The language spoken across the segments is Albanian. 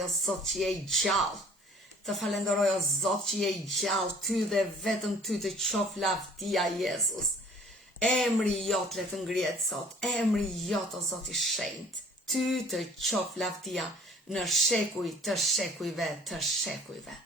O Zot që je i gjallë, të falenderoj o Zot që je i gjallë, ty dhe vetëm ty të qof lavdia Jezus. Emri jot le të ngrihet sot, emri jot o Zot i shenjtë, ty të qof lavdia në shekuj të shekujve të shekujve.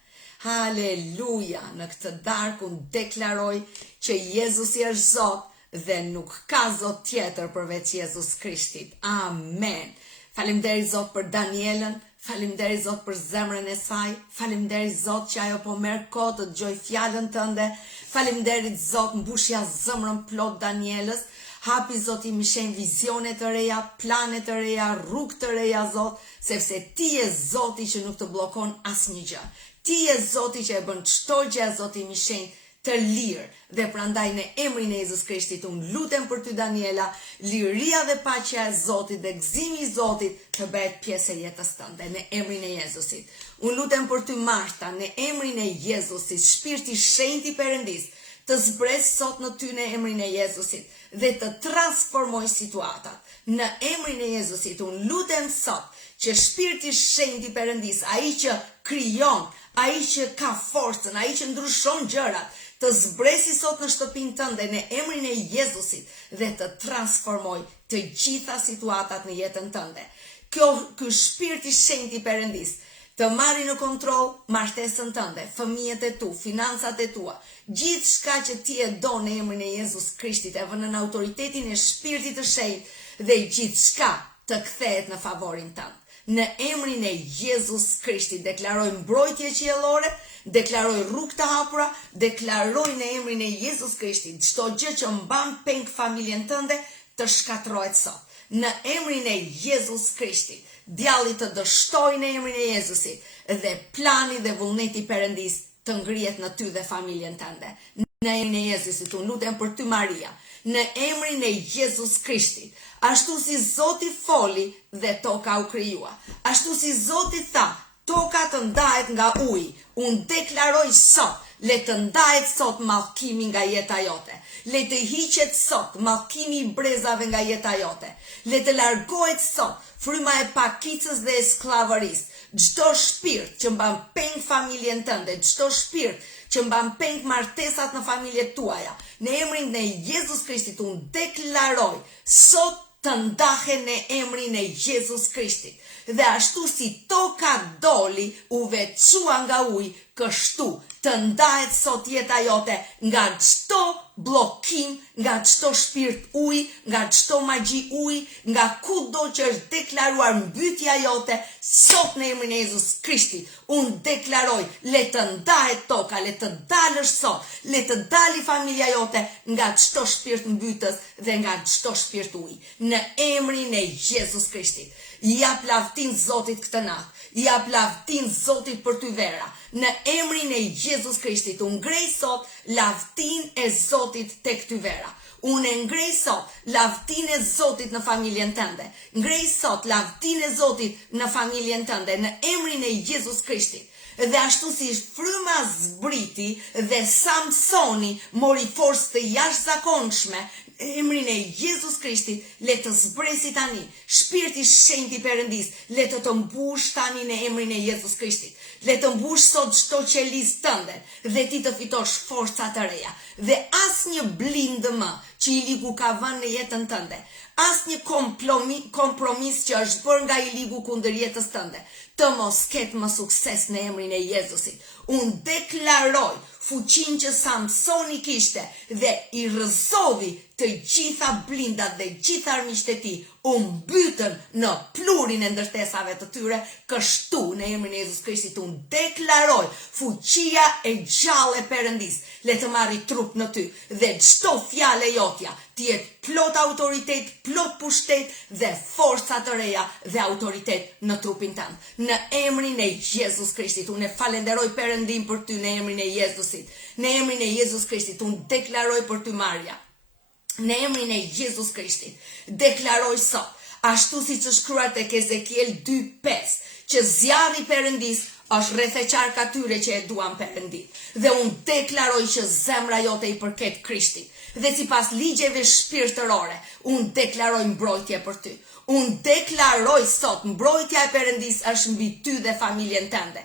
Haleluja, në këtë darkë unë deklaroj që Jezusi është Zot dhe nuk ka Zot tjetër përveç Jezus Krishtit. Amen. Faleminderit Zot për Danielën, faleminderit Zot për zemrën e saj, faleminderit Zot që ajo po merr kohë të dëgjoj fjalën tënde, faleminderit Zot mbushja zemrën plot Danielës, hapi Zot i mishen vizione të reja, plane të reja, rrugë të reja Zot, sepse ti je Zoti që nuk të bllokon asnjë gjë. Ti je Zoti që e bën çdo gjë Zot i mishen të lirë, dhe prandaj në emrin e Jezus Krishtit unë lutem për ty Daniela, liria dhe paqja e Zotit dhe gëzimi i Zotit të bëhet pjesë e jetës tënde në emrin e Jezusit. Unë lutem për ty Marta, në emrin e Jezusit, shpirti i shenjtë i Perëndis të zbresë sot në ty në emrin e Jezusit dhe të transformoj situatat. Në emrin e Jezusit unë lutem sot që shpirti i shenjtë i Perëndis, ai që krijon, ai që ka forcën, ai që ndryshon gjërat, të zbresi sot në shtëpinë tënde në emrin e Jezusit dhe të transformoj të gjitha situatat në jetën tënde. Ky shpirt i shenjtë i Perëndis të marrë në kontroll martesën tënde, fëmijët e tu, financat e tua, gjithçka që ti e do në emrin e Jezus Krishtit e vënë në autoritetin e shpirtit të shenjtë dhe gjithçka të kthehet në favorin tënd. Në emrin e Jezus Krishtit deklaroj mbrojtje qiellore, deklaroj rrugë të hapura, deklaroj në emrin e Jezus Krishtit çdo gjë që mban peng familjen tënde të shkatërrohet sot. Në emrin e Jezus Krishtit, djalli të dështoj në emrin e Jezusit dhe plani dhe vullneti i Perëndis të ngrihet në ty dhe familjen tënde. Në emrin e Jezusit unë lutem për ty Maria, në emrin e Jezus Krishtit. Ashtu si Zoti foli dhe toka u krijua. Ashtu si Zoti tha, toka të ndahet nga uji. Unë deklaroj sot, le të ndahet sot mallkimi nga jeta jote. Le të hiqet sot mallkimi i brezave nga jeta jote. Le të largohet sot fryma e pakicës dhe e skllavërisë. Çdo shpirt që mban peng familjen tënde, çdo shpirt që mban peng martesat në familjet tuaja, në emrin e Jezus Krishtit unë deklaroj sot të ndahen në emrin e Jezus Krishtit. Dhe ashtu si toka doli u veçua nga uji, kështu të ndahet sot jeta jote nga çdo bllokim, nga çdo shpirt uji, nga çdo magji uji, nga kudo që është deklaruar mbytja jote, sot në emrin e Jezus Krishtit unë deklaroj, le të ndahet toka, le të dalësh sot, le të dali familja jote nga çdo shpirt mbytës dhe nga çdo shpirt uji. Në emrin e Jezus Krishtit. Jap lavdin Zotit këtë natë, jap lavdin Zotit për ty Vera. Në emrin e Jezus Krishtit, unë ngrej sot lavdin e Zotit tek ty Vera. Unë ngrej sot lavdin e Zotit në familjen tënde. Ngrej sot lavdin e Zotit në familjen tënde, në emrin e Jezus Krishtit. Dhe ashtu si fryma zbriti dhe Samsoni mori forcë të jashtëzakonshme, emrin e Jezus Krishtit, le të zbresi tani, shpirti i shenjtë i Perëndis, le të mbush tani në emrin e Jezus Krishtit. Le të mbush sot çdo qelizë tënde dhe ti të fitosh forca të reja. Dhe asnjë blind më që i ligu ka vënë në jetën tënde, asnjë kompromis që është bërë nga i ligu kundër jetës tënde, të mos ketë më sukses në emrin e Jezusit. Unë deklaroj fuqinë që Samsoni kishte dhe i rrëzovi të gjitha blindat dhe gjitha armiqtë e tij, u mbytën në plurin e ndërtesave të tyre, kështu në emrin e Jezus Krishtit unë deklaroj fuqia e gjallë e Perëndis, le të marrë trup në ty dhe çdo fjalë jotja të jetë plot autoritet, plot pushtet dhe forca të reja dhe autoritet në trupin tënd. Në emrin e Jezus Krishtit unë falenderoj Perëndin për ty në emrin e Jezusit. Në emrin e Jezus Krishtit unë deklaroj për ty Maria. Në emrin e Jezus Krishtit deklaroj sot, ashtu siç është shkruar tek Ezekiel 2:5, që zjarri Perëndis është rreth e qark atyre që e duan Perëndin. Dhe unë deklaroj që zemra jote i përket Krishtit. dhe sipas ligjeve shpirtërore, unë deklaroj mbrojtje për ty. Unë deklaroj sot, mbrojtja e Perëndis është mbi ty dhe familjen tënde.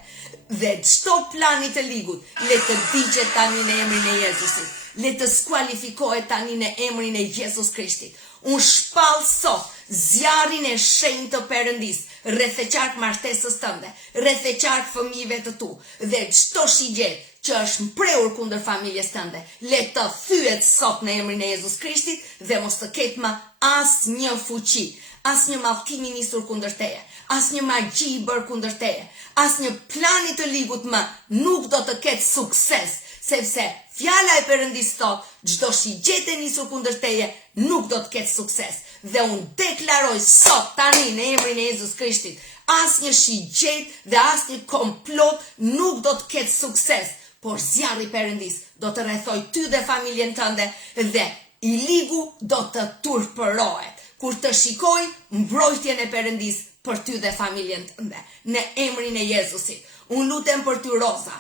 Dhe çdo plani të ligut, le të digjet tani në emrin e Jezusit. Le të skualifikohet tani në emrin e Jezus Krishtit. Unë shpall sot zjarrin e shenjtë të Perëndis rreth e qark martesës tënde, rreth e qark fëmijëve të tu, dhe çdo shigjet që është mprehur kundër familjes tënde, le të thyet sot në emrin e Jezus Krishtit dhe mos të ketë më asnjë fuqi, asnjë mallkim i nisur kundër teje, asnjë magji i bërë kundër teje, asnjë plan i të ligut më nuk do të ketë sukses, sepse fjala e Perëndis thot, çdo shigjet e nisur kundër teje nuk do të ketë sukses. Dhe unë deklaroj sot tani në emrin e Jezus Krishtit, asnjë shigjet dhe asnjë komplot nuk do të ketë sukses, por zjarri i Perëndis do të rrethoj ty dhe familjen tënde dhe i ligu do të turpërohet kur të shikoj mbrojtjen e Perëndis për ty dhe familjen tënde. Në emrin e Jezusit, unë lutem për ty Roza.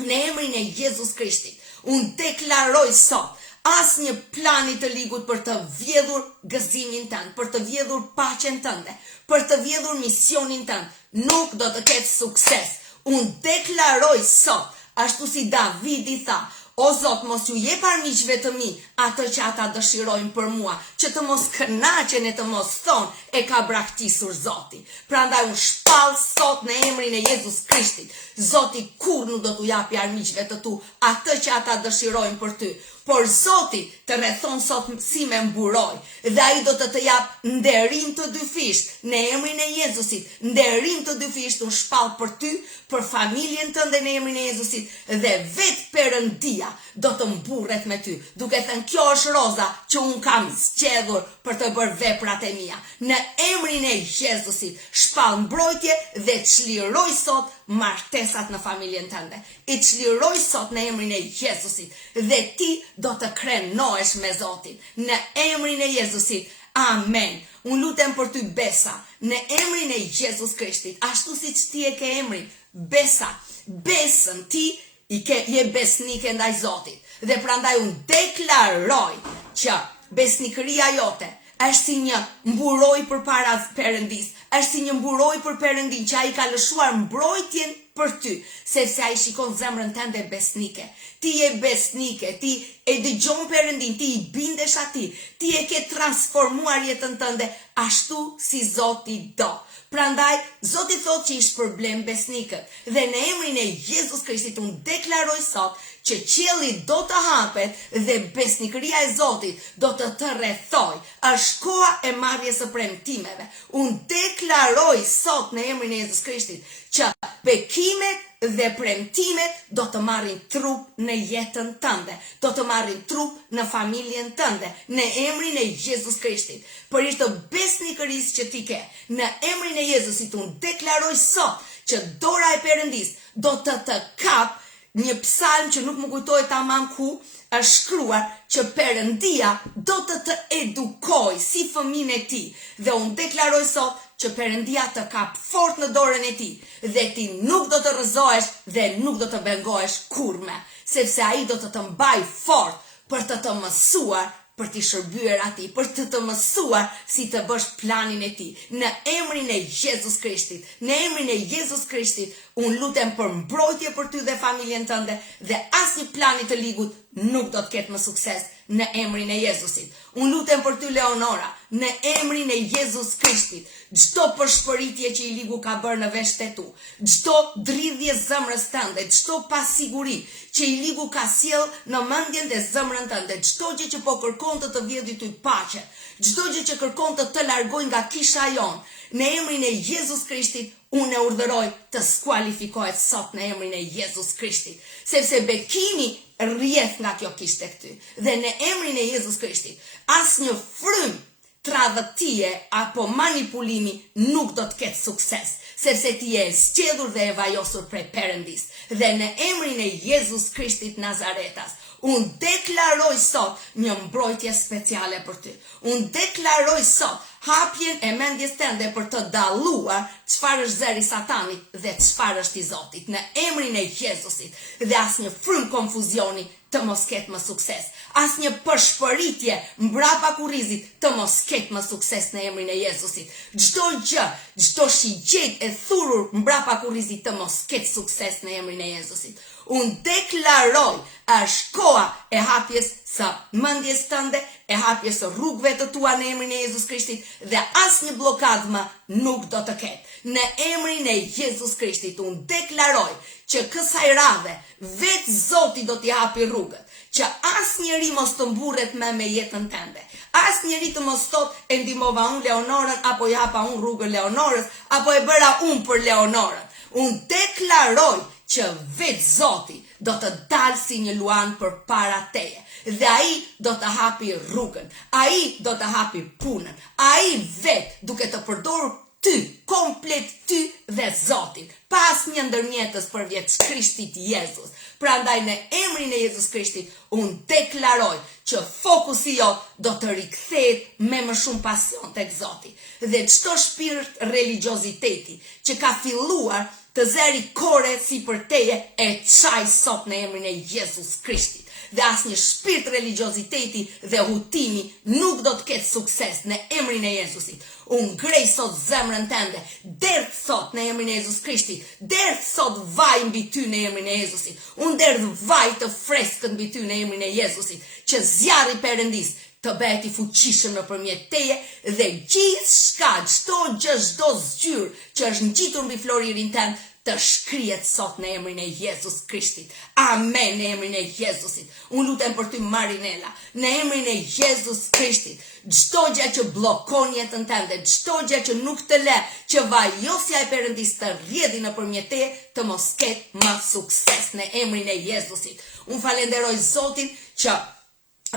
Në emrin e Jezus Krishtit, unë deklaroj sot asnjë plan i të ligut për të vjedhur gëzimin tënd, për të vjedhur paqen tënde, për të vjedhur misionin tënd, nuk do të ketë sukses. Unë deklaroj sot, ashtu si Davidi tha, o Zot, mos ju jep armiqve të mi atë që ata dëshirojnë për mua, që të mos kënaqen e të mos thonë e ka braktisur Zoti. Prandaj unë shpall sot në emrin e Jezus Krishtit, Zoti kur nuk do t'u japi armiqve të tu atë që ata dëshirojnë për ty, por Zoti të rrethon sot si me mburoj, dhe ai do të jap nderim të dyfisht në emrin e Jezusit. Nderim të dyfisht unë shpall për ty, për familjen tënde në emrin e Jezusit, dhe vetë Perëndia do të mburret me ty, duke thënë kjo është Roza që unë kam zgjedhur për të bërë veprat e mia. Në emrin e Jezusit shpall mbrojtje dhe çliroj sot martesat në familjen tënde. I çliroj sot në emrin e Jezusit dhe ti do të krenohesh me Zotin. Në emrin e Jezusit. Amen. Unë lutem për ty Besa, në emrin e Jezus Krishtit, ashtu siç ti e ke emrin Besa, besën ti je besnike ndaj Zotit. Dhe prandaj unë deklaroj që besnikëria jote është si një mburoj përpara Perëndis, është si një mburoj për Perëndin që ai ka lëshuar mbrojtjen për ty, sepse ai shikon zemrën tënde besnike. Ti je besnike, ti e dëgjon Perëndin, ti i bindesh atij, ti e ke transformuar jetën tënde ashtu si Zoti do. Prandaj, Zoti thot që ish problem besnikët, dhe në emrin e Jezus Krishtit unë deklaroj sot që qielli do të hapet dhe besnikëria e Zotit do të rrethoj. Është koha e marrjes së premtimeve. Unë deklaroj sot në emrin e Jezus Krishtit që bekimet dhe premtimet do të marrin trup në jetën tënde, do të marrin trup në familjen tënde, në emrin e Jezus Krishtit. Për të besnikërisë që ti ke, në emrin e Jezusit unë deklaroj sot që dora e Perëndis do të kap. Një psalm që nuk më kujtohet tamam ku është shkruar që Perëndia do të edukoj si fëmijën e tij, dhe unë deklaroj sot që Perëndia të kap fort në dorën e tij dhe ti nuk do të rrëzohesh dhe nuk do të bengohesh kurrë, sepse ai do të mbaj fort për të mësuar për t'i shërbyer atij, për të mësuar si të bësh planin e tij. Në emrin e Jezus Krishtit, në emrin e Jezus Krishtit, unë lutem për mbrojtje për ty dhe familjen tënde, dhe asnjë plan i të ligut nuk do të ketë më sukses në emrin e Jezusit. Unë lutem për ty Leonora, në emrin e Jezus Krishtit, çdo përshpëritje që i ligu ka bërë në vesh të tu, çdo dridhje zemrës tënde, çdo pasiguri që i ligu ka sjell në mendjen dhe zemrën tënde, çdo gjë që po kërkon të vjedhë ty paqe, çdo gjë që kërkon të largoj nga kisha jon, në emrin e Jezus Krishtit, unë e urdhëroj të skualifikohet sot në emrin e Jezus Krishtit, sepse bekimi rrjedh nga kjo kishte këty. Dhe në emrin e Jezus Krishtit, asnjë frym tradhëtie apo manipulimi nuk do të ketë sukses, sepse ti je zgjedhur dhe e vajosur prej Perëndis. Dhe në emrin e Jezus Krishtit Nazaretas, unë deklaroj sot një mbrojtje speciale për ty. Unë deklaroj sot hapjen e mendjes tënde për të dalluar çfarë është zeri satanit dhe çfarë është i Zotit, në emrin e Jezusit, dhe asnjë frym konfuzioni të mos ketë më sukses. Asnjë përshpëritje mbrapa kurrizit të mos ketë më sukses në emrin e Jezusit. Çdo gjë, çdo shigjet e thurur mbrapa kurrizit të mos ketë sukses në emrin e Jezusit. Unë deklaroj, është koha e hapjes së mendjes tënde, e hapjes së rrugëve të tua në emrin e Jezus Krishtit dhe asnjë blokadë më nuk do të ketë. Në emrin e Jezus Krishtit unë deklaroj që kësaj radhe vetë Zoti do t'i hapi rrugët, që asnjëri mos të mburret me jetën tënde. Asnjëri të mos thotë e ndihmova unë Leonorën apo i hapa unë rrugën Leonorës apo e bëra unë për Leonorën. Unë deklaroj që vetë Zoti do të dalë si një luan për para teje. Dhe ai do të hapi rrugën, ai do të hapi punën, ai vetë duke të përdorur ty, komplet ty dhe Zotin, pas një ndërmjetës përveç Krishtit Jezus. Prandaj në emrin e Jezus Krishtit, unë deklaroj që fokusi jot do të rikthehet me më shumë pasion tek Zoti. Dhe çdo shpirt religioziteti që ka filluar të zeri kore si për teje e çaj sot në emrin e Jezus Krishtit. Dhe asnjë shpirt religioziteti dhe hutimi nuk do të ketë sukses në emrin e Jezusit. Unë ngrej sot zemrën tënde, derdh sot në emrin e Jezus Krishtit, derdh sot vaj mbi ty në emrin e Jezusit. Unë derdh vaj të freskët mbi ty në emrin e Jezusit, që zjarri Perëndis të bëhet i fuqishëm nëpërmjet teje dhe gjithçka, çdo gjë, çdo zgjyrë që është ngjitur mbi floririn tënd të shkrihet sot në emrin e Jezus Krishtit. Amen në emrin e Jezusit. Unë lutem për ty Marinela, në emrin e Jezus Krishtit. Çdo gjë që bllokon jetën tënde, çdo gjë që nuk të lë që vajosja e Perëndis të rrjedhë nëpërmjet teje, të mos ketë më sukses në emrin e Jezusit. Unë falenderoj Zotin që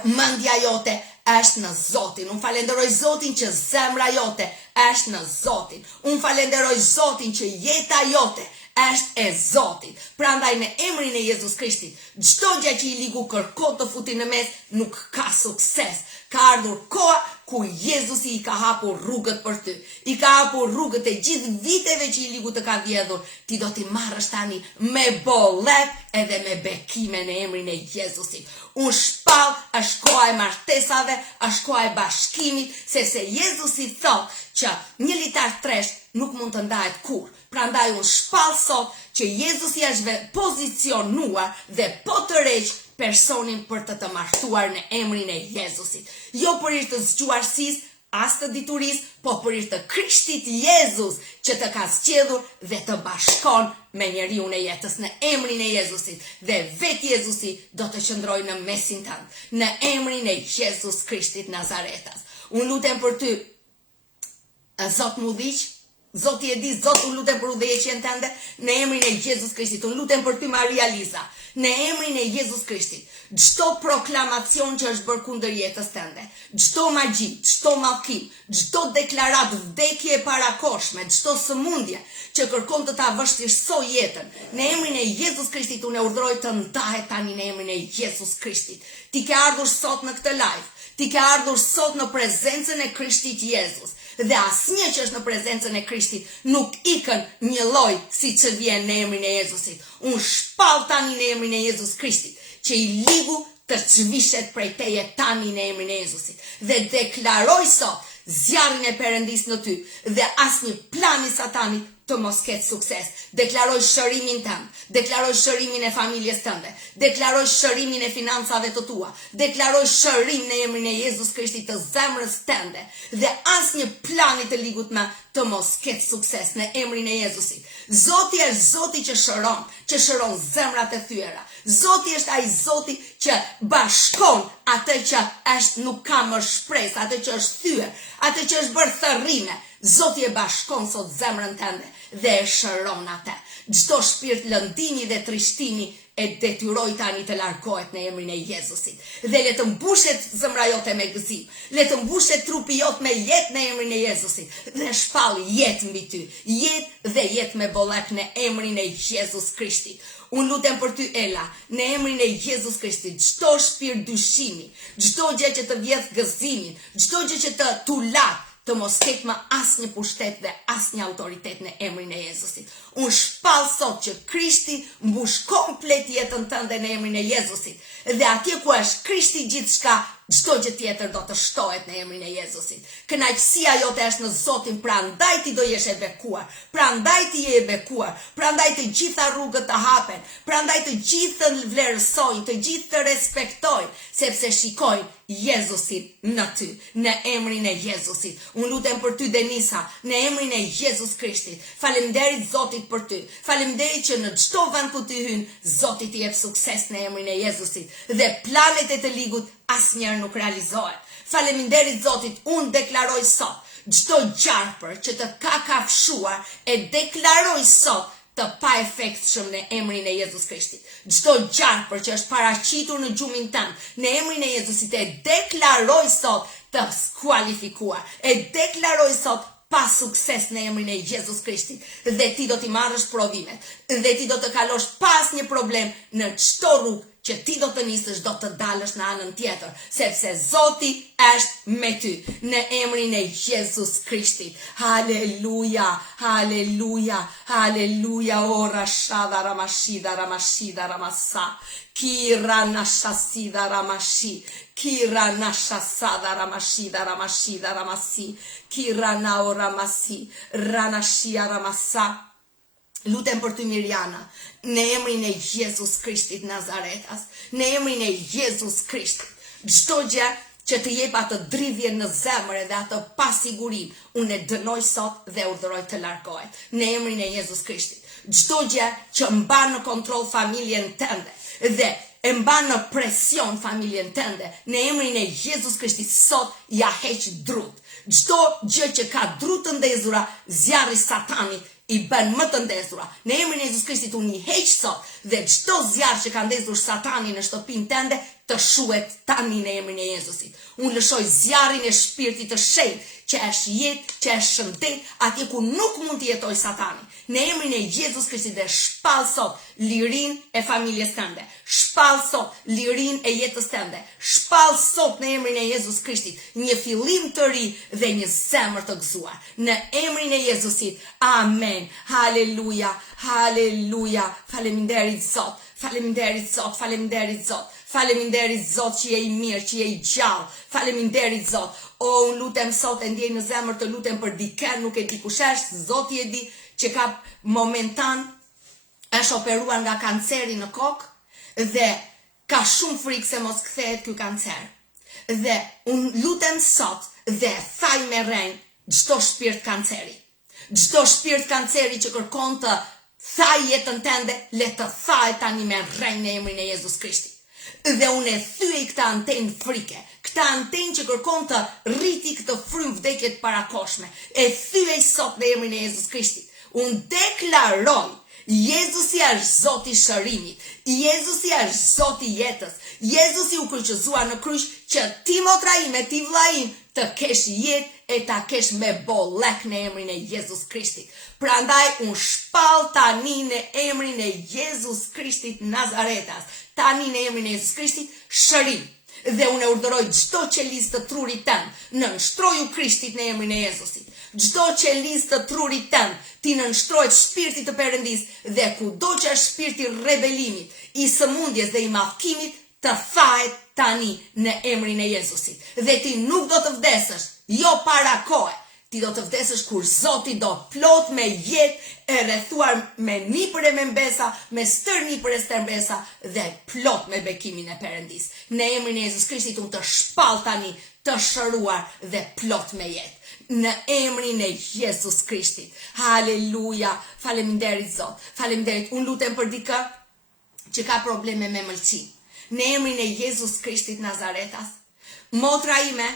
mendja jote është në Zotin. Unë falenderoj Zotin që zemra jote është në Zotin. Unë falenderoj Zotin që jeta jote është e Zotit. Prandaj në emrin e Jezus Krishtit, çdo gjë që i ligu kërkon të futi në mes nuk ka sukses. Ka ardhur koha ku Jezusi i ka hapur rrugët për ty. I ka hapur rrugët e gjithë viteve që i ligu të ka vjedhur. Ti do t'i marrësh tani me bollep edhe me bekime në emrin e Jezusit. Unë shpall, është koha e martesave, është koha e bashkimit, sepse Jezusi thot që një litar tresh nuk mund të ndahet kur. Prandaj unë shpall sot që Jezusi është pozicionuar dhe po të rreq personin për të martuar në emrin e Jezusit. Jo për hir të zgjuarësisë, as të diturisë, po për hir të Krishtit Jezus që të ka zgjedhur dhe të bashkon me njeriu në jetës në emrin e Jezusit. Dhe vetë Jezusi do të qëndrojë në mesin tënd, në emrin e Jezus Krishtit Nazaretas. Unë lutem për ty, Zot mudhiq, Zoti e di, Zot, unë lutem për udhëheqjen tënde në emrin e Jezus Krishtit. Unë lutem për ty Maria Liza, në emrin e Jezus Krishtit. Çdo proklamacion që është bërë kundër jetës tënde, çdo magji, çdo mallkim, çdo deklarat vdekje e parakoshme, çdo sëmundje që kërkon të ta vështirësoj jetën, në emrin e Jezus Krishtit unë urdhëroj të ndahet tani në emrin e Jezus Krishtit. Ti ke ardhur sot në këtë live, ti ke ardhur sot në prezencën e Krishtit Jezus. Dhe asnjë që është në prezencën e Krishtit nuk ikën një lloj siç vjen në emrin e Jezusit. Unë shpall tani në emrin e Jezus Krishtit që i ligu të çvishet prej teje tani në emrin e Jezusit. Dhe deklaroj sot zjarrin e Perëndis në ty dhe asnjë plan i Satanit të mos ketë sukses. Deklaroj shërimin tënd, deklaroj shërimin e familjes tënde, deklaroj shërimin e financave të tua, deklaroj shërim në emrin e Jezus Krishtit të zemrës tënde dhe asnjë plan i të ligut me të mos ketë sukses në emrin e Jezusit. Zoti është Zoti që shëron zemrat e thyera. Zoti është ai Zoti që bashkon atë që është nuk ka më shpresë, atë që është thyer, atë që është bërë thërrime. Zoti e bashkon sot zemrën tënde dhe e shëron atë. Çdo shpirt lëndimi dhe trishtimi e detyroj tani të largohet në emrin e Jezusit. Dhe le të mbushet zemra jote me gëzim. Le të mbushet trupi jot me jetë në emrin e Jezusit. Dhe shpall jetë mbi ty. Jetë dhe jetë me bollep në emrin e Jezus Krishtit. Unë lutem për ty Ela, në emrin e Jezus Krishtit, çdo shpirt dyshimi, çdo gjë që të vjedh gëzimin, çdo gjë që të tulat, të mos ketë më asnjë pushtet dhe asnjë autoritet në emrin e Jezusit. Unë shpall sot që Krishti mbush komplet jetën tënde në emrin e Jezusit. Dhe atje ku është Krishti gjithçka, çdo gjë tjetër do të shtohet në emrin e Jezusit. Kënaqësia jote është në Zotin, prandaj ti do jesh e bekuar. Prandaj ti je e bekuar. Prandaj të gjitha rrugët të hapen. Prandaj të gjithë të vlerësojnë, të gjithë të respektojnë, sepse shikojnë Jezusin në ty, në emrin e Jezusit. Unë lutem për ty, Denisa, në emrin e Jezus Krishtit. Faleminderit Zotit për ty. Faleminderit që në çdo vend ku ti hyn, Zoti t'i jep sukses në emrin e Jezusit. Dhe planet e të ligut asnjëherë nuk realizohet. Faleminderit Zotit, unë deklaroj sot çdo gjarpër që të ka kafshuar e deklaroj sot të pa efektshëm në emrin e Jezus Krishtit. Çdo gjarpër që është paraqitur në gjumin tënd, në emrin e Jezusit e deklaroj sot të skualifikuar. E deklaroj sot pa sukses në emrin e Jezus Krishtit. Dhe ti do t'i marrësh provimet. Dhe ti do të kalosh pas një problem në çdo rrugë që ti do të nisësh, do të dalësh në anën tjetër, sepse Zoti është me ty, në emrin e Jezus Krishtit. Haleluja, haleluja, haleluja, o rashada ramashida, ramashida ramasa, kira nashasida ramashi, kira nashasada ramashida, ramashida ramasi, kira nao ramasi, ranashia ramasa. Lutem për ty Mirjana, në emrin e Jezus Krishtit Nazaretas, në emrin e Jezus Krishtit, çdo gjë që të jep atë dridhje në zemër dhe atë pasigurim, unë e dënoj sot dhe urdhëroj të largohet, në emrin e Jezus Krishtit. Çdo gjë që mban në kontroll familjen tënde dhe e mban në presion familjen tënde, në emrin e Jezus Krishtit sot ja heq drut. Çdo gjë që ka drut të ndezura, zjarri satanit i bën më të ndezura. Në emrin e Jezus Krishtit unë i heq sot dhe çdo zjarr që ka ndezur satani në shtëpinë tënde të shuhet tani në emrin e Jezusit. Unë lëshoj zjarrin e shpirtit të shenjtë që është jetë, që është shëndet, atje ku nuk mund të jetoj satani. Në emrin e Jezus Krishtit dhe shpall sot lirin e familjes tënde. Shpall sot lirin e jetës tënde. Shpall sot në emrin e Jezus Krishtit një fillim të ri dhe një zemër të gëzuar. Në emrin e Jezusit. Amen. Haleluja. Haleluja. Faleminderit Zot. Faleminderit Zot. Faleminderit Zot. Faleminderit Zot që je i mirë, që je i gjallë. Faleminderit Zot. O, unë lutem sot, e ndjej në zemër të lutem për dikën, nuk e di kush është, Zoti e di, që ka momentan është operuar nga kanceri në kokë dhe ka shumë frikë se mos kthehet ky kancer. Dhe unë lutem sot dhe thaj me rrenjë çdo shpirt kanceri. Çdo shpirt kanceri që kërkon të thaj jetën tënde, le të thahet tani me rrenjë në emrin e Jezus Krishtit. Dhe unë e thyej këta antenë frike, këta antenë që kërkon të rriti këtë frym vdekjet parakoshme. E thyej sot në emrin e Jezus Krishtit. Unë deklaroj, Jezusi është Zoti i shërimit, Jezusi është Zoti i jetës, Jezusi u kryqëzua në kryq që ti motra ime, ti vlla im, të kesh jetë e ta kesh me bollek në emrin e Jezus Krishtit. Prandaj unë shpall tani në emrin e Jezus Krishtit Nazaretas, tani në emrin e Jezus Krishtit shërim. Dhe unë e urdhëroj çdo qelis të trurit tënd, nënshtroju Krishtit në emrin e Jezusit. Çdo qelis të trurit tënd, ti nënshtrohet shpirtit të Perëndis dhe kudo që është shpirti i rebelimit, i sëmundjes dhe i madhkimit, të thahet tani në emrin e Jezusit. Dhe ti nuk do të vdesësh, jo para kohe. Ti do të vdesësh kur Zoti do plot me jetë e rrethuar me nipër e me mbesa, me stër nipër e stër mbesa dhe plot me bekimin e Perëndis. Në emrin e Jezus Krishtit unë të shpall tani, të shëruar dhe plot me jetë. Në emrin e Jezus Krishtit. Haleluja. Faleminderit Zot. Faleminderit. Unë lutem për dikë që ka probleme me mëlçin. Në emrin e Jezus Krishtit Nazaretas. Motra ime,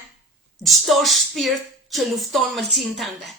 çdo shpirt që lufton mëlçin tënde.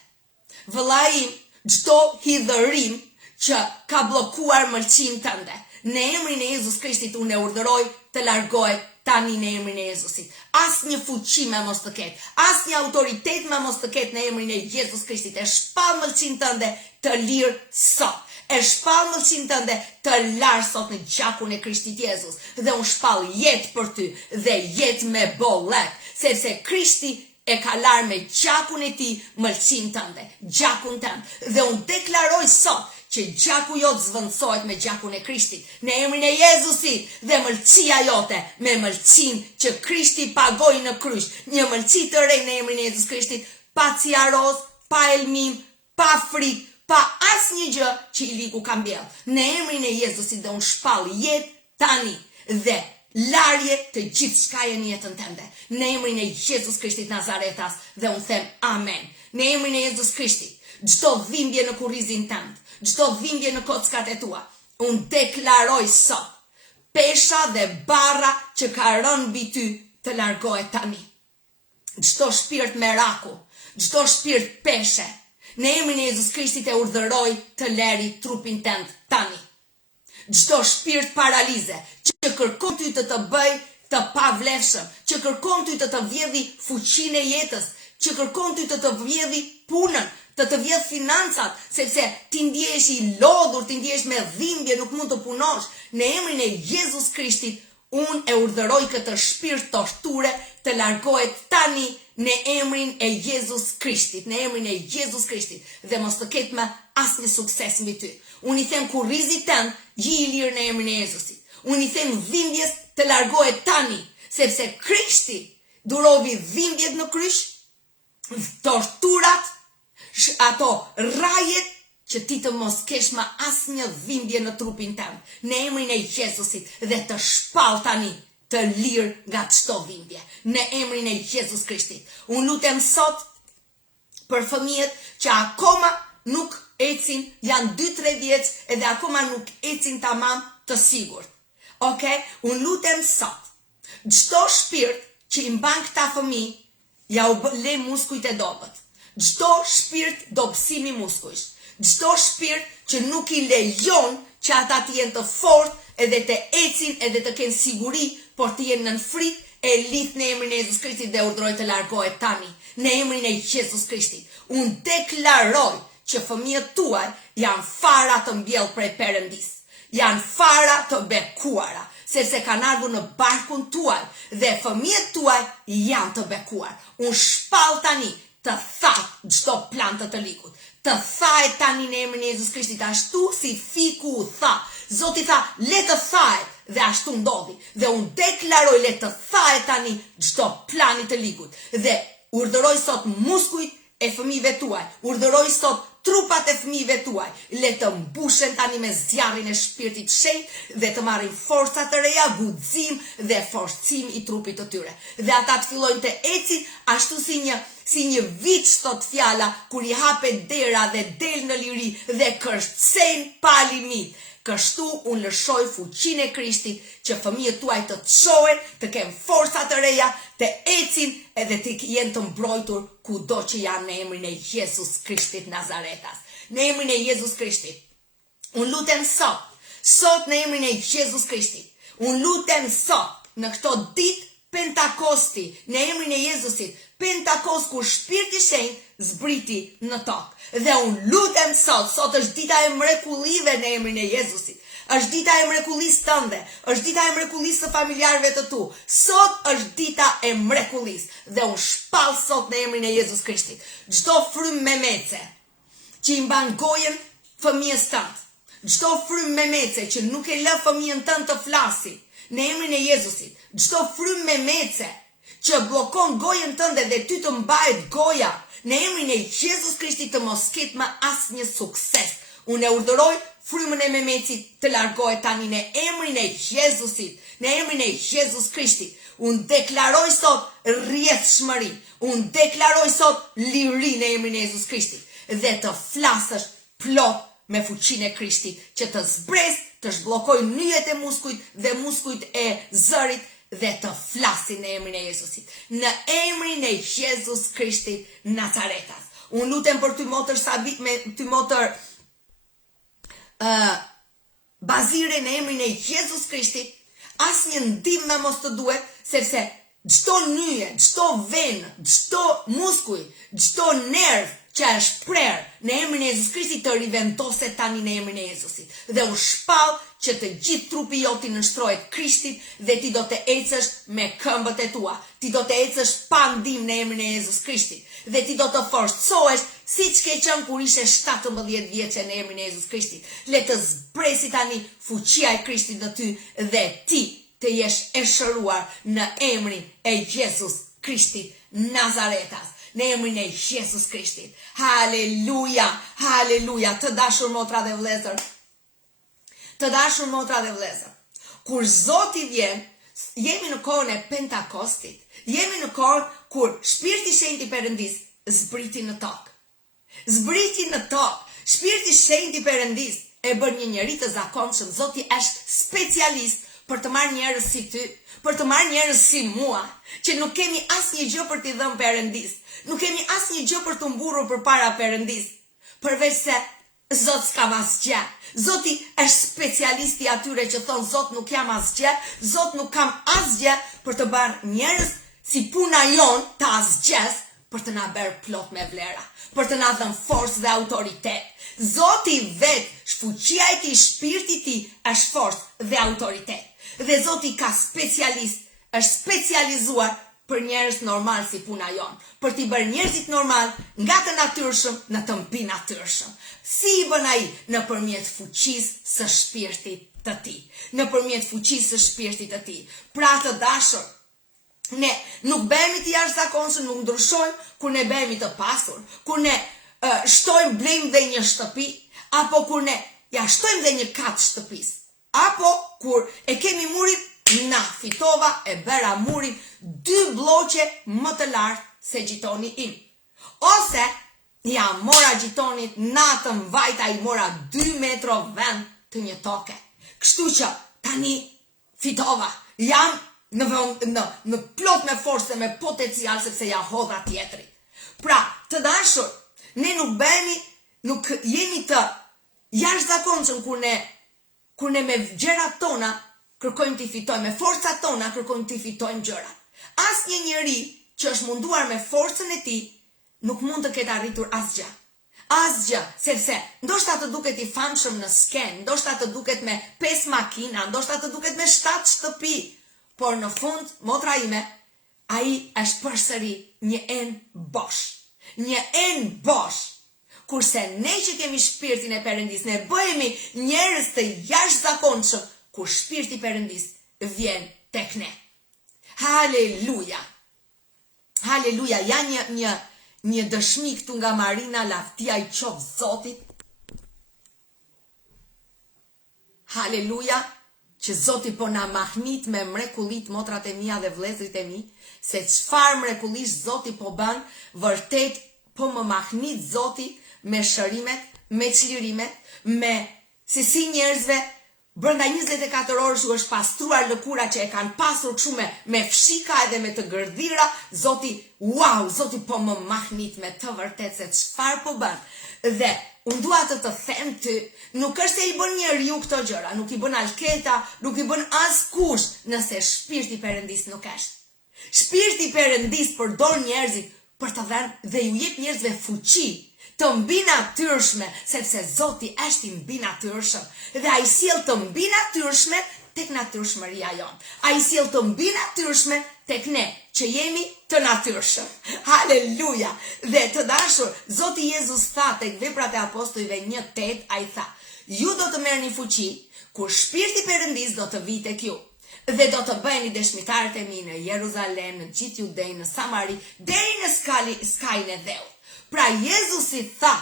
Vëlla im, çdo hidhërim që ka bllokuar mëlçin tënde. Në emrin e Jezus Krishtit unë e urdhëroj të largohet tani në emrin e Jezusit. Asnjë fuqi më mos të ketë, asnjë autoritet më mos të ketë në emrin e Jezus Krishtit. E shpall mëlçin tënde të lirë sot. E shpall mëlçin tënde të larë sot në gjakun e Krishtit Jezus. Dhe unë shpall jetë për ty dhe jetë me bollek, sepse Krishti e ka larë me gjakun e ti mëlçin tënde, gjakun tënd. Dhe unë deklaroj sot që gjaku jotë zvendësohet me gjakun e Krishtit, në emrin e Jezusit, dhe mëlçia jote me mëlçin që Krishti pagoi në kryq, një mëlçi të re në emrin e Jezus Krishtit, pa ciaroz, pa elmim, pa frikë, pa asnjë gjë që i liku ka mbjell. Në emrin e Jezusit dhe unë shpall jetë tani dhe larje të gjithë shkaje në jetën tënde. Në emrin e Jezus Krishtit Nazaretas dhe unë them amen. Në emrin e Jezus Krishtit, çdo dhimbje në kurrizin tënd, çdo dhimbje në kockat e tua, unë deklaroj sot, pesha dhe barra që ka rënë mbi ty të largohet tani. Çdo shpirt meraku, çdo shpirt peshe, në emrin e Jezus Krishtit e urdhëroj të leri trupin tënd tani. Çdo shpirt paralize që kërkon ty të bëj të pavlefshëm, që kërkon ty të vjedhi fuqinë e jetës, që kërkon ty të vjedhi punën, të vjedh financat, sepse ti ndjehesh i lodhur, ti ndjehesh me dhimbje, nuk mund të punosh. Në emrin e Jezus Krishtit, unë e urdhëroj këtë shpirt torture të largohet tani në emrin e Jezus Krishtit, në emrin e Jezus Krishtit, dhe mos të ketë më asnjë sukses mbi ty. Unë i them kurrizit tënd, ji i lirë në emrin e Jezusit. Unë i them dhimbjes të largohet tani, sepse Krishti durovi dhimbjet në kryq, torturat, ato rajet që ti të mos kesh ma asnjë dhimbje në trupin tënd, në emrin e Jezusit, dhe të shpall tani të lirë nga çdo dhimbje, në emrin e Jezus Krishtit. Unë lutem sot për fëmijët që akoma nuk ecin, janë 2-3 vjeç edhe akoma nuk ecin tamam të sigurt. Okay? Unë lutem sot, çdo shpirt që i mban këta fëmijë, ja u le muskujt e dobët. Çdo shpirt dobësimi muskujsh, çdo shpirt që nuk i lejon që ata të jenë të fortë edhe të ecin edhe të kenë siguri, por të jenë nën frikë, e lidh në emrin e Jezus Krishtit dhe urdhëroj të largohet tani, në emrin e Jezus Krishtit. Unë deklaroj që fëmijët tuaj janë fara të mbjell prej Perëndis, janë fara të bekuara, sepse kanë ardhur në barkun tuaj dhe fëmijët tuaj janë të bekuar. Unë shpall tani të thatë çdo plan të likut, të thahet tani në emrin e Jezus Krishtit, ashtu si fiku u tha. Zoti tha, le të thahet, dhe ashtu ndodhi. Dhe unë deklaroj le të thahet tani çdo plani të likut. Dhe urdhëroj sot muskujt e fëmijëve tuaj, urdhëroj sot trupat e fëmijëve tuaj, le të mbushen tani me zjarrin e shpirtit shenjtë dhe të marrin forca të reja, guxim dhe forcim i trupit të tyre. Dhe ata të fillojnë të ecin ashtu si një viç, thot fjala, kur i hapet dera dhe del në liri dhe kërcejnë pa limit. Kështu unë lëshoj fuqinë e Krishtit që fëmijët tuaj të çohen, të kenë forca të reja, të ecin edhe të jenë të mbrojtur kudo që janë në emrin e Jezus Krishtit Nazaretas. Në emrin e Jezus Krishtit. Unë lutem sot në emrin e Jezus Krishtit. Unë lutem sot në këto ditë Pentakosti, në emrin e Jezusit, Pentakost kur Shpirti i Shenjtë zbriti në tokë. Dhe unë lutem sot është dita e mrekullive në emrin e Jezusit. Është dita e mrekullisë tënde, është dita e mrekullisë së familjarëve të tu. Sot është dita e mrekullisë dhe unë shpall sot në emrin e Jezus Krishtit. Çdo frym me mece që i mban gojën fëmijës tënd, çdo frym me mece që nuk e lë fëmijën tënd të flasi, në emrin e Jezusit, çdo frym me mece që bllokon gojën tënde dhe ty të mbahet goja, në emrin e Jezus Krishtit të mos ketë më asnjë sukses. Unë e urdhëroj frymën e memecit të largohet tani në emrin e Jezusit, në emrin e Jezus Krishtit. Unë deklaroj sot rrjedhshmëri, unë deklaroj sot liri në emrin e Jezus Krishtit dhe të flasësh plot me fuqinë e Krishtit që të zbres, të zhbllokoj nyjet e muskujt dhe muskujt e zërit dhe të flasin në emrin e Jezusit. Në emrin e Jezus Krishtit Nazaretas. Unë lutem për ty motër Sabit, me ty motër Bazire, në emrin e Jezus Krishtit, asnjë ndihmë mos të duhet, sepse çdo nyje, çdo venë, çdo muskuj, çdo nerv që është prerë në emrin e Jezus Krishtit të rivendoset tani në emrin e Jezusit. Dhe u shpall që të gjithë trupi joti nënshtrohet Krishtit dhe ti do të ecësh me këmbët e tua. Ti do të ecësh pa ndihmë në emrin e Jezus Krishtit. dhe ti do të forcohesh si që ke qënë kur ishe 17 vjeqe në emrin e Jezus Krishtit. Le të zbresi tani fuqia e Krishtit në ty dhe ti të jesh e shëruar në emrin e Jezus Krishtit Nazaretas. Në emrin e Jezus Krishtit. Haleluja, haleluja, të dashur motra dhe vëllezër. Të dashur motra dhe vëllezër. Kur Zoti vjen, jemi në kohën e Pentakostit. Jemi në kohën kur Shpirti Shenjtë i Perëndis zbriti në tokë. Zbriti në tokë. Shpirti Shenjtë i Perëndis e bën një njerëz të zakonshëm. Zoti është specialist për të marrë njerëz si ty, për të marrë njerëz si mua, që nuk kemi asnjë gjë për t'i dhënë Perëndis. Nuk kemi asnjë gjë për të mburur përpara Perëndis. Përveç se Zot s'kam asgjë. Zoti është specialisti atyre që thonë Zot nuk jam asgjë, Zot nuk kam asgjë, për të bërë njerëz si puna jon të asgjës, për të na bërë plot me vlera, për të na dhënë forcë dhe autoritet. Zoti vet, fuqia e tij, shpirti i tij është forcë dhe autoritet. Dhe Zoti ka specialist, është specializuar për njerëz normal si puna jon, për t'i bërë njerëzit normal nga të natyrshëm në të mbi natyrshëm. Si i bën ai? Nëpërmjet fuqisë së shpirtit të tij. Nëpërmjet fuqisë së shpirtit të tij. Pra të dashur, ne nuk bëhemi të jashtëzakonshëm, nuk ndryshojmë kur ne bëhemi të pasur, kur ne shtojmë blejmë dhe një shtëpi, apo kur ne ja shtojmë dhe një kat shtëpisë, apo kur e kemi murin. Na fitova e bëra murin 2 bloqe më të lartë se gjitoni im. Ose ja mora gjitonit natën vajta i mora 2 metro vend të një toke. Kështu që tani fitova. Jam në plot me force, me potencial, sepse ja hodha tjetri. Pra, të dashur, ne nuk jemi të jashtëzakonshëm kur ne me gjërat tona kërkojmë t'i fitojmë, me forcat tona kërkojmë t'i fitojmë gjërat. Asnjë njeri që është munduar me forcën e tij nuk mund të ketë arritur asgjë. Asgjë, sepse ndoshta të duket i famshëm në sken, ndoshta të duket me 5 makina, ndoshta të duket me 7 shtëpi, por në fund, motra ime, ai është përsëri një en bosh. Një en bosh. Kurse ne që kemi shpirtin e Perëndis, ne bëhemi njerëz të jashtëzakonshëm kur shpirti i Perëndis vjen tek ne. Haleluja. Haleluja. Ja një dëshmi këtu nga Marina, lavdia i qof Zotit. Haleluja. Që Zoti po na mahnit me mrekullit, motrat e mia dhe vëllezërit e mi, se çfarë mrekullish Zoti po bën, vërtet po më mahnit Zoti me shërimet, me çlirimet, me si njerëzve brenda 24 orësh u është pastruar lëkura që e kanë pasur kështu me fshika edhe me të gërdhira. Zoti, wow, Zoti po më mahnit me të vërtet se çfarë po bën. Dhe unë dua të them ty, nuk është se i bën njeriu këto gjëra, nuk i bën alketa, nuk i bën askush nëse shpirti i Perëndis nuk është. Shpirti i Perëndis përdor njerëzit për të dhënë dhe ju jep njerëzve fuqi të mbi natyrshme, sepse Zoti është i mbi natyrshëm dhe ai sjell të mbi natyrshme tek natyrshmëria jon. Ai sjell të mbi natyrshme tek ne që jemi të natyrshëm. Haleluja. Dhe të dashur, Zoti Jezus tha tek Veprat e Apostujve 1:8, ai tha: "Ju do të merrni fuqi kur Shpirti i Perëndis do të vijë tek ju dhe do të bëheni dëshmitarët e mi në Jeruzalem, në gjithë Judejnë, në Samari, deri në skajin e dheut." Pra Jezusi tha,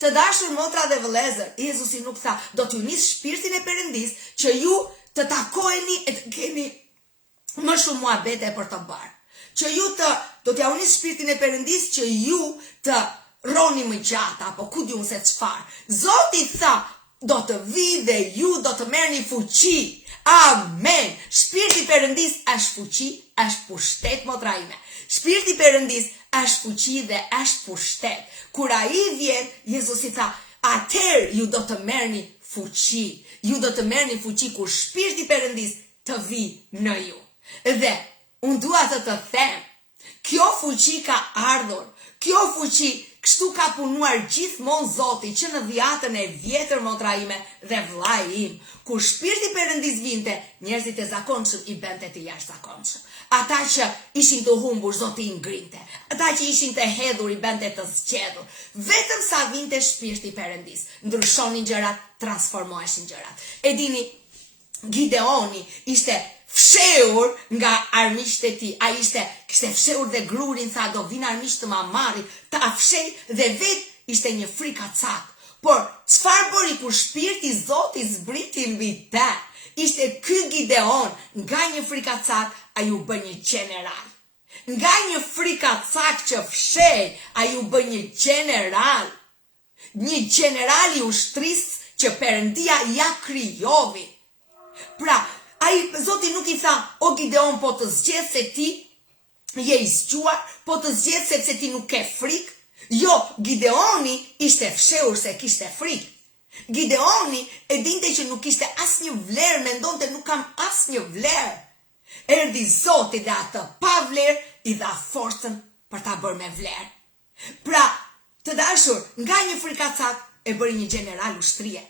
të dashur motra dhe vëllezër, Jezusi nuk tha, do t'ju nis shpirtin e Perëndis që ju të takoheni e të keni më shumë muhabete për të bërë. Që ju do t'ja unis shpirtin e Perëndis që ju të roni më gjatë, apo ku diun se çfarë. Zoti tha, do të vi dhe ju do të merrni fuqi. Amen. Shpirti i Perëndis është fuqi, është pushtet, motra ime. Shpirti i Perëndis është fuqi dhe është pushtet. Kur ai vjen, Jezusi tha, atëherë ju do të merrni fuqi. Ju do të merrni fuqi kur Shpirti i Perëndis të vi në ju. Dhe unë dua të them, kjo fuqi ka ardhur. Kjo fuqi Kështu ka punuar gjithmonë Zoti që në dhjatën e vjetër motra ime dhe vllai im. Kur shpirti Perëndis vinte, njerëzit e zakonshëm i bente të jashtëzakonshëm. Ata që ishin të humbur, Zoti i ngrinte. Ata që ishin të hedhur i bente të zgjedhur. Vetëm sa vinte shpirti Perëndis, ndryshonin gjërat, transformoheshin gjërat. E dini, Gideoni ishte fshehur nga armiqtë e tij. Ai kishte fshehur dhe grurin, tha do vinë armiqtë të ma marrin, ta fshej dhe vet ishte një frikacak. Por çfarë bëri kur shpirti i Zotit zbriti mbi të? Ishte ky Gideon, nga një frikacak ai u bë një general. Nga një frikacak që fshej, ai u bë një general. Një general i ushtrisë që Perëndia ja krijovi. Pra, Zoti nuk i tha, o Gideon, po të zgjedh se ti je i zgjuar, po të zgjedh sepse ti nuk ke frikë. Jo, Gideoni ishte fshehur se kishte frikë. Gideoni e dinte që nuk kishte asnjë vlerë, mendonte nuk kam asnjë vlerë. Erdhi Zoti dhe atë pa vlerë i dha forcën për ta bërë me vlerë. Pra, të dashur, nga një frikacak e bëri një general ushtrie.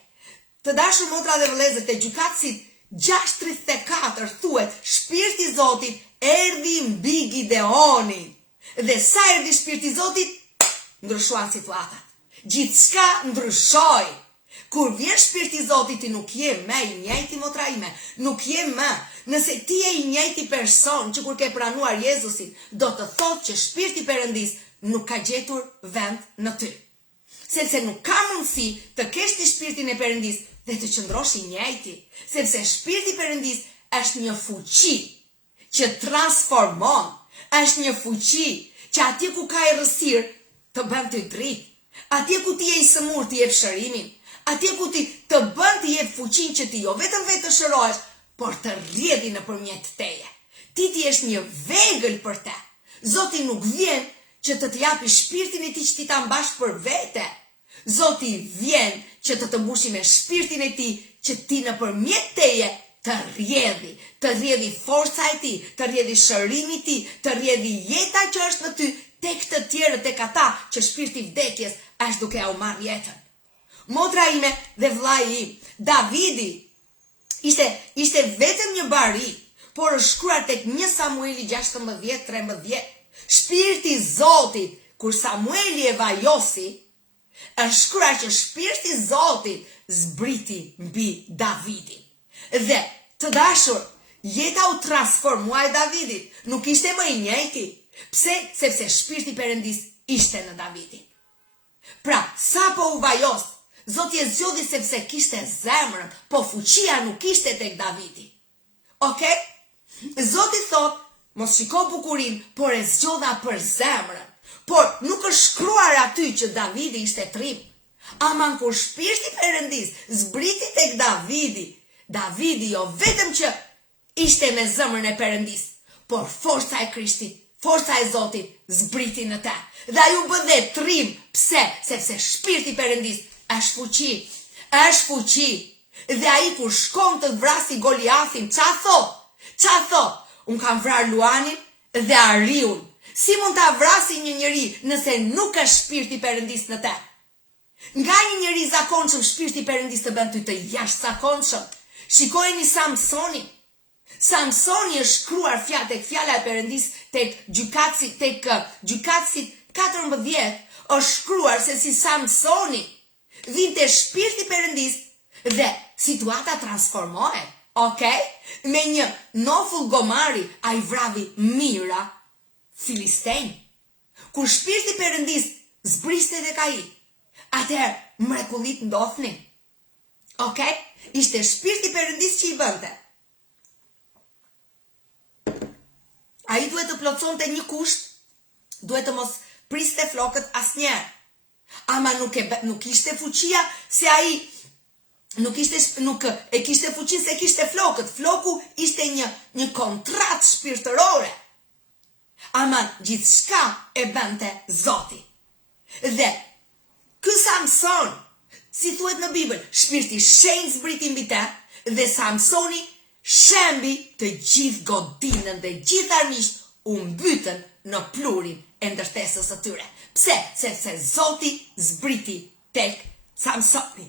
Të dashur motra dhe vëllezër, te Gjykatësit 6:34 thuhet, shpirti i Zotit erdhi mbi Gideonin. Dhe sa erdhi shpirti i Zotit, ndryshuan situatat. Gjithçka ndryshoi. Kur vjen shpirti i Zotit, ti nuk je më i njëjti motra ime, nuk je më. Nëse ti je i njëjti person që kur ke pranuar Jezusin, do të thotë që shpirti i Perëndis nuk ka gjetur vend në ty. Sepse nuk ka mundësi të kesh ti shpirtin e Perëndis dhe të qëndrosh i njëjti, sepse shpirti i Perëndis është një fuqi që transformon, është një fuqi që atje ku ka errësirë të bën të dritë, atje ku ti je i sëmur të jep shërimin, atje ku ti të bën të jep fuqinë që ti jo vetëm vetë të shërohesh, por të rrjedhi nëpërmjet teje. Ti jesh një vegël për te. Zoti nuk vjen që të japi shpirtin e tij që ti ta mbash për vete. Zoti vjen që të mbushi me shpirtin e tij që ti nëpërmjet teje të rrjedhi forca e tij, të rrjedhi shërimi i tij, të rrjedhi jeta që është në ty tek të tjerë, tek ata që shpirti i vdekjes është duke u marrë jetën. Motra ime dhe vllai im, Davidi ishte vetëm një bari, por është shkruar tek 1 Samueli 16:13. Shpirti i Zotit, kur Samueli e vajosi, është shkruar që shpirti i Zotit zbriti mbi Davidin. Dhe të dashur, jeta u transformua e Davidit, nuk ishte më i njëjti. Pse? Sepse shpirti i Perëndis ishte në Davidin. Pra, sa po u vajos, Zoti e zgjodhi sepse kishte zemrën, po fuqia nuk ishte tek Davidi. Okej? Zoti thot, mos shiko bukurinë, por e zgjodha për zemrën. Por nuk është shkruar aty që Davidi ishte trim. Aman kur shpirti i Perëndis zbriti tek Davidi jo vetëm që ishte me zemrën e Perëndis, por forca e Krishtit, forca e Zotit zbriti në te. Dhe ai u bë dhe trim. Pse? Sepse shpirti i Perëndis është fuqi. Dhe ai kur shkon të vrasi Goliathin, qa thot? Unë kam vrarë Luanin dhe Ariun. Si mund ta vrasi një njeri nëse nuk është shpirti i Perëndis në te? Nga një njeri zakonshëm, shpirti i Perëndis të bën ty të jashtëzakonshëm. Shikojeni Samsonin. Samsoni është shkruar tek fjala e Perëndis tek Gjykatësit 14, është shkruar se si Samsoni vinte shpirti i Perëndis dhe situata transformohet. Okej? Me një nofull gomari ai vravi mira Filistejn. Kur shpirti i Perëndis zbriste tek ai, atëherë mrekullit ndodhnin. Okej? Ishte shpirti i Perëndis që i bënte. Ai duhet të plotësonte një kusht, duhet të mos priste flokët asnjëherë. Ama nuk ishte fuqia se ai nuk e kishte fuqinë se kishte flokët. Floku ishte një kontratë shpirtërore. Ama gjithçka e bënte Zoti. Dhe ky Samson, si thuhet në Bibël, shpirti shenjtë zbriti mbi të dhe Samsoni shembi të gjithë godinën dhe gjithë armiqt u mbytën në plurin e ndërtesës së tyre. Pse? Sepse Zoti zbriti tek Samsoni.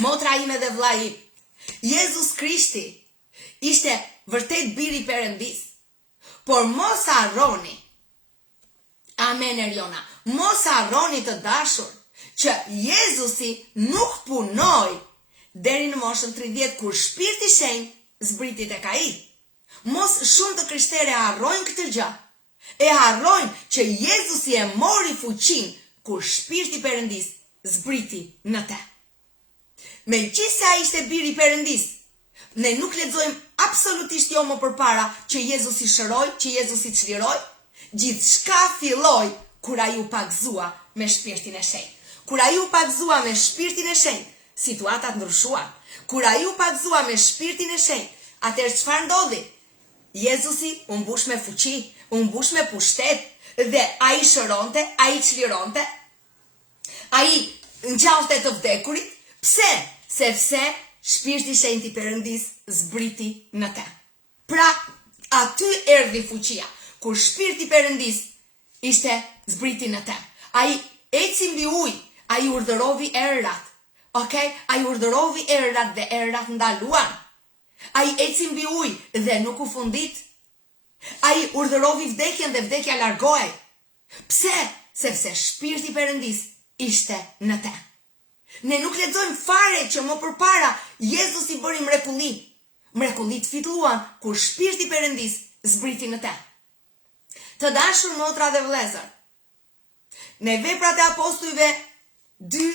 Motra ime dhe vllai im, Jezus Krishti ishte vërtet biri i Perëndis. Por mos harroni, amen Eriona, mos harroni të dashur, që Jezusi nuk punoi deri në moshën 30 kur Shpirti i Shenjtë zbriti tek ai. Mos shumë të krishterë harrojnë këtë gjë. E harrojnë që Jezusi e mori fuqinë kur Shpirti i Perëndis zbriti në te. Megjithëse ai ishte biri i Perëndis, ne nuk lexojmë absolutisht jo më përpara që Jezusi shëroi, që Jezusi çliroi. Gjithçka filloi kur ai u pagëzua me Shpirtin e Shenjtë. Kur ai u pagëzua me Shpirtin e Shenjtë, situatat ndryshuan. Kur ai u pagëzua me Shpirtin e Shenjtë, atëherë çfarë ndodhi? Jezusi u mbush me fuqi, u mbush me pushtet dhe ai shëronte, ai çlironte, ai ngjallte të vdekurit. Pse? Sepse Shpirti i Shenjtë i Perëndis zbriti në te. Pra, aty erdhi fuqia. Kur Shpirti i Perëndis ishte zbriti në te. Ai eci mbi ujë, ai urdhërovi errat. Okay? Ai urdhërovi errat dhe errat ndaluan. Ai eci mbi ujë dhe nuk u fundit. Ai urdhërovi vdekjen dhe vdekja largohej. Pse? Sepse Shpirti i Perëndis ishte në te. Ne nuk lexojmë fare që më përpara Jezusi bëri mrekulli. Mrekullit fitulluan kur Shpirti i Perëndis zbriti në te. Të dashur motra dhe vëllezër, në Veprat e Apostujve 2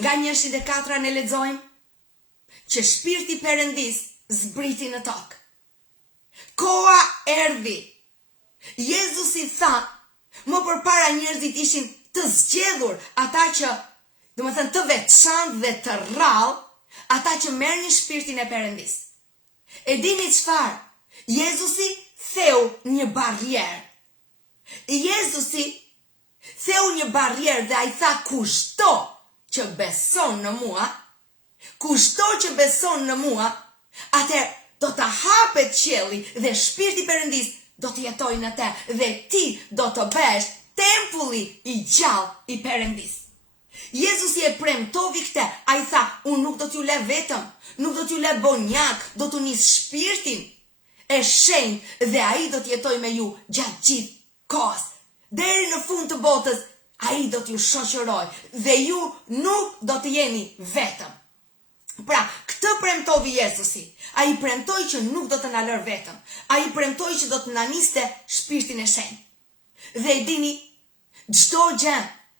nga 1:4 ne lexojmë që Shpirti i Perëndis zbriti në tokë. Koha erdhi. Jezusi tha, më përpara njerëzit ishin të zgjedhur, ata që, domethënë të veçantë dhe të rrallë, ata që merrnin Shpirtin e Perëndis. E dini çfarë? Jezusi theu një barrierë. Jezusi theu një barrierë dhe ai tha kushto që beson në mua, atëherë do të hapet qielli dhe Shpirti i Perëndis do të jetojë në te dhe ti do të bësh tempulli i gjallë i Perëndis. Jezusi e premtovi këtë, ai tha, unë nuk do t'ju lë vetëm, nuk do t'ju lë bonjak, do t'u nis Shpirtin e Shenjtë dhe ai do të jetojë me ju gjatë gjithë kohës. Deri në fund të botës, ai do t'ju shoqërojë dhe ju nuk do të jeni vetëm. Pra, këtë premtovi Jezusi. Ai premtoi që nuk do të na lër vetëm. Ai premtoi që do të na niste Shpirtin e Shenjtë. Dhe e dini, çdo gjë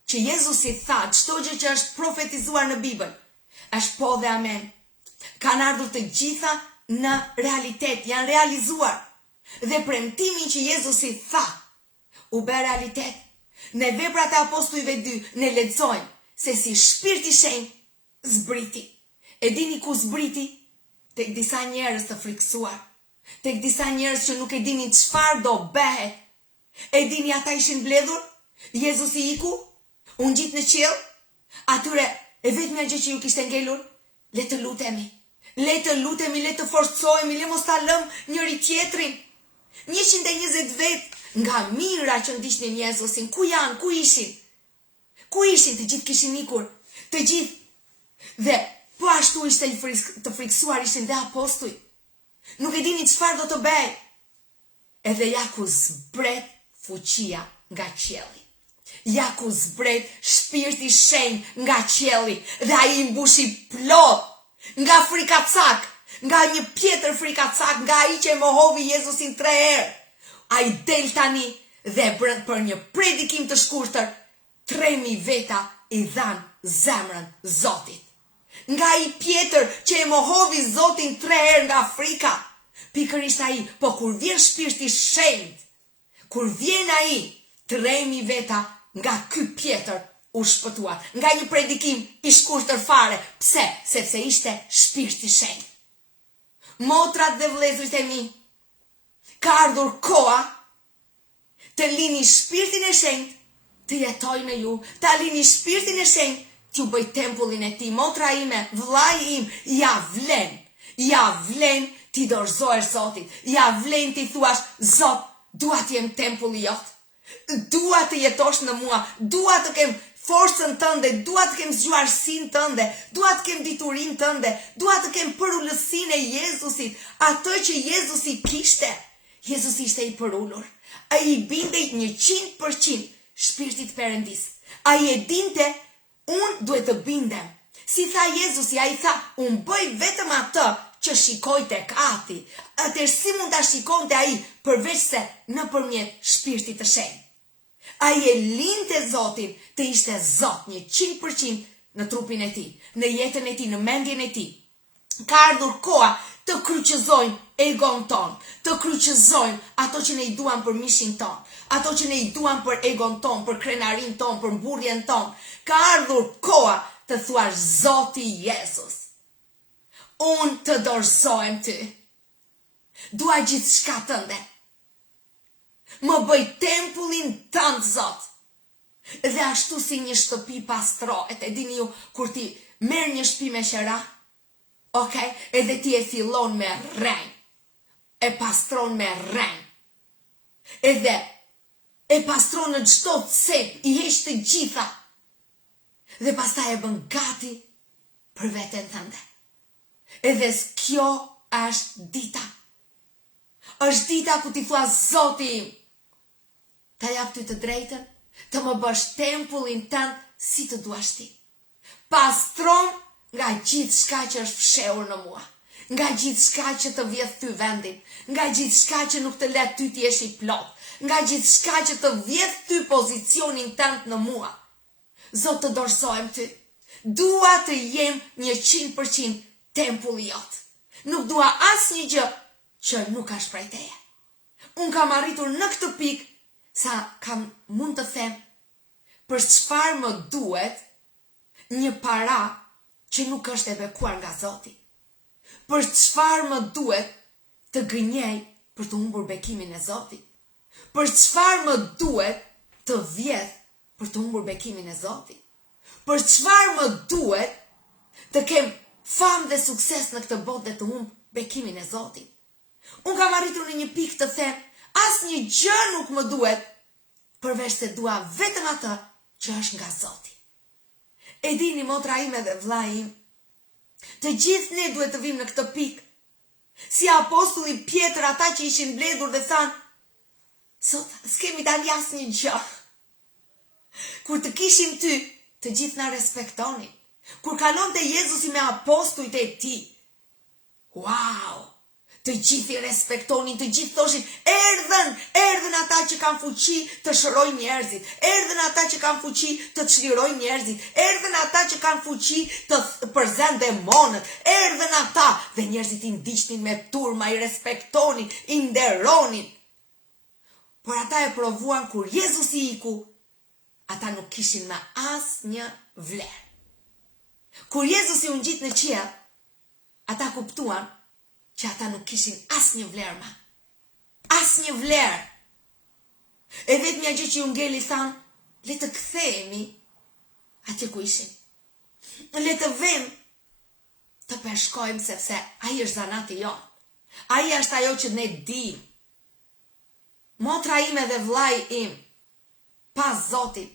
që Jezusi tha, çdo gjë që është profetizuar në Bibël, është po dhe amen. Kanë ardhur të gjitha në realitet, janë realizuar. Dhe premtimin që Jezusi tha, u bë realitet. Në Veprat e Apostujve 2, ne lexojmë se si Shpirti i Shenjtë zbriti. E dini ku zbriti? Tek disa njerëz të friksuar. Tek disa njerëz që nuk e dinin çfarë do bëhet. E dini ata ishin mbledhur? Jezusi iku? U ngjit në qiell? Atyre e vetmja gjë që ju kishte ngelur, le të lutemi. Le të lutemi, le të forcohemi, le mos ta lëm njëri tjetrin. 120 vet nga mira që ndiqnin Jezusin, ku janë, ku ishin? Ku ishin? Të gjithë kishin ikur. Të gjithë. Dhe po ashtu ishte të friksuar ishin dhe apostuj. Nuk e dini çfarë do të bëj. Edhe ja ku zbret fuqia nga qielli. Ja ku zbret Shpirti i Shenjtë nga qielli dhe ai i mbushi plot nga frikacak, nga një pjetër frikacak, nga ai që e mohovi Jezusin 3 herë. Ai del tani dhe për një predikim të shkurtër 3000 veta i dhan zemrën Zotit. Nga ai pjetër që e mohovi Zotin 3 herë nga frika. Pikërisht ai, po kur vjen Shpirti i Shenjtë, kur vjen ai, 3000 veta nga ky pjetër u shpëtuar. Nga një predikim i shkurtër fare. Pse? Sepse ishte Shpirti i Shenjtë. Motrat dhe vëllezërit e mi, ka ardhur koha të lini Shpirtin e Shenjtë të jetojë në ju, të lini Shpirtin e Shenjtë t'ju bëj tempullin e ti. Motra ime, vllai im, ja vlen t'i dorëzohesh Zotit, ja vlen t'i thuash, Zot, dua t'jem tempulli jot. Dua të jetosh në mua, dua të kem forcën tënde, dua të kem zgjuarsinë tënde, dua të kem diturinë tënde, dua të kem përullësinë e Jezusit, atë që Jezusi kishte. Jezusi ishte i përullur. Ai i bindej 100% Shpirtit Perëndis. Ai e dinte, unë duhet të bindem. Si tha Jezusi, ai tha, unë bëj vetëm atë që shikoj tek Ati. Atëherë si mund ta shikonte ai përveç se nëpërmjet Shpirtit të Shenjtë. Ai e linte Zotin të ishte Zot 100% në trupin e tij, në jetën e tij, në mendjen e tij. Ka ardhur koha të kryqëzojmë egon ton, të kryqëzojmë ato që ne i duam për mishin ton, ato që ne i duam për egon ton, për krenarin ton, për mburrjen ton. Ka ardhur koha të thuash Zoti Jezus, unë të dorëzohem ty. Dua gjithçka tënde. Më bëj tempullin tënd, Zot. Dhe ashtu si një shtëpi pastrohet, e dini ju, kur ti merr një shtëpi me qera, okay, edhe ti e fillon me rrenj, e pastron me rrenj, edhe e pastron në çdo cep, i heq të gjitha, dhe pastaj e bën gati për veten tënde. Edhe kjo është dita. Është dita ku ti thua Zoti im, ta jap ty të drejtën, të më bësh tempullin tënd si të duash ti. Pastron nga gjithçka që është fshehur në mua, nga gjithçka që të vjedh ty vendin, nga gjithçka që nuk të let ty të jesh i plot, nga gjithçka që të vjedh ty pozicionin tënd në mua. Zot, të dorëzohem ty. Dua të jem 100% tempulli jot. Nuk dua asnjë gjë që nuk është prej teje. Unë kam arritur në këtë pikë sa mund të them për çfarë më duhet një para që nuk është e bekuar nga Zoti. Për çfarë më duhet të gënjej për të humbur bekimin e Zotit. Për çfarë më duhet të vjedh për të humbur bekimin e Zotit. Për çfarë më duhet të kem famë dhe sukses në këtë botë dhe të humb bekimin e Zotit. Unë kam arritur në një pikë të them, asnjë gjë nuk më duhet, përveç se dua vetëm atë që është nga Zoti. E dini, motra ime dhe vllai im, të gjithë ne duhet të vim në këtë pikë. Si apostulli Pjetër, ata që ishin mbledhur dhe thanë, Zot, s'kemi tani asnjë gjë. Kur të kishim ty, të gjithë na respektonin. Kur kalonte Jezusi me apostujt e tij, wow! Të gjithë i respektonin, të gjithë thoshin, erdhën ata që kanë fuqi të shërojnë njerëzit, erdhën ata që kanë fuqi të çlirojnë njerëzit, erdhën ata që kanë fuqi të përzen demonët, erdhën ata dhe njerëzit i ndiqnin me turma, i respektonin, i nderonin. Por ata e provuan kur Jezusi iku, ata nuk kishin me asnjë vlerë. Kur Jezusi u ngjit në qiell, ata kuptuan që ata nuk kishin asnjë vlerë më. Asnjë vlerë. E vetmja gjë që u ngeli thanë, le të kthehemi atje ku ishim. Le të vim të peshkojmë sepse ai është zanati jon. Ai është ajo që ne dim. Motra ime dhe vllai im, pas Zotit,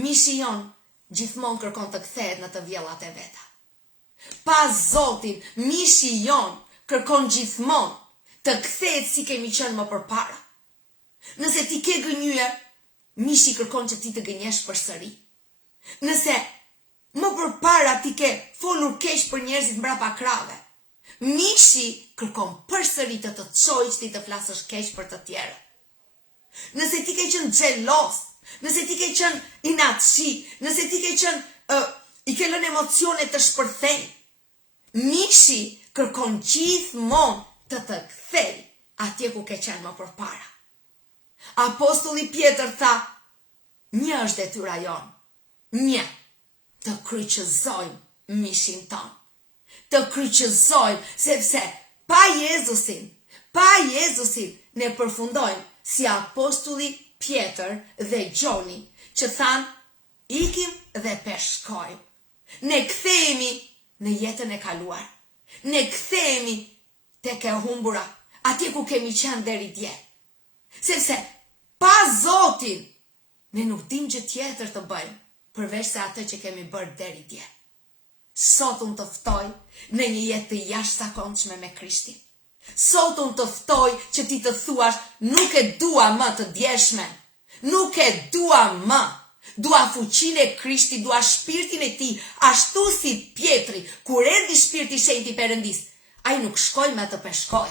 mishi jon gjithmonë kërkon të kthehet në të vjellat e veta. Pas Zotit, mishi jon kërkon gjithmonë të kthehet si kemi qenë më përpara. Nëse ti ke gënjyer, mishi kërkon që ti të gënjesh përsëri. Nëse më përpara ti ke folur keq për njerëzit mbrapa krave, mishi kërkon përsëri të të çojë që ti të flasësh keq për të tjerë. Nëse ti ke qenë xhelos, nëse ti ke qenë inatçi, nëse ti ke qenë i ke lënë emocione të shpërthejnë, mishi kërkon gjithmonë të të kthej atje ku ke qenë më përpara. Apostulli Pjetër tha, një është detyra jonë, një, të kryqëzojmë mishin tonë. Të kryqëzojmë, sepse pa Jezusin ne përfundojmë si apostulli Pjetër dhe Gjoni, që thanë, ikim dhe peshkojmë. Ne kthehemi në jetën e kaluar. Ne kthehemi tek e humbura, atje ku kemi qenë deri dje. Sepse Pa Zotin, ne nuk dim gjë tjetër të bëjmë, përveç se atë që kemi bërë deri dje. Sot unë të ftoj në një jetë të jashtëzakonshme me Krishtin. Sot unë të ftoj që ti të thuash, nuk e dua më të djeshme, nuk e dua më. Dua fuqinë e Krishtit, dua shpirtin e tij, ashtu si Pietri, kur erdhi Shpirti i Shenjtë i Perëndis, ai nuk shkoi me të peshkoj.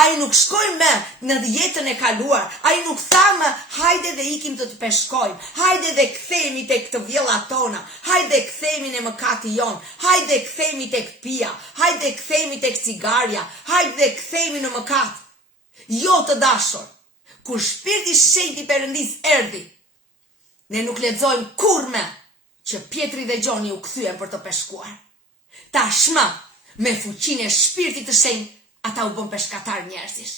Ai nuk shkoi me në jetën e kaluar. Ai nuk tha më, hajde dhe ikim të peshkojmë. Hajde dhe kthehemi tek të vjellat tona. Hajde kthehemi në mëkatin jon. Hajde kthehemi tek pija. Hajde kthehemi tek cigaria. Hajde kthehemi në mëkat. Jo të dashur. Kur Shpirti i Shenjtë i Perëndis erdhi, ne nuk lexojmë kurrë që Pietri dhe Gjoni u kthyen për të peshkuar. Tashmë, me fuqinë e Shpirtit të Shenjtë, ata u bën peshkatar njerëzish.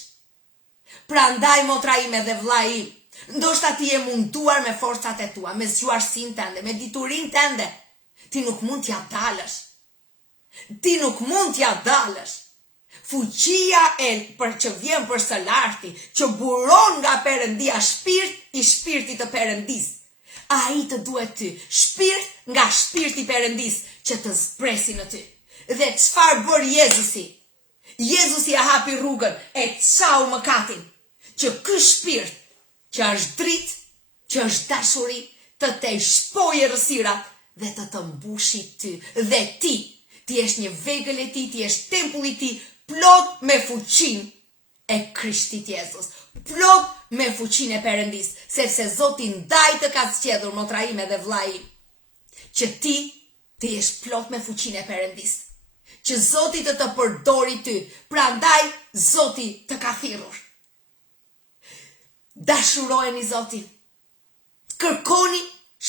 Prandaj motra ime dhe vlla im, ndoshta ti je munduar me forcat e tua, me zgjuarsinë tënde, me diturinë tënde, ti nuk mund t'ja dalësh. Ti nuk mund t'ja dalësh. Fuqia e për që vjen për së larti, që buron nga Perëndia, shpirt i Shpirtit të Perëndis. Ai të duhet ty, shpirt nga Shpirti i Perëndis që të zbresi në ty. Dhe çfarë bëri Jezusi? Jezusi ja hapi rrugën e çau mëkatin, që ky shpirt, që është dritë, që është dashuri, të te shpojë errësirat dhe të mbushi ty. Dhe ti jesh një vegël e tij, ti jesh tempulli i tij, plot me fuqinë e Krishtit Jezus, plot me fuqinë e Perëndis, sepse Zoti ndaj të ka zgjedhur motra ime dhe vlla im, që ti të jesh plot me fuqinë e Perëndis, që Zoti të përdori ty, prandaj Zoti të ka thirrur. Dashurojeni Zotin, kërkoni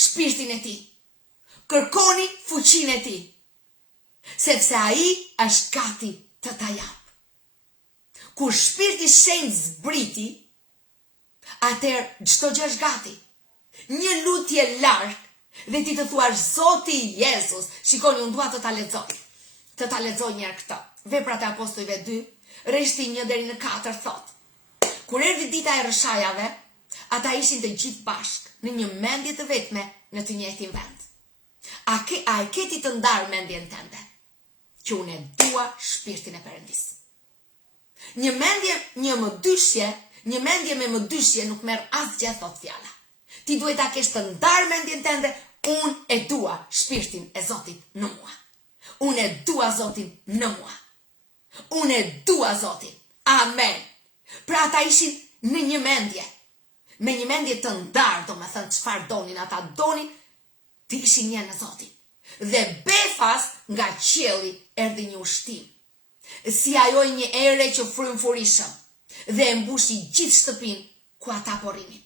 shpirtin e tij, kërkoni fuqinë e tij, sepse ai është gati të ta jap. Kur Shpirti i Shenjtë zbriti, atëherë çdo gjë është gati. Një lutje larg dhe ti të thuash Zoti Jezus, shikoni, unë dua të ta lexoj. Të ta lexoj një herë këtë. Veprat e Apostujve 2, rreshti 1 deri në 4 thot. Kur erdhi dita e rrëshajave, ata ishin të gjithë bashk në një mendje të vetme në të njëjtin vend. A e ke ti të ndarë mendjen tënde? Që unë e dua shpirtin e Perëndis. Një mendje me mëdyshje nuk merr asgjë, thot fjala. Ti duhet ta kesh të ndarë mendjen tënde, unë e dua shpirtin e Zotit në mua. Unë e dua Zotin në mua. Unë e dua Zotin. Amen. Pra ata ishin në një mendje. Me një mendje të ndarë, do me thënë çfarë donin, ata donin të ishin një në Zotin. Dhe befas nga qielli erdhi një ushtim. Si ajo një ere që frymfurishëm dhe e mbushi gjithë shtëpinë ku ata po rrinin.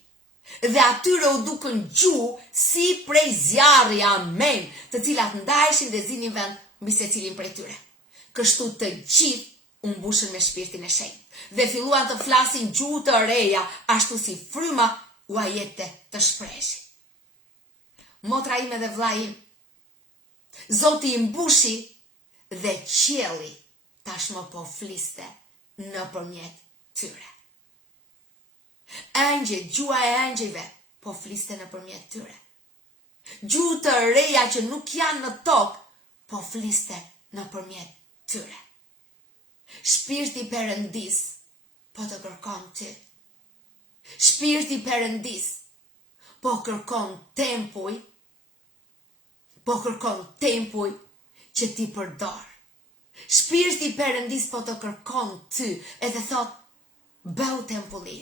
Dhe atyre u dukën gjuhë si prej zjarri, amen, të cilat ndaheshin dhe zinin vend mbi secilin prej tyre. Kështu të gjithë u mbushën me Shpirtin e Shenjtë dhe filluan të flasin gjuhë të reja, ashtu si fryma u ajete të shpreheshin. Motra ime dhe vlla im, Zoti i mbushi dhe qielli tashmë po fliste nëpërmjet tyre. Gjua e angjëjve po fliste nëpërmjet tyre. Gjuhë të reja që nuk janë në tokë po fliste nëpërmjet tyre. Shpirti i Perëndis po të kërkon ty. Shpirti i Perëndis po kërkon tempuj që ti përdor. Shpirti i Perëndis po të kërkon ty edhe thot, bëu tempulli.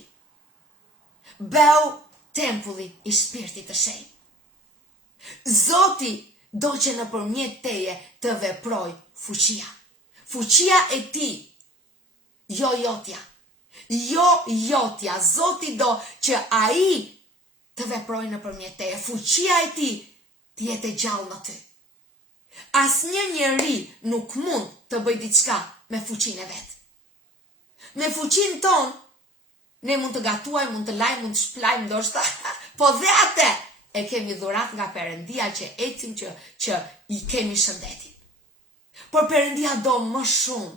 Bëu tempulli i Shpirtit të Shenjtë. Zoti do që nëpërmjet teje të veproj fuqia. Fuqia e tij, jo jotja. Jo jotja. Zoti do që ai të veproj nëpërmjet teje. Fuqia e tij të jetë gjallë në ty. Asnjë njeri nuk mund të bëj diçka me fuqinë e vet. Me fuqinë tonë ne mund të gatuajmë, mund të lajmë, mund të shplajmë ndoshta, po dhe atë e kemi dhurat nga Perëndia që ecim që i kemi shëndetin. Por Perëndia do më shumë.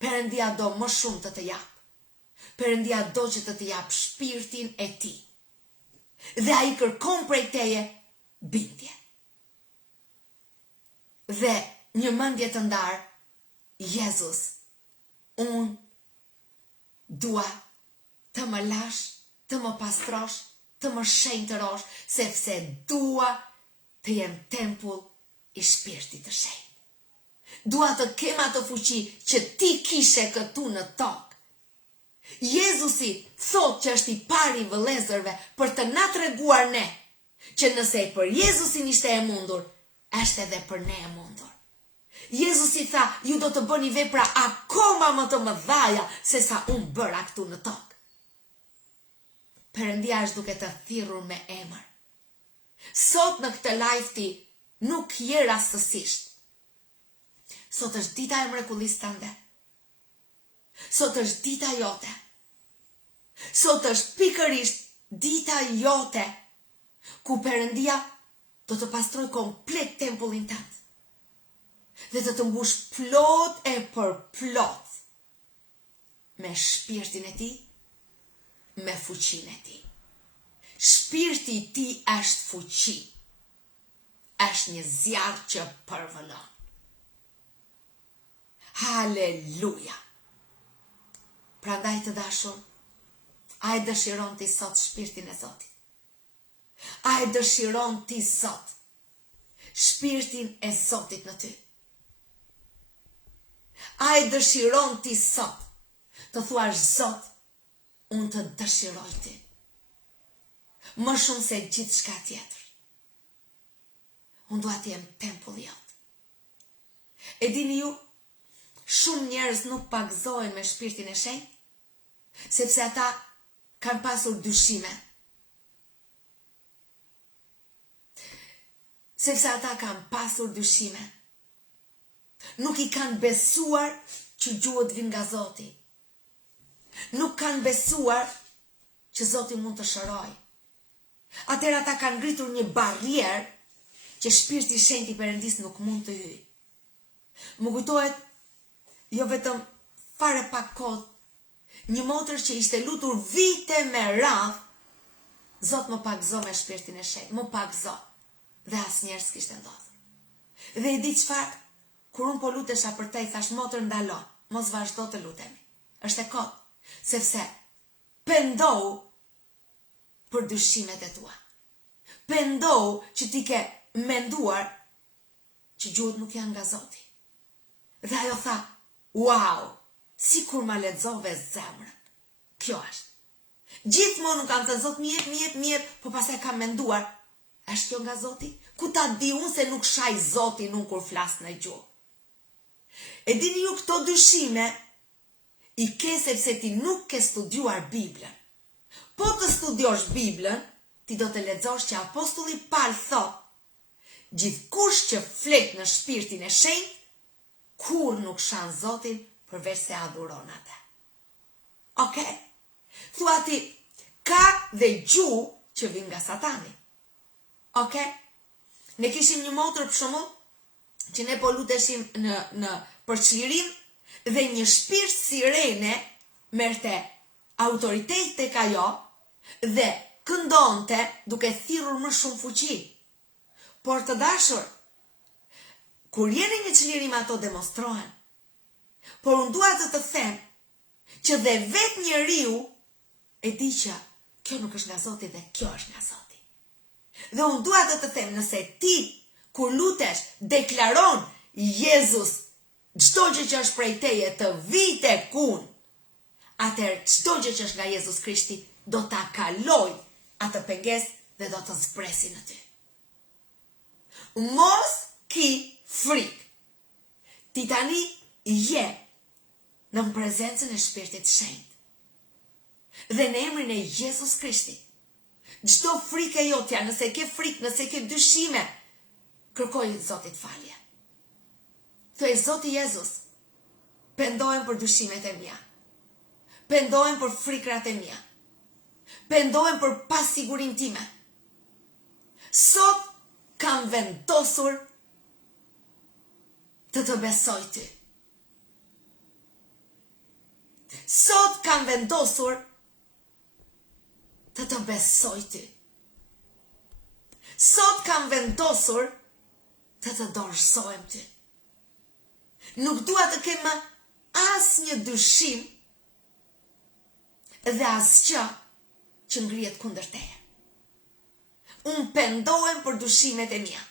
Perëndia do më shumë të jap. Perëndia do që të jap shpirtin e tij. Dhe ai kërkon prej teje bindje. Dhe një mendje të ndarë, Jezus, unë dua të më lash, të më pastrosh, të më shenjtërosh, sepse dua të jem tempull i Shpirtit të Shenjtë. Dua të kem atë fuqi që ti kishe këtu në tokë. Jezusi thot që është i pari vëllezërve për të na treguar ne që nëse për Jezusin ishte e mundur, është edhe për ne e mundur. Jezusi tha, ju do të bëni vepra akoma më të mëdhaja se sa unë bëra këtu në tokë. Perëndia është duke të thirrur me emër. Sot në këtë live ti nuk je rastësisht. Sot është dita e mrekullisë tënde. Sot është dita jote. Sot është pikërisht dita jote ku Perëndia do të pastroj komplet tempullin tënd. Dhe do të mbush plot e për plot me shpirtin e tij, me fuqinë e tij. Shpirti i tij është fuqi. Është një zjarr që përvëllon. Haleluja. Prandaj të dashur, a e dëshiron ti sot shpirtin e Zotit? A e dëshiron ti sot shpirtin e Zotit në ty? A e dëshiron ti sot të thuash Zot, unë të dëshiroj ty më shumë se gjithë shka tjetër. Unë dua të jem tempulli jot. E dini ju, shumë njerëz nuk pagëzohen me shpirtin e shenjtë, sepse ata kanë pasur dyshime. Sepse ata kanë pasur dyshime. Nuk i kanë besuar që gjuhët vijnë nga Zoti. Nuk kanë besuar që Zoti mund të shërojë. Atëherë ata kanë ngritur një barrierë që shpirti i shenjtë i Perëndis nuk mund të hyjë. Më kujtohet jo vetëm fare pak kohë, një motër që ishte lutur vite me radhë, Zot më pagëzo me shpirtin e shenjtë, më pagëzo. Dhe asnjëherë s'kishte ndodhur. Dhe i di çfarë? Kur unë po lutesha për te, thash motër ndalo, mos vazhdo të lutemi. Është e kot, sepse pendohu për dyshimet e tua. Pendohu që ti ke menduar që gjuhët nuk janë nga Zoti. Dhe ajo tha, wow, si kur ma lexove zemrën. Kjo është. Gjithmonë nuk kam thënë Zot mi jep, po pastaj kam menduar, është kjo nga Zoti? Ku ta di unë se nuk shaj Zoti nuk kur flas në gjuhë. E dini ju këto dyshime i ke sepse ti nuk ke studiuar Biblën. Po të studiosh Biblën, ti do të lexosh që apostulli Paul thot, gjithkush që flet në shpirtin e shenjtë, kur nuk shan Zotin përveç se adhuron atë. Okej? Thua ti, ka dhe gjuhë që vin nga Satani. Okej? Ne kishim një motër për shembull që ne po luteshim në përçlirim dhe një shpirt sirene merrte autoritet tek ajo dhe këndonte duke thirrur më shumë fuqi. Por të dashur, kur jeni një çlirim ato demonstrohen. Por unë dua të them që dhe vetë njeriu e di që kjo nuk është nga Zoti dhe kjo është nga Zoti. Dhe unë dua të them, nëse ti kur lutesh deklaron Jezus çdo gjë që është prej teje të vite kun, atëherë çdo gjë që është nga Jezus Krishti do ta kaloj atë pengesë dhe do të zbresi në ty. Mos ki frikë. Ti tani je në prezencën e Shpirtit Shenjtë. Dhe në emrin e Jezus Krishti, çdo frikë e jotja, nëse ke frikë, nëse ke dyshime, kërkoj Zotit falje. Thuaj Zoti Jezus, pendohem për dyshimet e mia. Pendohem për frikrat e mia. Pendohem për pasigurinë time. Sot kam vendosur të besoj ty. Sot kam vendosur të besoj ty. Sot kam vendosur të të dorësojmë ty. Nuk dua të kemë as një dyshim dhe asgjë që ngrihet kundër teje. Unë pendohem për dyshimet e mia.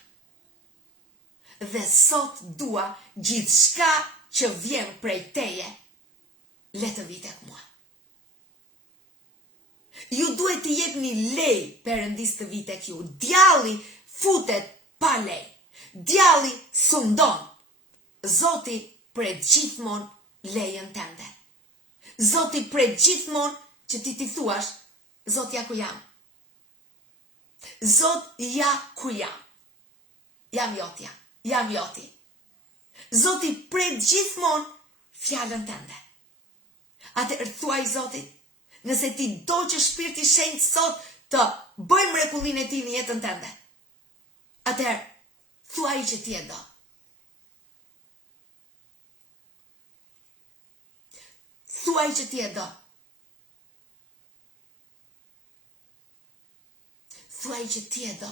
Dhe sot dua gjithçka që vjen prej teje, le të vijë tek mua. Ju duhet të jepni lej Perëndis të vijë tek ju. Djalli futet pa lej. Djalli sundon. Zoti pret gjithmonë lejen tënde. Zoti pret gjithmonë që ti thuash, Zot ja ku jam. Zot ja ku jam. Jam jotja, jam joti. Zoti pret gjithmonë fjalën tënde. Atëherë thuaj Zotit, nëse ti do që Shpirti i Shenjtë sot të bëjë mrekullin e tij në jetën tënde, atëherë thuaj që ti e do. Thuaj që ti e do. Thuaj që ti e do.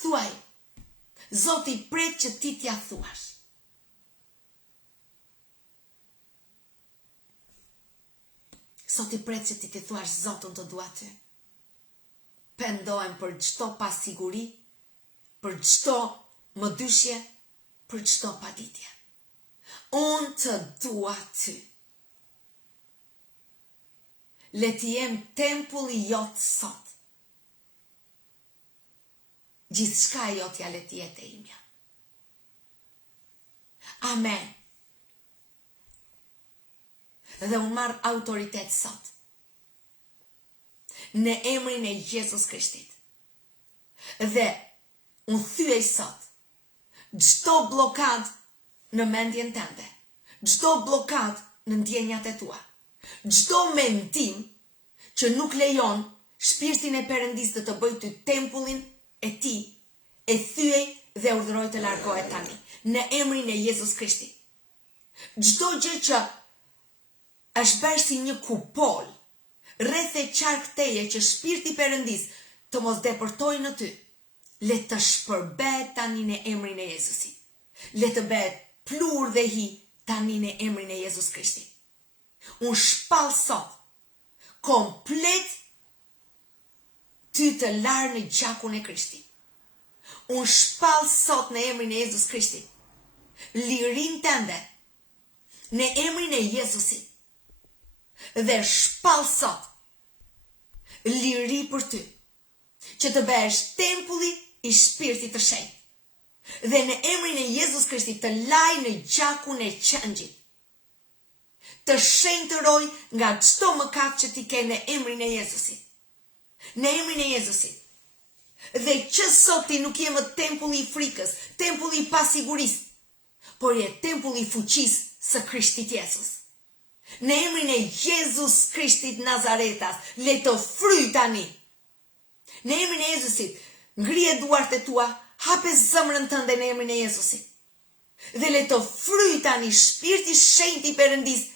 Thuaj, Zoti pret që ti t'ja thuash. Zoti pret që ti t'i thuash, Zotun të dua ty. Pendohem për çdo pasiguri, për çdo mëdyshje, për çdo paditje. Unë të dua ty. Le të jem tempulli jot sot. Gjithçka e jotja le të jetë e imja. Amen. Dhe unë marr autoritet sot. Në emrin e Jezus Krishtit. Dhe unë thyej sot çdo blokad në mendjen tënde, çdo blokad në ndjenjat e tua, çdo mendim që nuk lejon Shpirtin e Perëndis të bëjë ty tempullin e tij, e thyej dhe urdhëroj të largohet tani, në emrin e Jezus Krishtit. Çdo gjë që është bërë si një kupol rreth e qark teje që Shpirti i Perëndis të mos depërtojë në ty, le të shpërbehet tani në emrin e Jezusit. Le të bëhet plur dhe hi tani në emrin e Jezus Krishtit. Unë shpall sot komplet ty të larë në gjakun e Krishtit. Unë shpall sot në emrin e Jezus Krishtit lirin tënde në emrin e Jezusit. Dhe shpall sot liri për ty, që të bëhesh tempulli i Shpirtit të Shenjtë. Dhe në emrin e Jezus Krishtit të laj në gjakun e qengjit. Të shenjtëroj nga çdo mëkat që ti ke në emrin e Jezusit. Në emrin e Jezusit. Dhe që sot ti nuk je më tempulli i frikës, tempulli i pasigurisë, por je tempulli i fuqisë së Krishtit Jezus. Në emrin e Jezus Krishtit Nazaretas, le të fryj tani. Në emrin e Jezusit, ngrije duart e tua, hape zemrën tënde në emrin e Jezusit. Dhe le të fryj tani Shpirti i Shenjtë i Perëndis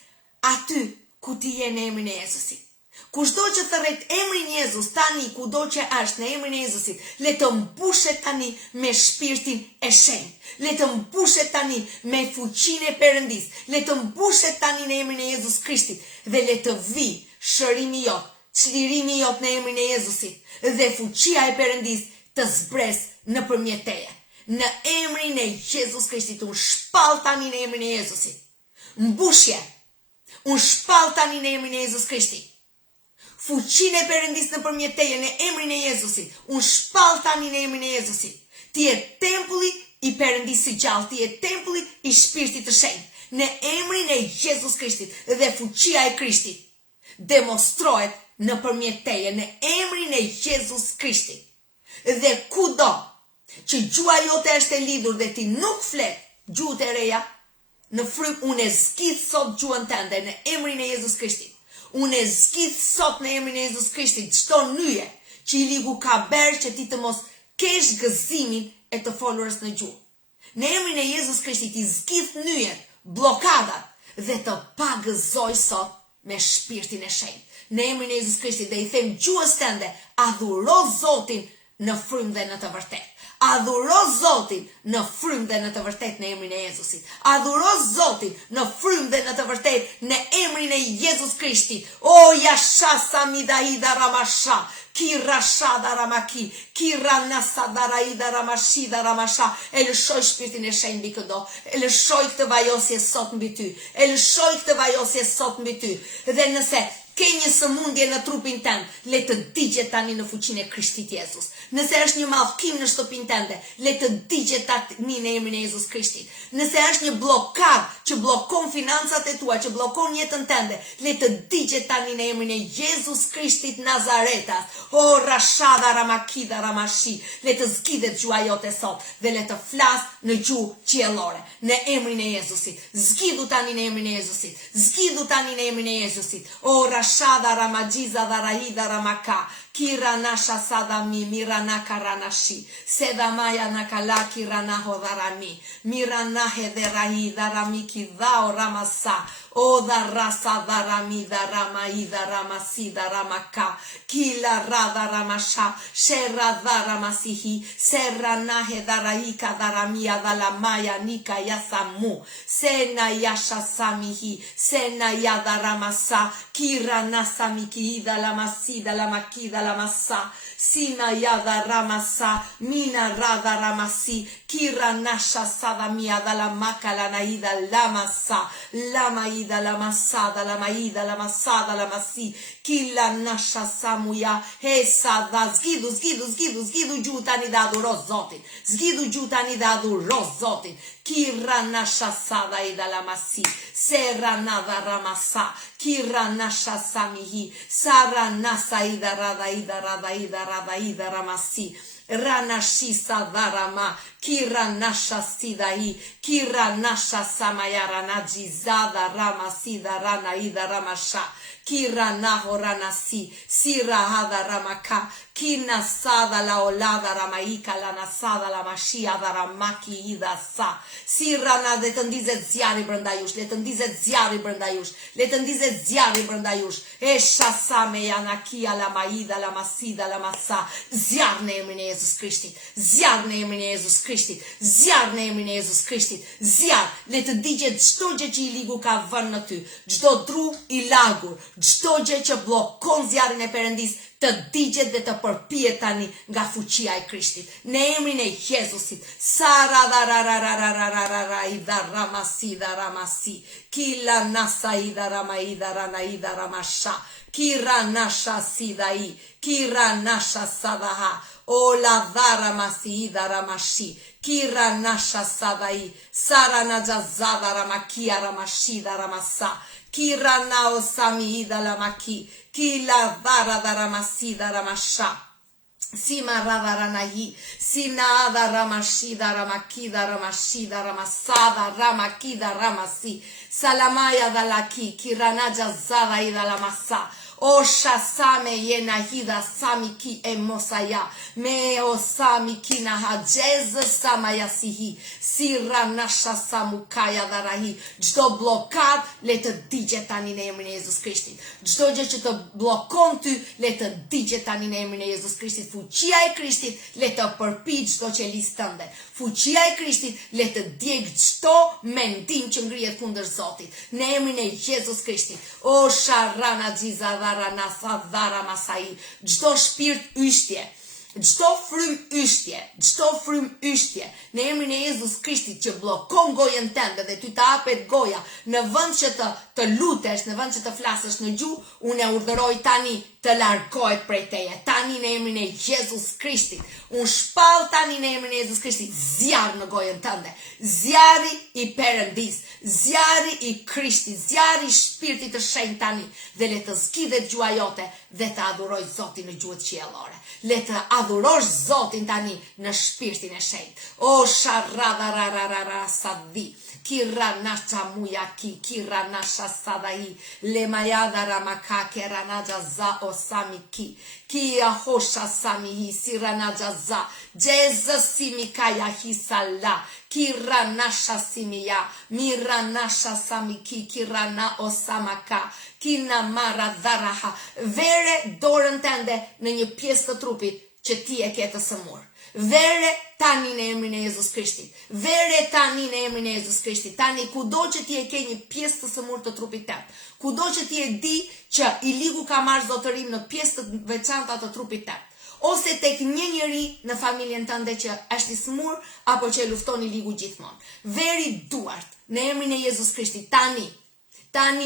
aty ku ti je në emrin e Jezusit. Kushdo që thërret emrin Jezus tani, kudo që është në emrin e Jezusit, le të mbushet tani me Shpirtin e Shenjtë. Le të mbushet tani me fuqinë e Perëndis. Le të mbushet tani në emrin e Jezus Krishtit dhe le të vi shërimi jot, çlirimi jot në emrin e Jezusit dhe fuqia e Perëndis të zbres nëpërmjet teje. Në emrin e Jezus Krishtit unë shpall tani në emrin e Jezusit. Mbushje. Unë shpall tani në emrin e Jezus Krishtit. Fuqinë e Perëndis nëpërmjet teje në emrin e Jezusit. Unë shpall tani në emrin e Jezusit. Ti je tempulli i Perëndis së gjallë, ti je tempulli i Shpirtit të Shenjtë. Në emrin e Jezus Krishtit dhe fuqia e Krishtit demonstrohet nëpërmjet teje në emrin e Jezus Krishtit. Dhe kudo që gjua jote është e lidhur dhe ti nuk flet gjuhët e reja, në frymë unë e zgjidh sot gjuhën tënde në emrin e Jezus Krishtit. Unë e zgjidh sot në emrin e Jezus Krishtit çdo nyje që i ligu ka berë që ti të mos kesh gëzimin e të folurës në gjuhë. Në emrin e Jezus Krishtit i zgjidh nyjet, blokadat dhe të pagëzoj sot me shpirtin e shenjtë. Në emrin e Jezus Krishtit dhe i them gjuhës tënde, adhuro Zotin në frymë dhe në të vërtetë. Adhuro Zotin në frymë dhe në të vërtetë në emrin e Jezusit. Adhuro Zotin në frymë dhe në të vërtetë në emrin e Jezus Krishtit. O Yasha Samidaida Ramasha, Kira Shada Ramaki, Kira Nasada Raida Ramashida Ramasha. E lëshoj shpirtin e shenjtë mbi këdo. E lëshoj këtë vajosje sot mbi ty. E lëshoj këtë vajosje sot mbi ty. Dhe nëse ke një sëmundje në trupin tënd, le të digjet tani në fuqinë e Krishtit Jezus. Nëse është një mallkim në shtëpinë tënde, le të digjet tani në emrin e Jezus Krishtit. Nëse është një blokad që bllokon financat e tua, që bllokon jetën tënde, le të digjet tani në emrin e Jezus Krishtit Nazaretas. O Rashada Ramakida Ramashi, le të zgjidhet gjua jote sot dhe le të flas në gjuhë qiellore në emrin e Jezusit. Zgjidhu tani në emrin e Jezusit. Zgjidhu tani në emrin e Jezusit. O Rashada Ramajiza Daraida Ramaka, Kira Nasha Sadami, Mirana Karanashi, Sedamaya Nakalaki Ranaho Darami, Mirana Hederahi Daramiki Dao Ramasa, O Darasa Darami Daramai Daramasi Daramaka, Kila Rada Ramasha, Shera Daramasihi, Serra Nahe Daraika Daramia Dalamaya Nika Yasamu, Sena Yasha Samihi, Sena Yada Ramasa, Kira Nasamiki Dalamasi Dalamaki Dalamasa, Sina Yada Ramasa, Mina Rada Ramasi, Kira Nasha Sadamia Dalamaka Lanaida Lamasa, Lamaida Lamasada Lamaida Lamasada Lamasi, Kila Nasha Samuja, Hesada, zgidu gjuhë tani dhe adhuro Zotin. Zgidu gjuhë tani dhe adhuro Zotin. Kira Nasha Sada Ida Lamasi, Sera Nada Ramasa, Kira Nasha Samihi, Sara Nasa Ida Rada Ida Rada Ida Rada Ida Ramasi, Rana Shisa Darama, Kira Nasha Sidahi, Kira Nasha Samayara Najizada Rama Sida Rana Ida Ramasha, Kira Naho Ranasi, Sira Hada Ramaka, Kina Sada La Olada Ramaika La Nasada La Mashia da Ramaki Ida Sa, Sira Na dhe të ndizet zjarri brenda jush, le të ndizet zjarri brenda jush, le të ndizet zjarri brenda jush, Esha Same Yanakia La Maida La Masida La Masa, zjarr në emrin e Jezus Krishtit, zjarr në emrin e Jezus Krishtit, zjarr në emrin e Jezus Krishtit, zjarr, le të digjet çdo gjë që i ligu ka vënë në ty, çdo dru i lagur, çdo gjë që bllokon zjarrin e Perëndis, të digjet dhe të përpijet tani nga fuqia e Krishtit. Në emrin e Jezusit, Sara da ida ramasi da ramasi, Kila nasa ida ramaida ranaida ramasha, Kira nasha sidai, Kira nasha sadaha, Ola dara masi ida ramashi, Kira nasha sadai, Sara najazada ramakia ramashida ramasa, Kira nao sami ida lamaki, Kila vara daramasida ramasha, Sima ravaranahi, Sinada ramashida ramakida ramashida ramasada ramakida ramasi, Salamaya dalaki, Kiranaja zada ida lamasa, O shasame yenahida samiki emosaya, me osamiki na hajez samayasihi, Sira nasha samukaya darahi, çdo blokad le të digjet tani në emrin e Jezus Krishtit. Çdo gjë që të bllokon ty, le të digjet tani në emrin e Jezus Krishtit. Fuqia e Krishtit le të përpij çdo qelisë tënde. Fuqia e Krishtit le të djeg çdo mendim që ngrihet kundër Zotit. Në emrin e Jezus Krishtit. O sharana xizava Nasa dhara masai, çdo shpirt yshtje, çdo frym yshtje, në emrin e Jezus Krishtit që bllokon gojën tënde dhe ty të hapet goja, në vend që të lutesh, në vend që të flasësh në gjuhë, unë e urdhëroj tani të largohet prej teje. Tani në emrin e Jezus Krishtit. Unë shpall tani në emrin e Jezus Krishtit zjarr në gojën tënde. Zjarri i Perëndis, zjarri i Krishtit, zjarri i Shpirtit të Shenjtë tani dhe le të zgjidhet gjua jote dhe të adhuroj Zotin në gjuhët qiellore. Le të adhurosh Zotin tani në Shpirtin e Shenjtë. O sharrada sadi, Kiranasha muyaki, kiranasha sadahi, lemayada ramaka, keranaja za osamiki, kia hosha samihi, siranaja za, Jesus simikaya hisala, kiranasha simia, miranasha samiki, kirana osamaka, kina mara dharaha. Vere dorën tënde në një pjesë të trupit që ti e ke të sëmur. Vere tani në emrin e Jezus Krishtit. Vere tani në emrin e Jezus Krishtit. Tani kudo që ti e ke një pjesë të sëmur të trupit tënd, kudo që ti e di që i ligu ka marrë zotërim në pjesë të veçanta të trupit tënd, ose tek një njeri në familjen tënde që është i smur apo që e lufton i ligu gjithmonë. Veri duart në emrin e Jezus Krishtit tani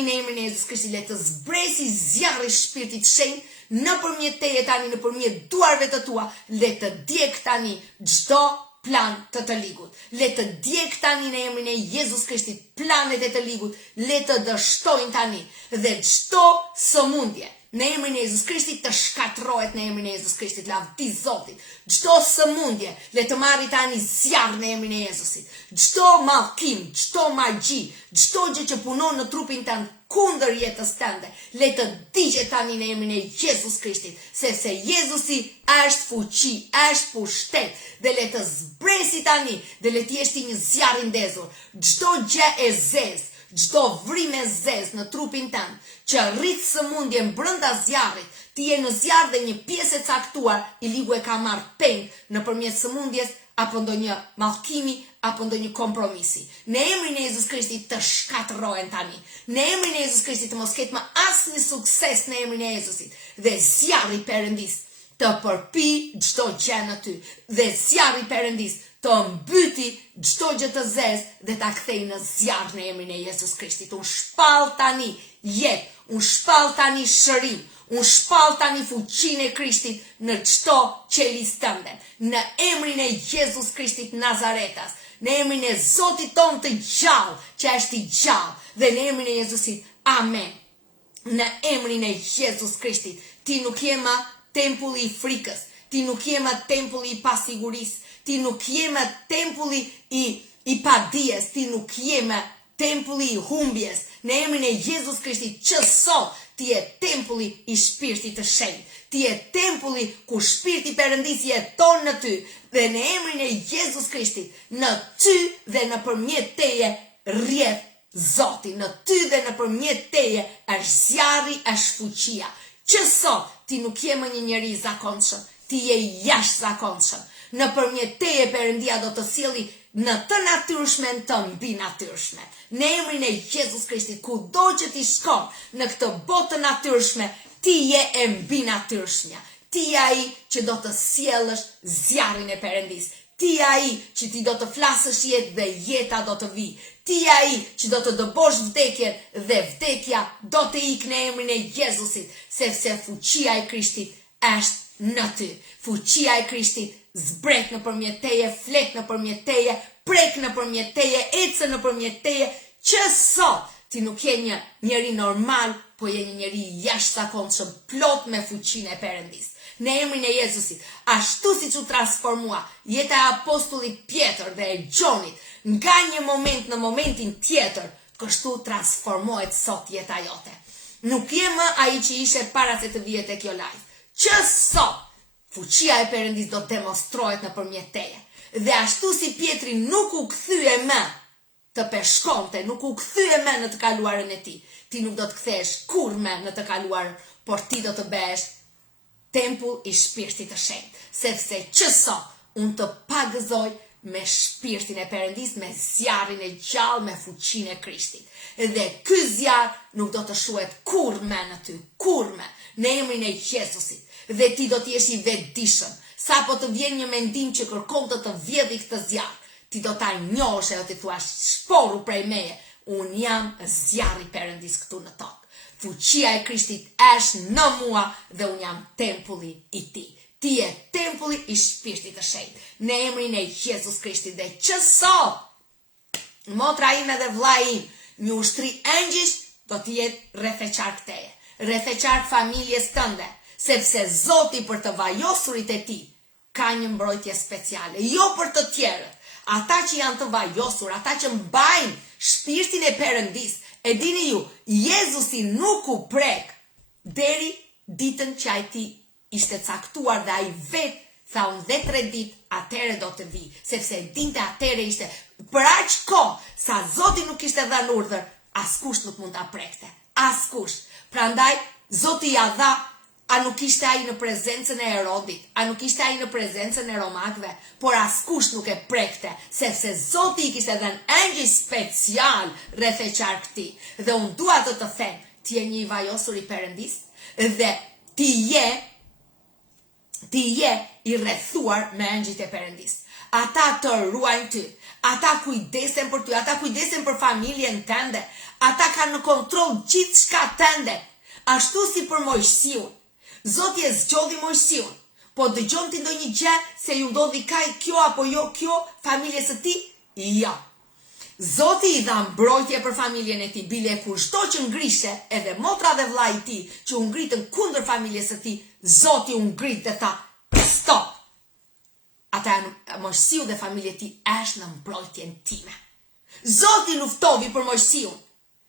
në emrin e Jezus Krishtit le të zbresi zjarri shpirtit shenjtë nëpërmjet teje tani, nëpërmjet duarve të tua, le të djeg tani çdo plan të ligut. Le të djeg tani në emrin e Jezus Krishtit planet e të ligut, le të dështojnë tani dhe çdo sëmundje në emrin e Jezus Krishtit të shkatrohet në emrin e Jezus Krishtit, lavdi Zotit. Çdo sëmundje le të marri tani zjarr në emrin e Jezusit. Çdo mallkim, çdo magji, çdo gjë që punon në trupin tënd kundër jetës tënde, le të digjet tani në emrin e Jezus Krishtit, sepse Jezusi është fuqi, është pushtet, dhe le të zbresi tani, dhe le të jesh ti një zjarr i ndezur. Çdo gjë e zezë, çdo vrim e zezë në trupin tënd, që rrit sëmundje brenda zjarrit, ti je në zjarr dhe një pjesë e caktuar i ligu e ka marrë peng nëpërmjet sëmundjes apo ndonjë mallkimi apo ndonjë kompromisi. Në emrin e Jezus Krishtit të shkatërrohen tani. Në emrin e Jezus Krishtit të mos ketë më asnjë sukses në emrin e Jezusit. Dhe zjarri i Perëndis të përpi çdo gjë në ty. Dhe zjarri i Perëndis të mbyti çdo gjë të zezë dhe ta kthej në zjarr në emrin e Jezus Krishtit. Unë shpall tani jetë, unë shpall tani shërim, unë shpall tani fuqinë e Krishtit në çdo qelis tënde. Në emrin e Jezus Krishtit Nazaretas, në emrin e Zotit ton të gjallë, që është i gjallë, dhe në emrin e Jezusit, amen. Në emrin e Jezus Krishtit, ti nuk je më tempulli i frikës, ti nuk je më tempulli i pasigurisë, ti nuk je më tempulli i padijes, ti nuk je më tempulli i humbjes. Në emrin e Jezus Krishtit, që sot ti je tempulli i shpirtit të shenjtë. Ti je tempulli ku shpirti i Perëndis jeton në ty, dhe në emrin e Jezus Krishtit, në ty dhe nëpërmjet teje rrjedh Zoti, në ty dhe nëpërmjet teje është zjarri, është fuqia. Që sot ti nuk je më një njeri i zakonshëm, ti je jashtëzakonshëm. Nëpërmjet teje Perëndia do të sjellë në të natyrshmen të mbi natyrshme. Në emrin e Jezus Krishtit, kudo që ti shkon në këtë botë të natyrshme, ti je e mbi natyrshmja. Ti je ai që do të sjellësh zjarrin e Perëndis. Ti je ai që ti do të flasësh jetë dhe jeta do të vi. Ti je ai që do të dëbosh vdekjen dhe vdekja do të ikë në emrin e Jezusit, sepse fuqia e Krishtit është në ty. Fuqia e Krishtit zbret nëpërmjet teje, flet nëpërmjet teje, prek nëpërmjet teje, ecë nëpërmjet teje, që sot ti nuk je një njeri normal, po je një njeri jashtëzakonshëm, plot me fuqinë e Perëndis. Në emrin e Jezusit, ashtu siç u transformua jeta e apostullit Pjetër dhe e Gjonit, nga një moment në momentin tjetër, kështu transformohet sot jeta jote. Nuk je më ai që ishe para se të vije tek kjo live. Që sot fuqia e Perëndis do të demonstrohet nëpërmjet teje. Dhe ashtu si Pietri nuk u kthye më të peshkonte, nuk u kthye më në të kaluarën e tij, ti nuk do të kthehesh kurrë më në të kaluarën, por ti do të bëhesh tempull i shpirtit të shenjtë, sepse që sot unë të pagëzoj me shpirtin e Perëndis, me zjarrin e gjallë, me fuqinë e Krishtit. Dhe ky zjarr nuk do të shuhet kurrë më në ty, kurrë më, në emrin e Jezusit. Dhe ti do të jesh i vetëdijshëm. Sapo të vjen një mendim që kërkon të vjedhë këtë zjarr, ti do ta njohësh edhe ti thua shporu prej meje, unë jam zjarri i Perëndis këtu në tokë. Fuqia e Krishtit është në mua dhe unë jam tempulli i tij. Ti je tempulli i shpirtit të shenjtë. Në emrin e Jezus Krishtit, dhe që sot motra ime dhe vlla im, një ushtri engjësh do të jetë rreth e qark teje, rreth e qark familjes tënde, sepse Zoti për të vajosurit e tij ka një mbrojtje speciale, jo për të tjerët. ata që janë të vajosur, ata që mbajnë shpirtin e Perëndis. E dini ju, Jezusi nuk u prek deri ditën që ai ishte caktuar dhe ai vetë tha unë dhe 3 ditë atëre do të vi, sepse dinte atëre ishte për aq kohë sa Zoti nuk ishte dhënë urdhër, askush nuk mund ta prekte. Askush. Prandaj Zoti ja dha, a nuk ishte ai në prezencën e Herodit, a nuk ishte ai në prezencën e romakëve, por askush nuk e prekte, sepse Zoti i kishte dhënë engjëj special rreth e qarkëti. Dhe unë dua të them, ti je një i vajosur i Perëndis dhe ti je i rrethuar me engjëjt e Perëndis. Ata të ruajnë ty, ata kujdesen për ty, ata kujdesen për familjen tënde, ata kanë në kontroll gjithçka tënde, ashtu si për Mojsiun. Zoti e zgjodhi Mojsiun, po dëgjon ti ndonjë gjë se ju ndodhi kjo apo jo kjo familjes së tij? Ja. Zoti i dha mbrojtje për familjen e tij, bile kushto që ngrishe, edhe motra dhe vllai i tij që u ngritën kundër familjes së tij, Zoti u ngrit dhe tha, stop. Ata Mojsiu dhe familja e tij është në mbrojtjen time. Zoti luftovi për Mojsiun.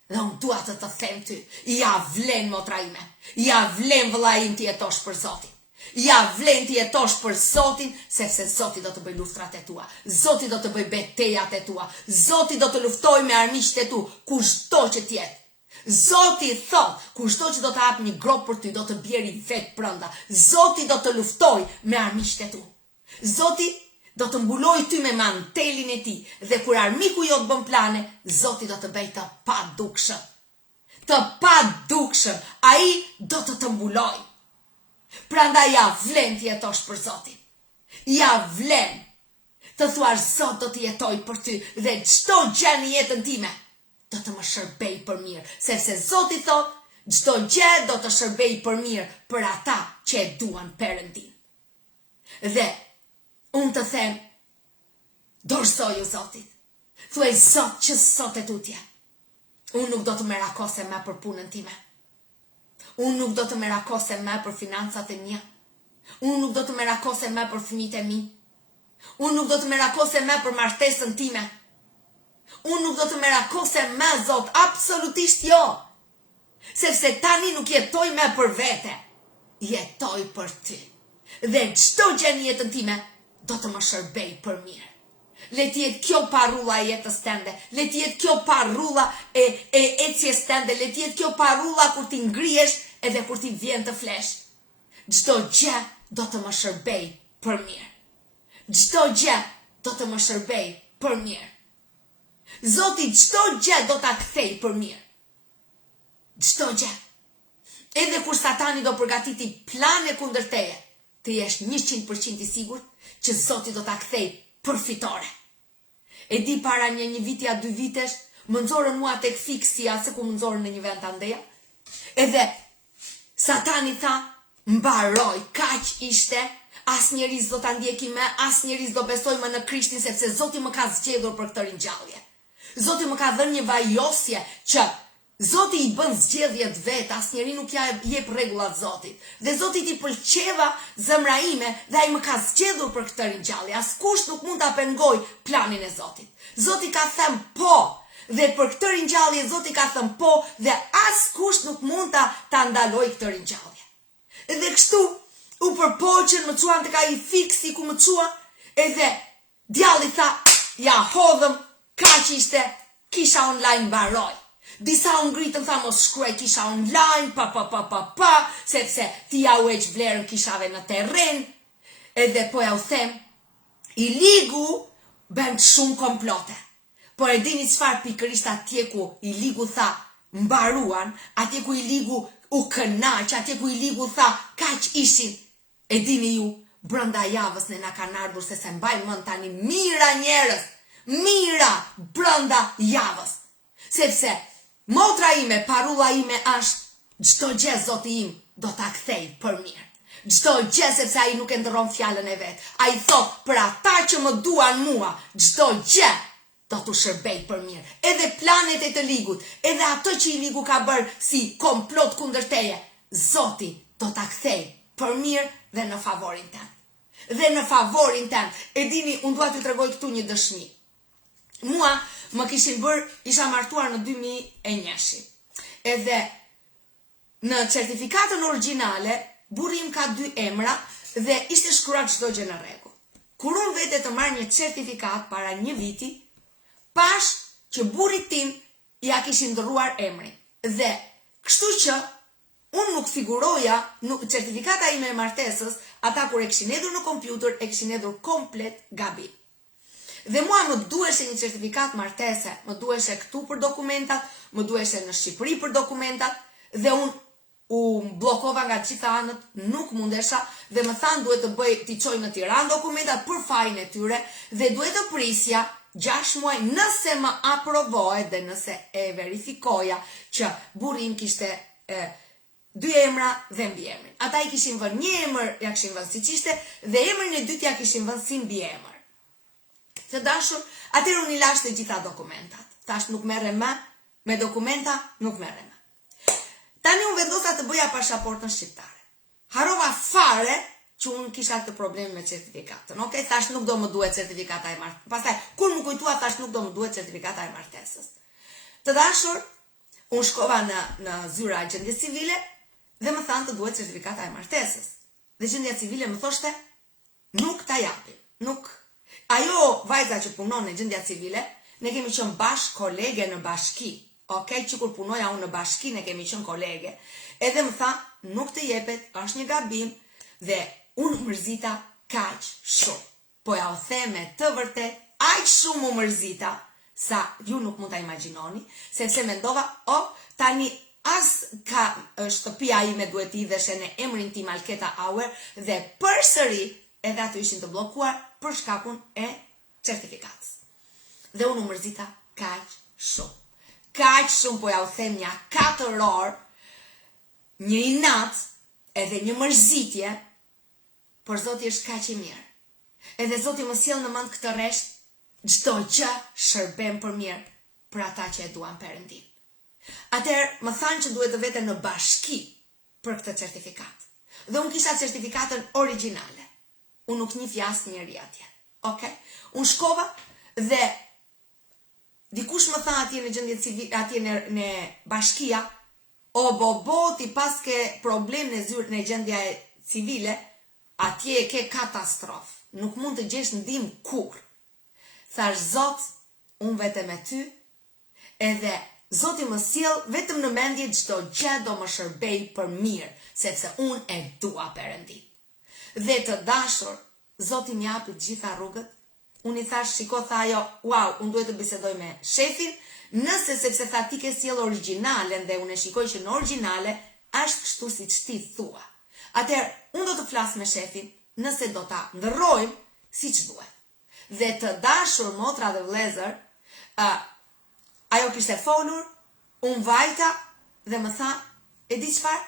Dhe unë dua të them ty, ja vlen motra ime, ja vlen vëlla im të jetosh për Zotin. Ja vlen të jetosh për Zotin, sepse Zoti do të bëj luftrat e tua. Zoti do të bëj betejat e tua. Zoti do të luftoj me armiqtë e tu, kushdo që të jetë. Zoti thot, kushdo që do të hap një grop për ty, do të bjeri vetë brenda. Zoti do të luftoj me armiqtë e tu. Zoti do të mbuloj ty me mantelin e tij, dhe kur armiku jo të bën plane, Zoti do të bëj të padukshëm. Të padukshëm, ai do të mbuloj. Prandaj ja vlen të jetosh për Zotin. Ja vlen të thuash Zot do të jetoj për ty dhe çdo gjë në jetën time do të më shërbej për mirë, sepse Zoti thot, çdo gjë do të shërbej për mirë për ata që e duan Perëndin. Dhe unë të them, dorëzoju Zotit. Thuaj Zot që sot e tutje. Unë nuk do të merakosem me për punën time. Unë nuk do të merakosem me për financat e mia. Unë nuk do të merakosem me për fëmijët e mi. Unë nuk do të merakosem me për martesën time. Unë nuk do të merakosem me Zot, absolutisht jo. Sepse tani nuk jetoj me për vete. Jetoj për ty. Dhe çdo gjë në jetën time do të më shërbej për mirë. Le të jetë kjo parulla e jetës tënde, le të jetë kjo parulla e ecjes tënde, le të jetë kjo parulla kur ti ngrihesh edhe kur ti vjen të flesh. Çdo gjë do të më shërbej për mirë. Çdo gjë do të më shërbej për mirë. Zoti çdo gjë do ta kthej për mirë. Çdo gjë. Edhe kur Satani do përgatiti plane kundër teje, ti jesh 100% i sigurt që Zoti do ta kthej përfitore. E di para një viti a 2 vitesh, më nxorën mua tek fiksi, se ku më nxorën në një vend të ndeja. Edhe Satani tha, mbaroj, kaq ishte, asnjëri s'do ta ndjeki më, asnjëri s'do besoj më në Krishtin, sepse Zoti më ka zgjedhur për këtë ringjallje. Zoti më ka dhënë një vajosje që Zoti i bën zgjedhjet vet, asnjëri nuk ja jep rregullat Zotit. Dhe Zoti i pëlqeva zemra ime dhe ai më ka zgjedhur për këtë ringjallje. Askush nuk mund ta pengoj planin e Zotit. Zoti ka thënë po, dhe për këtë ringjallje Zoti ka thënë po, dhe askush nuk mund ta ndaloj këtë ringjallje. Dhe kështu u përpoqën, më çuan tek ai fiksi ku më çua, edhe djalli tha, ja hodhëm, kaq ishte, kisha online mbaroj. Disa unë ngritën, tha mos shkruaj, kisha online, sepse ti ja u eq vlerën kishave në terren, edhe po ja u them, i ligu bën shumë komplote. Por e dini çfarë pikërisht atje ku i ligu tha, mbaruan, atje ku i ligu u kënaq, atje ku i ligu tha, kaq ishin. E dini ju, brenda javës ne na kanë ardhur se mbajnë mend tani mira njerëz, mira brenda javës. Sepse motra ime, parulla ime është çdo gjë Zoti im do ta kthej për mirë. Çdo gjë, sepse ai nuk e ndron fjalën e vet. Ai thot për ata që më duan mua, çdo gjë do t'u shërbej për mirë. Edhe planet e të ligut, edhe ato që i ligu ka bërë si komplot kundër teje, Zoti do ta kthej për mirë dhe në favorin tënd. dhe në favorin tem. E dini, unë dua t'ju tregoj këtu një dëshmi. Mua më kishin bërë, isha martuar në 2001. Edhe në certifikatën origjinale, burri im ka 2 emra dhe ishte shkruar çdo gjë në rregull. Kur unë vete të marr një certifikat para 1 viti, pash që burrit tim ja kishin ndrruar emrin. Dhe kështu që unë nuk figuroja, certifikata ime e martesës, ata kur e kishin hedhur në kompjuter, e kishin hedhur komplet gabim. Dhe mua më duheshe një certifikat martese, më duheshe këtu për dokumentat, më duheshe në Shqipëri për dokumentat, dhe unë u blokova nga gjitha anët, nuk mundesha, dhe më thanë duhet të bëj t'i qoj në Tiranë dokumentat për fajin e tyre, dhe duhet të prisja 6 muaj nëse më aprovohet dhe nëse e verifikoja që burri im kishte 2 emra dhe mbiemrin. Ata i kishin vënë 1 emër, ja kishin vënë siç ishte, dhe emrin e dytë ja kishin vënë si mbiemër. Të dashur, atëherë unë i lash të gjitha dokumentat. Tash nuk merrem më me dokumenta, nuk merrem më. Tani unë vendosa të bëja pasaportën shqiptare. Harova fare që unë kisha këtë problem me certifikatën. Okej, thash nuk do më duhet certifikata e martesës. Pastaj, kur më kujtua, thash nuk do më duhet certifikata e martesës. Të dashur, unë shkova në zyra e gjendjes civile dhe më thanë të duhet certifikata e martesës. Dhe gjendja civile më thoshte, nuk ta japim. Nuk. Ajo vajza që punon në gjendja civile, ne kemi qenë bashkë kolege në bashki. Okej, që kur punoja unë në bashki, ne kemi qenë kolege. Edhe më tha, nuk të jepet, është një gabim, dhe unë mërzita kaq shumë. Po ja o the me të vërtet, aq shumë u mërzita, sa ju nuk mund ta imagjinoni, sepse mendova, tani as ka shtëpia ime duhet i dheshe në emrin tim Alketa Auer, dhe përsëri edhe ato ishin të bllokuar për shkakun e certifikatës. Dhe unë u mërzita kaq shumë. Kaq shumë, po ja u them nja 4 orë, një inat, edhe një mërzitje, por Zoti është kaq i mirë. Edhe Zoti më sjell në mend këtë rresht, çdo gjë shërben për mirë për ata që e duan Perëndin. Atëherë më thanë që duhet të vete në bashki për këtë certifikat. Dhe unë kisha certifikatën origjinale. Unë nuk njihja asnjëri atje. Okej? Unë shkova dhe dikush më tha atje në gjendje civile, atje në bashkia, ti paske problem në zyrë në gjendja civile, atje e ke katastrofë. Nuk mund të gjesh ndihmë kur. Thash, Zot, unë vete me ty, edhe Zoti më sjell vetëm në mendje çdo gjë do më shërbej për mirë, sepse unë e dua Perëndin. Dhe të dashur, Zoti më japi të gjitha rrugët. Unë i thash, shiko, tha ajo, wow, unë duhet të bisedoj me shefin, nëse sepse tha ti ke sjell origjinalen dhe unë e shikoj që në origjinale është kështu siç ti thua. Atëherë, unë do të flas me shefin, nëse do ta ndërrojmë siç duhet. Dhe të dashur motra dhe vëllezër, ajo kishte folur, unë vajta dhe më tha, e di çfarë?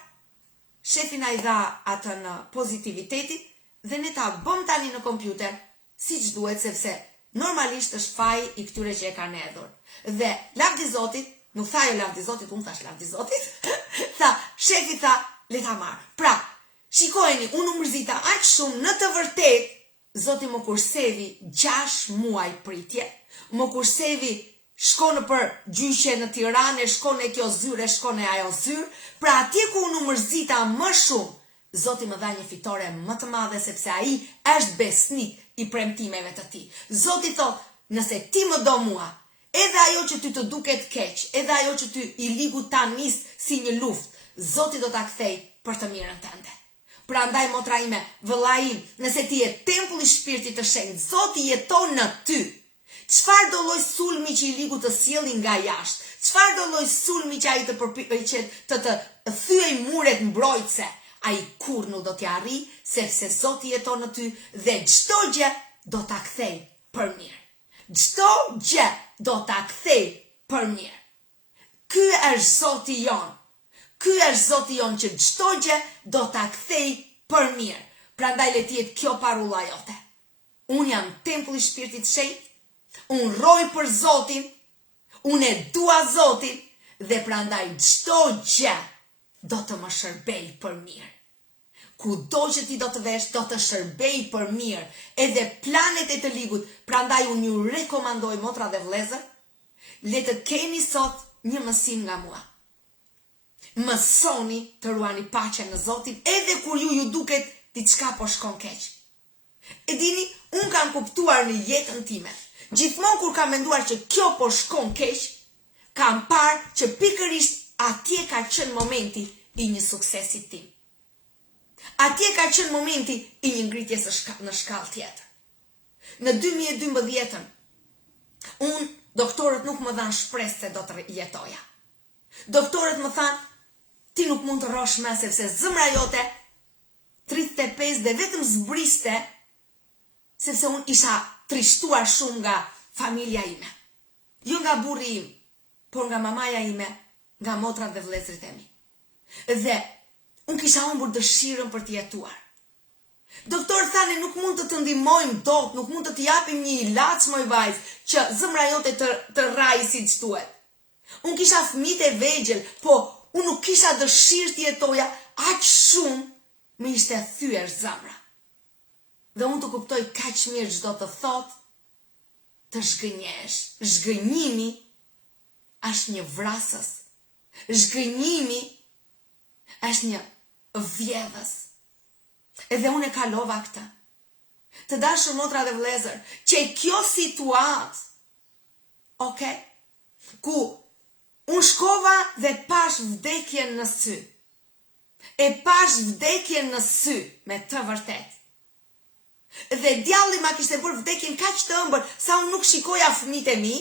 Shefi na i dha atë në pozitivitetin dhe ne ta bëm tani në kompjuter siç duhet, sepse normalisht është faji i këtyre që e kanë hedhur. Dhe lavdi Zotit, nuk tha jo lavdi Zotit, unë thash lavdi Zotit, tha, shefi tha, le ta marr. Pra, shikojeni, unë u mërzita aq shumë, në të vërtet, Zoti më kursevi 6 muaj pritje, më kursevi shkon për gjyqe në Tiranë, shkon e kjo zyre, shkon e ajo zyrë, pra atje ku unë u mërzita më shumë, Zoti më dha një fitore më të madhe, sepse ai është besnik i premtimeve të tij. Zoti thot, nëse ti më do mua, edhe ajo që ty të duket keq, edhe ajo që ty i ligu ta nis si një luftë, Zoti do ta kthej për të mirën tënde. Prandaj motra ime, vëlla im, nëse ti je tempulli i Shpirtit të Shenjtë, Zoti jeton në ty. Çfarë do lloj sulmi që i ligu të sjellin nga jashtë? Çfarë do lloj sulmi që ai të thyej muret mbrojtëse? Ai kur nuk do t'ja arri, sepse Zoti jeton në ty dhe çdo gjë do ta kthej për mirë. Çdo gjë do ta kthej për mirë. Ky është Zoti jon. Ky është Zoti jon që çdo gjë do ta kthej për mirë. Prandaj le të jetë kjo parulla jote. Unë jam tempulli i Shpirtit të Shenjtë. Unë rroj për Zotin. Unë e dua Zotin dhe prandaj çdo gjë do të më shërbej për mirë. Kudo që ti do të vesh, do të shërbej për mirë, edhe planet e të ligut. Prandaj unë ju rekomandoj, motra dhe vëllezër, le të keni sot një mësim nga mua. Mësoni të ruani paqen në Zotin, edhe kur ju duket diçka po shkon keq. E dini, unë kam kuptuar në jetën time, gjithmonë kur kam menduar që kjo po shkon keq, kam parë që pikërisht atje ka qenë momenti i një suksesit tim. Atje ka qenë momenti i një ngritjes në shkallë tjetër. Në 2012, unë, doktorët nuk më dhanë shpresë se do të jetoja. Doktorët më thanë, ti nuk mund të rrosh më sepse zemra jote 35 dhe vetëm zbriste, sepse unë isha trishtuar shumë nga familja ime. Jo nga burri im, por nga mamaja ime, nga motrat dhe vëllezërit e mi. Dhe unë kisha humbur dëshirën për të jetuar. Doktorët thanë nuk mund të të ndihmojmë dot, nuk mund të të japim një ilaç moj vajzë që zemra jote të rrajë siç duhet. Unë kisha fëmijë të vegjël, po unë nuk kisha dëshirë të jetoja, aq shumë më ishte thyer zemra. Dhe unë të kuptoj kaq mirë çdo të thot, të zhgënjesh. Zhgënjimi është një vrasës. Zhgënjimi është një vjedhës. Edhe unë e kalova këtë. Të dashur motra dhe vëllezër, që kjo situatë, ku unë shkova dhe pash vdekjen në sy. E pash vdekjen në sy me të vërtet. Dhe djalli ma kishte bërë vdekjen kaq të ëmbël, sa unë nuk shikoja fëmijët e mi,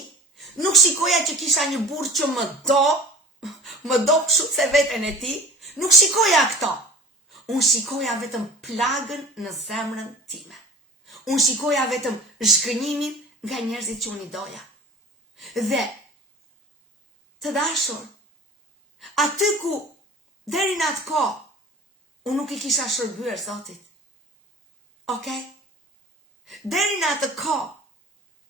nuk shikoja që kisha një burrë që më do kështu se veten e tij, nuk shikoja këto. Unë shikoja vetëm plagën në zemrën time. Unë shikoja vetëm zhgënjimin nga njerëzit që unë i doja. Dhe, të dashur, aty ku, deri në atë kohë, unë nuk i kisha shërbyer Zotit. Deri në atë kohë,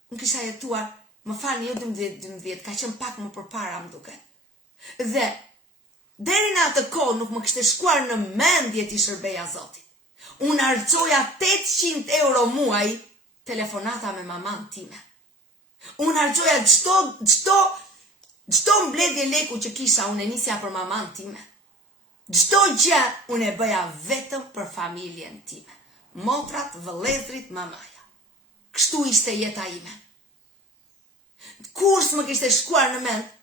unë kisha jetuar, më falni, jo 12, ka qenë pak më përpara më duket. Dhe, deri në atë kohë nuk më kishte shkuar në mendje të shërbeja Zotit. Unë harxoja 800 euro muaj telefonata me maman time. Unë harxoja çdo mbledhje leku që kisha, unë e nisja për maman time. Çdo gjë unë e bëja vetëm për familjen time. Motrat, vëllezrit, mamaja. Kështu ishte jeta ime. Kur s'më kishte shkuar në mend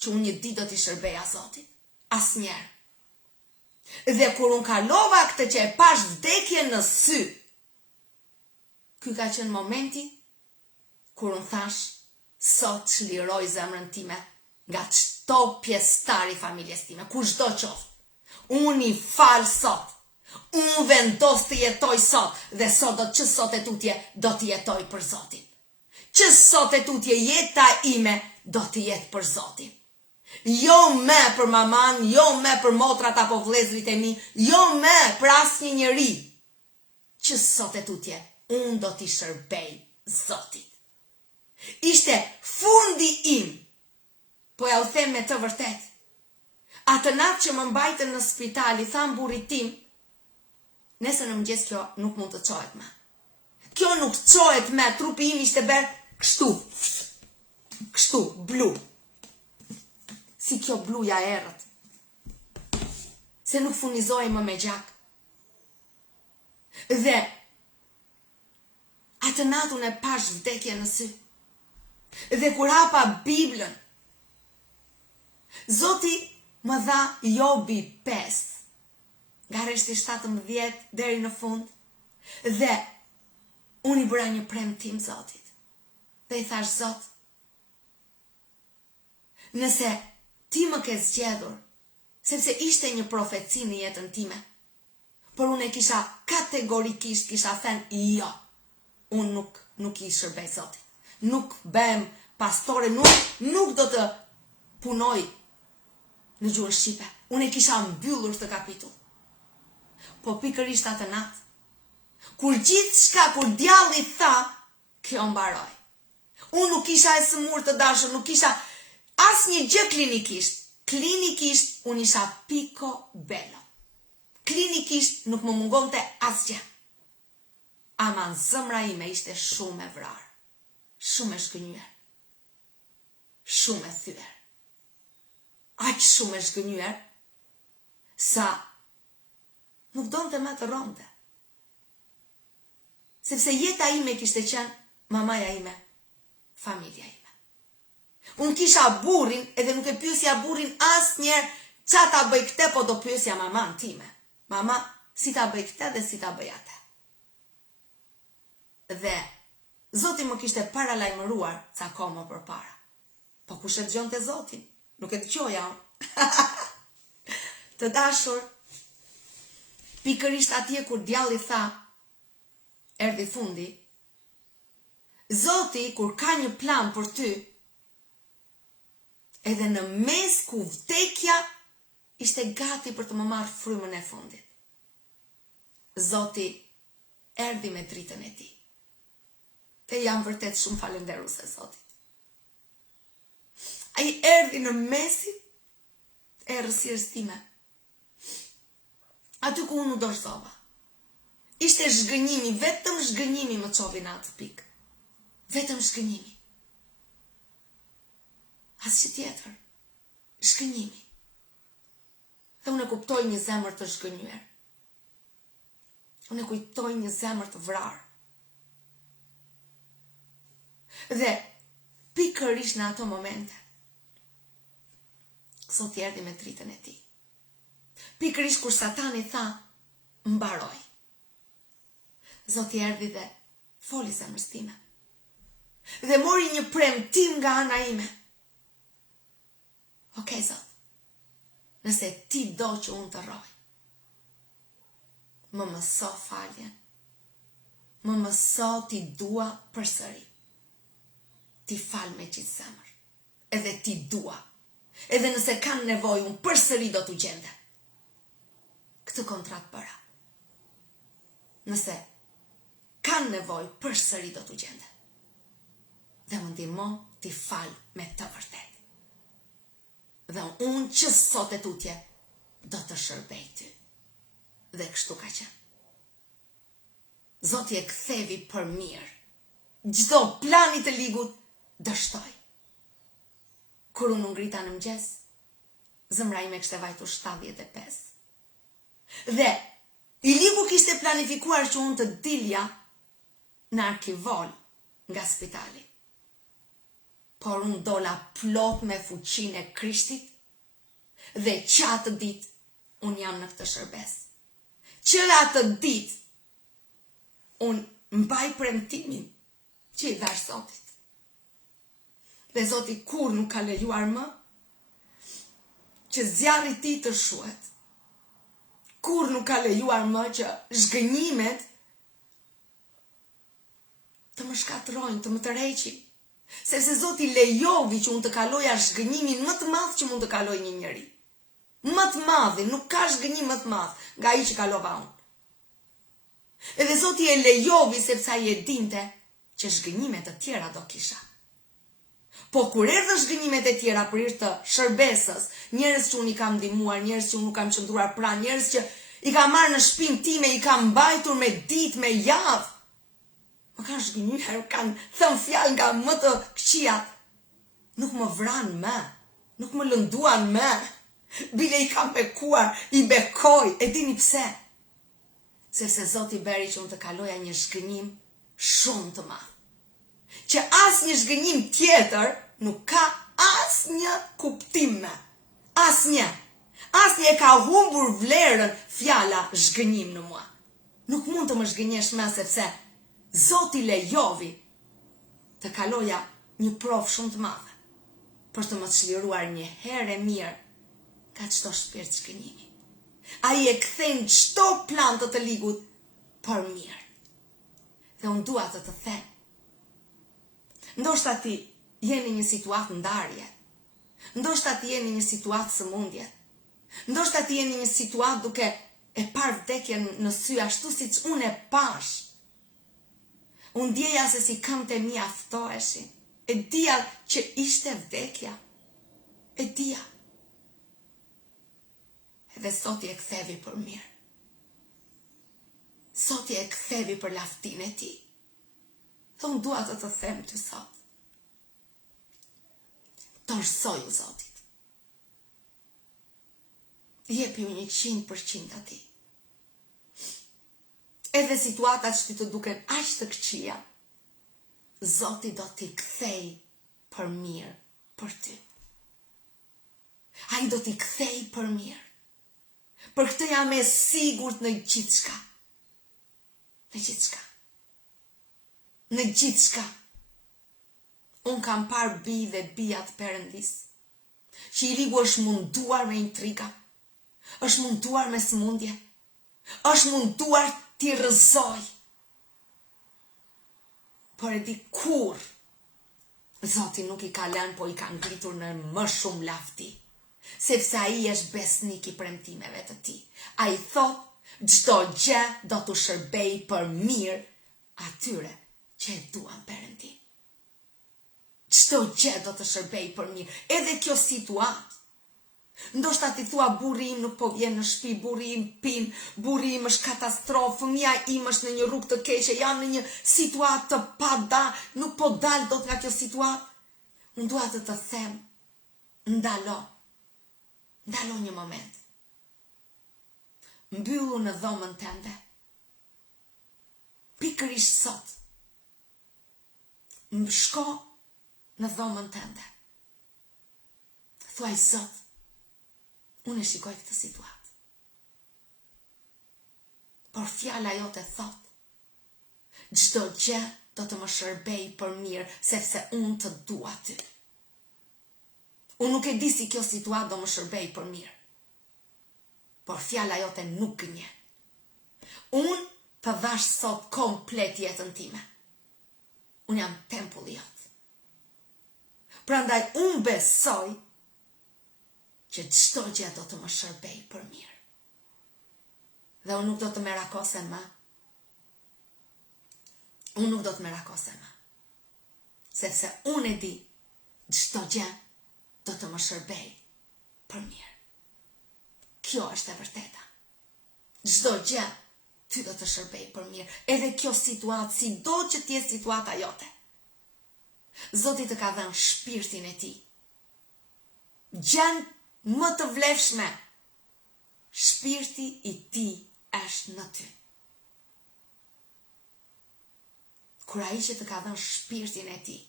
që unë një ditë do t'i shërbeja Zotit. Asnjëherë. Dhe kur unë kalova këtë që e pash vdekjen në sy, ky ka qenë momenti kur unë thash, sot çliroj zemrën time nga çdo pjesëtar i familjes time, kushdo qoftë. Unë i fal sot. Unë vendos të jetoj sot, dhe sot që sot e tutje do të jetoj për Zotin. Që sot e tutje jeta ime do të jetë për Zotin. Jo me për maman, jo me për motrat apo vëllezërit e mi, jo me për asnjë njeri. Që sot e tutje, unë do t'i shërbej Zotit. Ishte fundi im, po ja u them me të vërtet. Atë natë që më mbajtën në spital, i tham burrit tim, nesër në mëngjes kjo nuk mund të çohet më. Kjo nuk çohet më, trupi im ishte bërë kështu, blu. Si kjo bluja errët. Se nuk furnizoj më me gjak. Dhe atë natë unë e pash vdekje në sy. Dhe kur hapa Biblën, Zoti më dha Jobi 5, nga rreshti 17 deri në fund, dhe unë i bëra një premtim Zotit. Dhe i thash, Zot, nëse ti më ke zgjedhur, sepse ishte një profeci në jetën time, por unë e kisha kategorikisht kisha thënë jo, unë nuk i shërbej Zotit. Nuk bëhem pastore, nuk do të punoj në gjuhën shqipe. Unë e kisha mbyllur këtë kapitull. Po pikërisht atë natë, kur gjithçka, kur djalli tha, kjo mbaroi. Unë nuk kisha e sëmur të dashur, nuk kisha asnjë gjë klinikisht. Klinikisht unë isha piko bello. klinikisht nuk më mungonte asgjë. Ama në zemra ime ishte shumë e vrarë, shumë e shgënjur, shumë e thyer. Aq shumë e shgënjur sa nuk donte më të rronte. Sepse jeta ime kishte qenë mamaja ime, familja ime. Unë kisha burrin, edhe nuk e pyesja burrin asnjëherë qa ta bëj këte, po do pyesja maman time. Mama, si ta bëj këte dhe si ta bëj atë. Dhe Zoti më kishte paralajmëruar ca kohë më përpara. Po kush e dëgjonte Zotin? Nuk e dëgjoja unë. Të dashur, pikërisht atje kur djalli tha, erdhi fundi, Zoti kur ka një plan për ty, edhe në mes ku vdekja ishte gati për të më marrë frymën e fundit, Zoti erdhi me dritën e tij. Dhe jam vërtet shumë falënderuese Zotit. Ai erdhi në mesin e errësirës time. Aty ku unë u dorëzova. Ishte zhgënjimi, vetëm zhgënjimi më çovi në atë pikë. Vetëm zhgënjimi. Asgjë tjetër. Zhgënjimi. Dhe unë e kuptoj një zemër të zhgënjur. Unë e kujtoj një zemër të vrarë. Dhe pikërisht në ato momente, Zoti erdhi me dritën e tij. Pikërisht kur Satani tha, mbaroj. Zoti erdhi dhe foli zemrës time. Dhe mori një premtim nga ana ime. Okej, Zot, nëse ti do që unë të rroj, më mëso faljen, më mëso ti dua përsëri. Ti fal me gjithë zemër, edhe ti dua, edhe nëse kanë nevojë unë përsëri do t'u gjende. Këtë kontratë bëra. Nëse kanë nevojë përsëri do t'u gjende. Dhe më ndihmo ti fal me të vërtetë. Dhe unë që sot e tutje do të shërbej ty. Dhe kështu ka qenë. Zoti e kthevi për mirë. Çdo plani të ligut dështoj. Kur unë ngrita në mëngjes, zemra ime kishte vajtur 75. Dhe i ligu kishte planifikuar që unë të dilja në Arkivol nga spitali. Por unë dola plot me fuqinë e Krishtit dhe që atë ditë unë jam në këtë shërbes. Që atë ditë unë mbaj premtimin që i dhash Zotit. Dhe Zoti kur nuk ka lejuar më që zjarri i tij të shuhet. Kur nuk ka lejuar më që zhgënjimet të më shkatrojnë, të më tërheqin. Sepse Zoti lejovi që unë të kaloja zhgënjimin më të madh që mund të kaloj një njeri. Më të madhin, nuk ka zhgënjim më të madh nga ai që kalova unë. Edhe Zoti e lejovi sepse ai e dinte që zhgënjimet të tjera do kisha. Po kur erdhën zhgënjimet e tjera për hir të shërbesës, njerëz që unë i kam ndihmuar, njerëz që unë nuk kam qëndruar pranë, njerëz që i kam marrë në shtëpinë time, i kam mbajtur me ditë, me javë, më kanë zhgënjur, kanë thënë fjalë nga më të këqijat. Nuk më vranë më, nuk më lënduan më. Bile i kam bekuar, i bekoj, e dini pse? Sepse Zoti bëri që unë të kaloja një zhgënjim shumë të madh. Që asnjë zhgënjim tjetër nuk ka asnjë kuptim më. Asnjë. Asnjë e ka humbur vlerën fjala zhgënjim në mua. Nuk mund të më zhgënjesh më sepse Zoti lejovi të kaloja një provë shumë të madhe për të më çliruar një herë e mirë ka çdo shpirt zhgënjimi. Ai e kthen çdo plan të ligut për mirë. Dhe unë dua të them. Ndoshta ti jeni në një situatë ndarje. Ndoshta ti jeni në një situatë sëmundje. Ndoshta ti jeni në një situatë duke e parë vdekjen në sy ashtu siç unë e pash. Unë djeja se si këmbët e mia ftoheshin. E dija që ishte vdekja. E dija. Edhe Zoti e kthevi për mirë. Zoti e kthevi për lavdinë e tij. Unë dua të them ty sot. Dorësoju Zotit. Jepi 100% atij. Edhe situatat që ti të duken aq të këqija, Zoti do t'i kthej për mirë për ty. Ai do t'i kthej për mirë. Për këtë jam e sigurt në gjithçka. Në gjithçka. Në gjithçka. Unë kam parë bi dhe bijat Perëndis, që i ligu është munduar me intriga, është munduar me smundje, është munduar t'i rrëzoj. Por e di kur Zoti nuk i ka lënë, po i ka ngritur në më shumë lavdi, sepse ai është besnik i premtimeve të tij. Ai thot, çdo gjë do t'u shërbej për mirë atyre që e duan Perëndin. Çdo gjë do të shërbej për mirë. Edhe kjo situatë. Ndoshta ti thua burri im nuk po vjen në shtëpi, burri im pin, burri im është katastrofë, fëmia im është në një rrugë të keqe, jam në një situatë të pada, nuk po dal dot nga kjo situatë. Unë dua të të them, ndalo një moment. Mbyllu në dhomën tënde. Pikërisht sot. Shko në dhomën tënde. Thuaj Zot, unë e shikoj këtë situatë. Por fjala jote thot, çdo gjë do të më shërbej për mirë, sepse unë të dua ty. Unë nuk e di si kjo situatë do më shërbej për mirë. Por fjala jote nuk gënjen. Unë të dhash sot komplet jetën time. Unë jam tempulli jot. Prandaj unë besoj që çdo gjë do të më shërbej për mirë. Dhe unë nuk do të merakosem më. Unë nuk do të merakosem më. Sepse unë e di çdo gjë do të më shërbej për mirë. Kjo është e vërteta. Çdo gjë ty do të shërbej për mirë. Edhe kjo situatë, si do që t'jetë situata jote, Zoti të ka dhënë shpirtin e tij. Gjën më të vlefshme, shpirti i tij është në ty. Kur ai që të ka dhënë shpirtin e tij,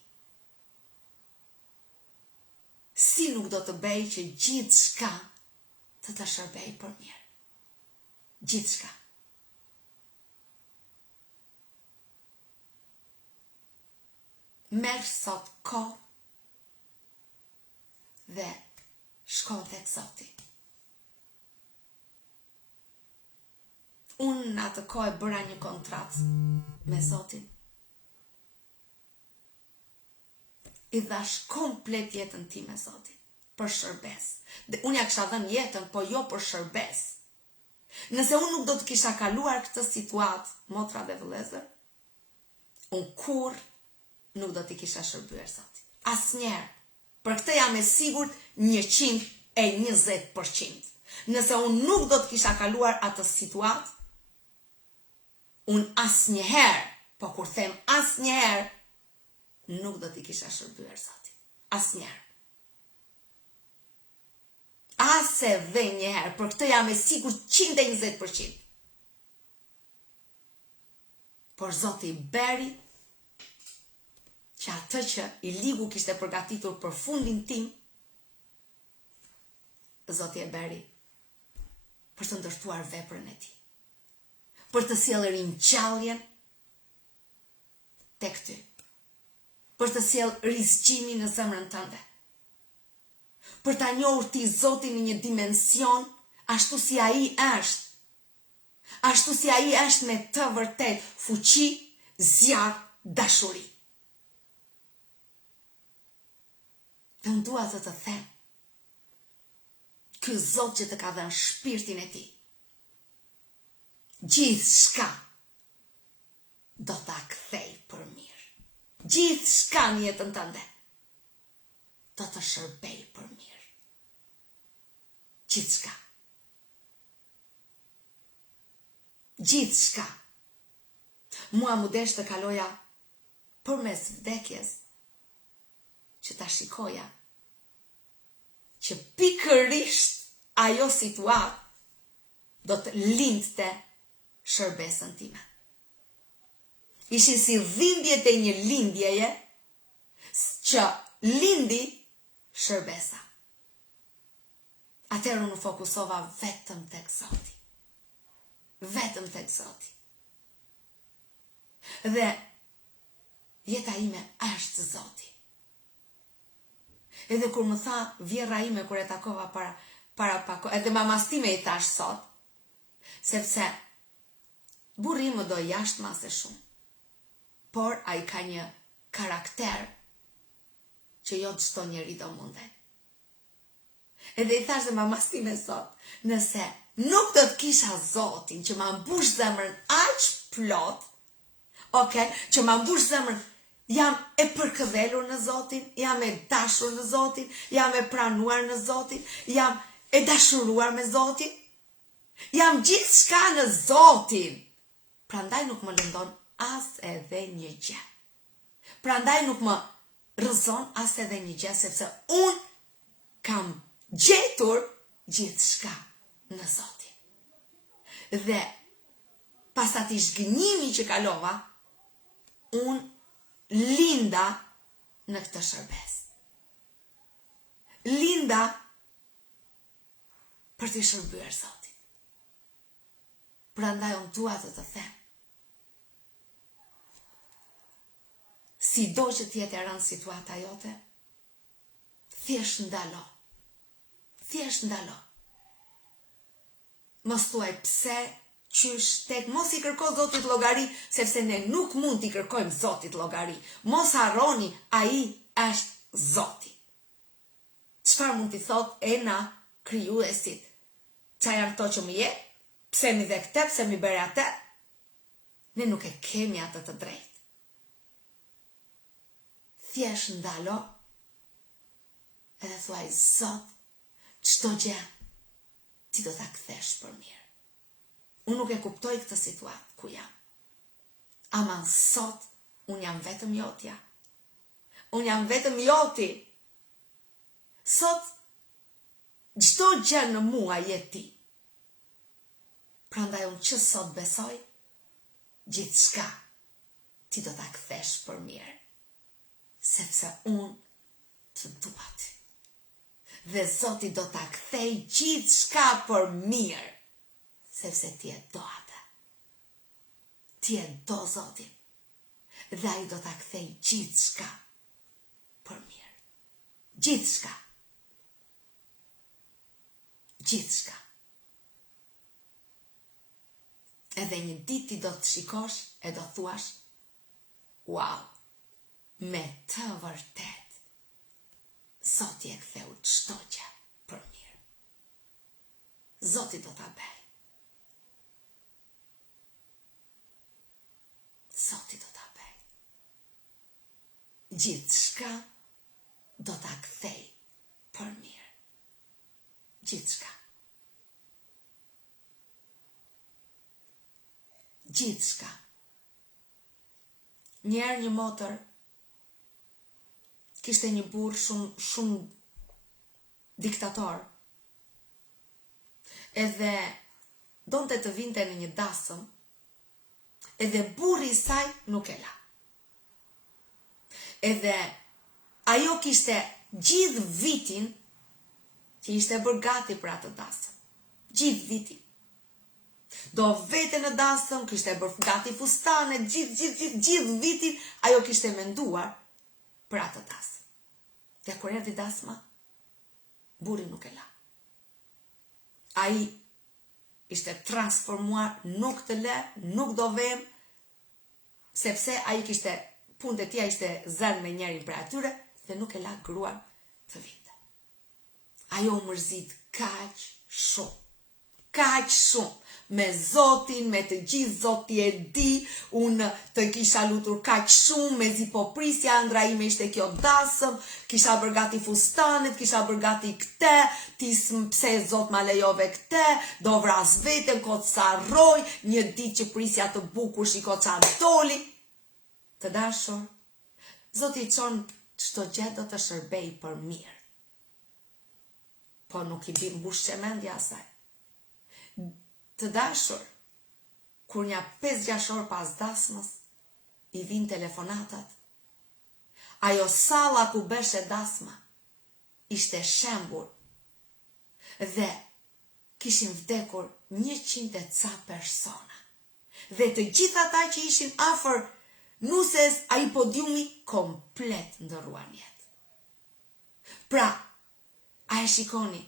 si nuk do të bëj që gjithçka të të shërbej për mirë. Gjithçka. Merë sot kohë dhe shko tek Zoti. Unë në atë kohë bëra një kontratë me Zotin. I dhash komplet jetën tim me Zotin, për shërbes. Dhe unë ja kisha dhënë jetën, po jo për shërbes. Nëse unë nuk do të kisha kaluar këtë situatë, motra dhe vëllezër, unë kur nuk do t'i kisha shërbyer Zotit. Asnjëherë. Për këtë jam e sigurt 120%. Nëse unë nuk do të kisha kaluar atë situatë, unë asnjëherë, po kur them asnjëherë, nuk do t'i kisha shërbyer Zotit. Asnjëherë. Ase dhe njëherë, për këtë jam e sigurt 120%. Por Zoti beri që atë që i ligu kishte përgatitur për fundin tim, Zoti e beri për të ndërtuar veprën e tij, për të sjellë ringjalljen tek ty, për të sjellë rizgjimin në zemrën tënde, për ta njohur ti Zotin në një dimension ashtu si ai është, ashtu si ai është me të vërtet fuqi, zjarr, dashuri. Dhe unë dua të them, ky Zot që të ka dhënë shpirtin e tij, gjithçka do ta kthej për mirë. Gjithçka në jetën tënde do të shërbej për mirë. Gjithçka. Gjithçka Mua mu desh të kaloja përmes vdekjes, që ta shikoja, që pikërisht ajo situatë do të lindte shërbesën time. Ishin si dhimbjet e një lindjeje që lindi shërbesa. Atëherë unë fokusova vetëm tek Zoti. Vetëm tek Zoti. Dhe jeta ime është Zoti. Edhe kur më tha vjerra ime kur e takova para pako, edhe mamas time i thash sot, sepse burri më do jashtë mase shumë, por a i ka një karakter që jo çdo njeri do mundet. Edhe i thash dhe mamas time sot, nëse nuk do të kisha Zotin që ma mbush zemrën aq plot, që ma mbush zemrën, jam e përkëdhelur në Zotin, jam e dashur në Zotin, jam e pranuar në Zotin, jam e dashuruar me Zotin, jam gjithçka në Zotin. Prandaj nuk më lëndon as edhe një gjë. Prandaj nuk më rrëzon as edhe një gjë, sepse unë kam gjetur gjithçka në Zotin. Dhe pas atij zhgënjimi që kalova, unë linda në këtë shërbes. Linda për të shërbyer Zotit. Prandaj unë dua të them, sido që t'jetë e rënë situata jote, thjesht ndalo. Thjesht ndalo. Mos thuaj pse, qysh, tek, mos i kërko Zotit llogari, sepse ne nuk mund t'i kërkojmë Zotit llogari. Mos harroni, ai është Zoti. Çfarë mund t'i thot Ena krijuesit? Qa janë to që më je? Pse mi dhe këte, pse mi bëre atë? Ne nuk e kemi atë të drejtë. Thjesht ndalo, edhe thuaj Zot, çdo gjë ti do ta kthesh për mirë. Unë nuk e kuptoj këtë situatë ku jam. Ama sot, unë jam vetëm jotja. Unë jam vetëm joti. Sot, çdo gjë në mua je ti. Prandaj unë që sot besoj, gjithçka ti do ta kthesh për mirë. Sepse unë të dua ty. Dhe Zoti do ta kthej gjithçka për mirë. Sepse ti e do atë. Ti e do Zotin. Dhe ai do ta kthej gjithçka për mirë. Gjithçka. Gjithçka. Edhe një ditë ti do të shikosh e do thuash, wow, me të vërtet, Zoti e ktheu çdo gjë për mirë. Zoti do ta bëj. Zoti do ta bëj. Gjithçka do ta kthej për mirë. Gjithçka. Gjithçka. Njerë një motër kishte një burr shumë diktator. Edhe donte të vinte në një dasëm, edhe burri i saj nuk e la. Edhe ajo kishte gjithë vitin që ishte bërë gati për atë dasëm. Gjithë vitin. Do vete në dasëm, kishte bërë gati fustane, gjithë vitin ajo kishte menduar për atë dasëm. Dhe kur erdhi dasma, burri nuk e la. Ai ishte transformuar, nuk të le, nuk do vem, sepse ai kishte punë e tij, ishte zënë me njërin prej atyre dhe nuk e la gruan të vinte. Ajo u mërzit kaq shumë, kaq shumë. Me Zotin, me të gjithë Zoti e di, unë të kisha lutur kaq shumë, me zi po prisja, ëndra ime ishte kjo dasëm, kisha bërgati fustanit, kisha bërgati këte, tisëm pse Zot ma lejove këte, do vras veten, ko të sarroj, një ditë që prisja të bukur, shiko qa doli. Të dashur, Zoti qonë çdo gjë do të shërbej për mirë. Po nuk i bim mbush mendja asaj. Të dashur, kur nja 5-6 orë pas dasmës, i vin telefonatat. Ajo salla ku beshe dasma, ishte shembur. Dhe kishin vdekur 100 e ca persona. Dhe të gjitha ata që ishin afër nuses, a i podiumi komplet ndërruan jetë. Pra, a e shikoni,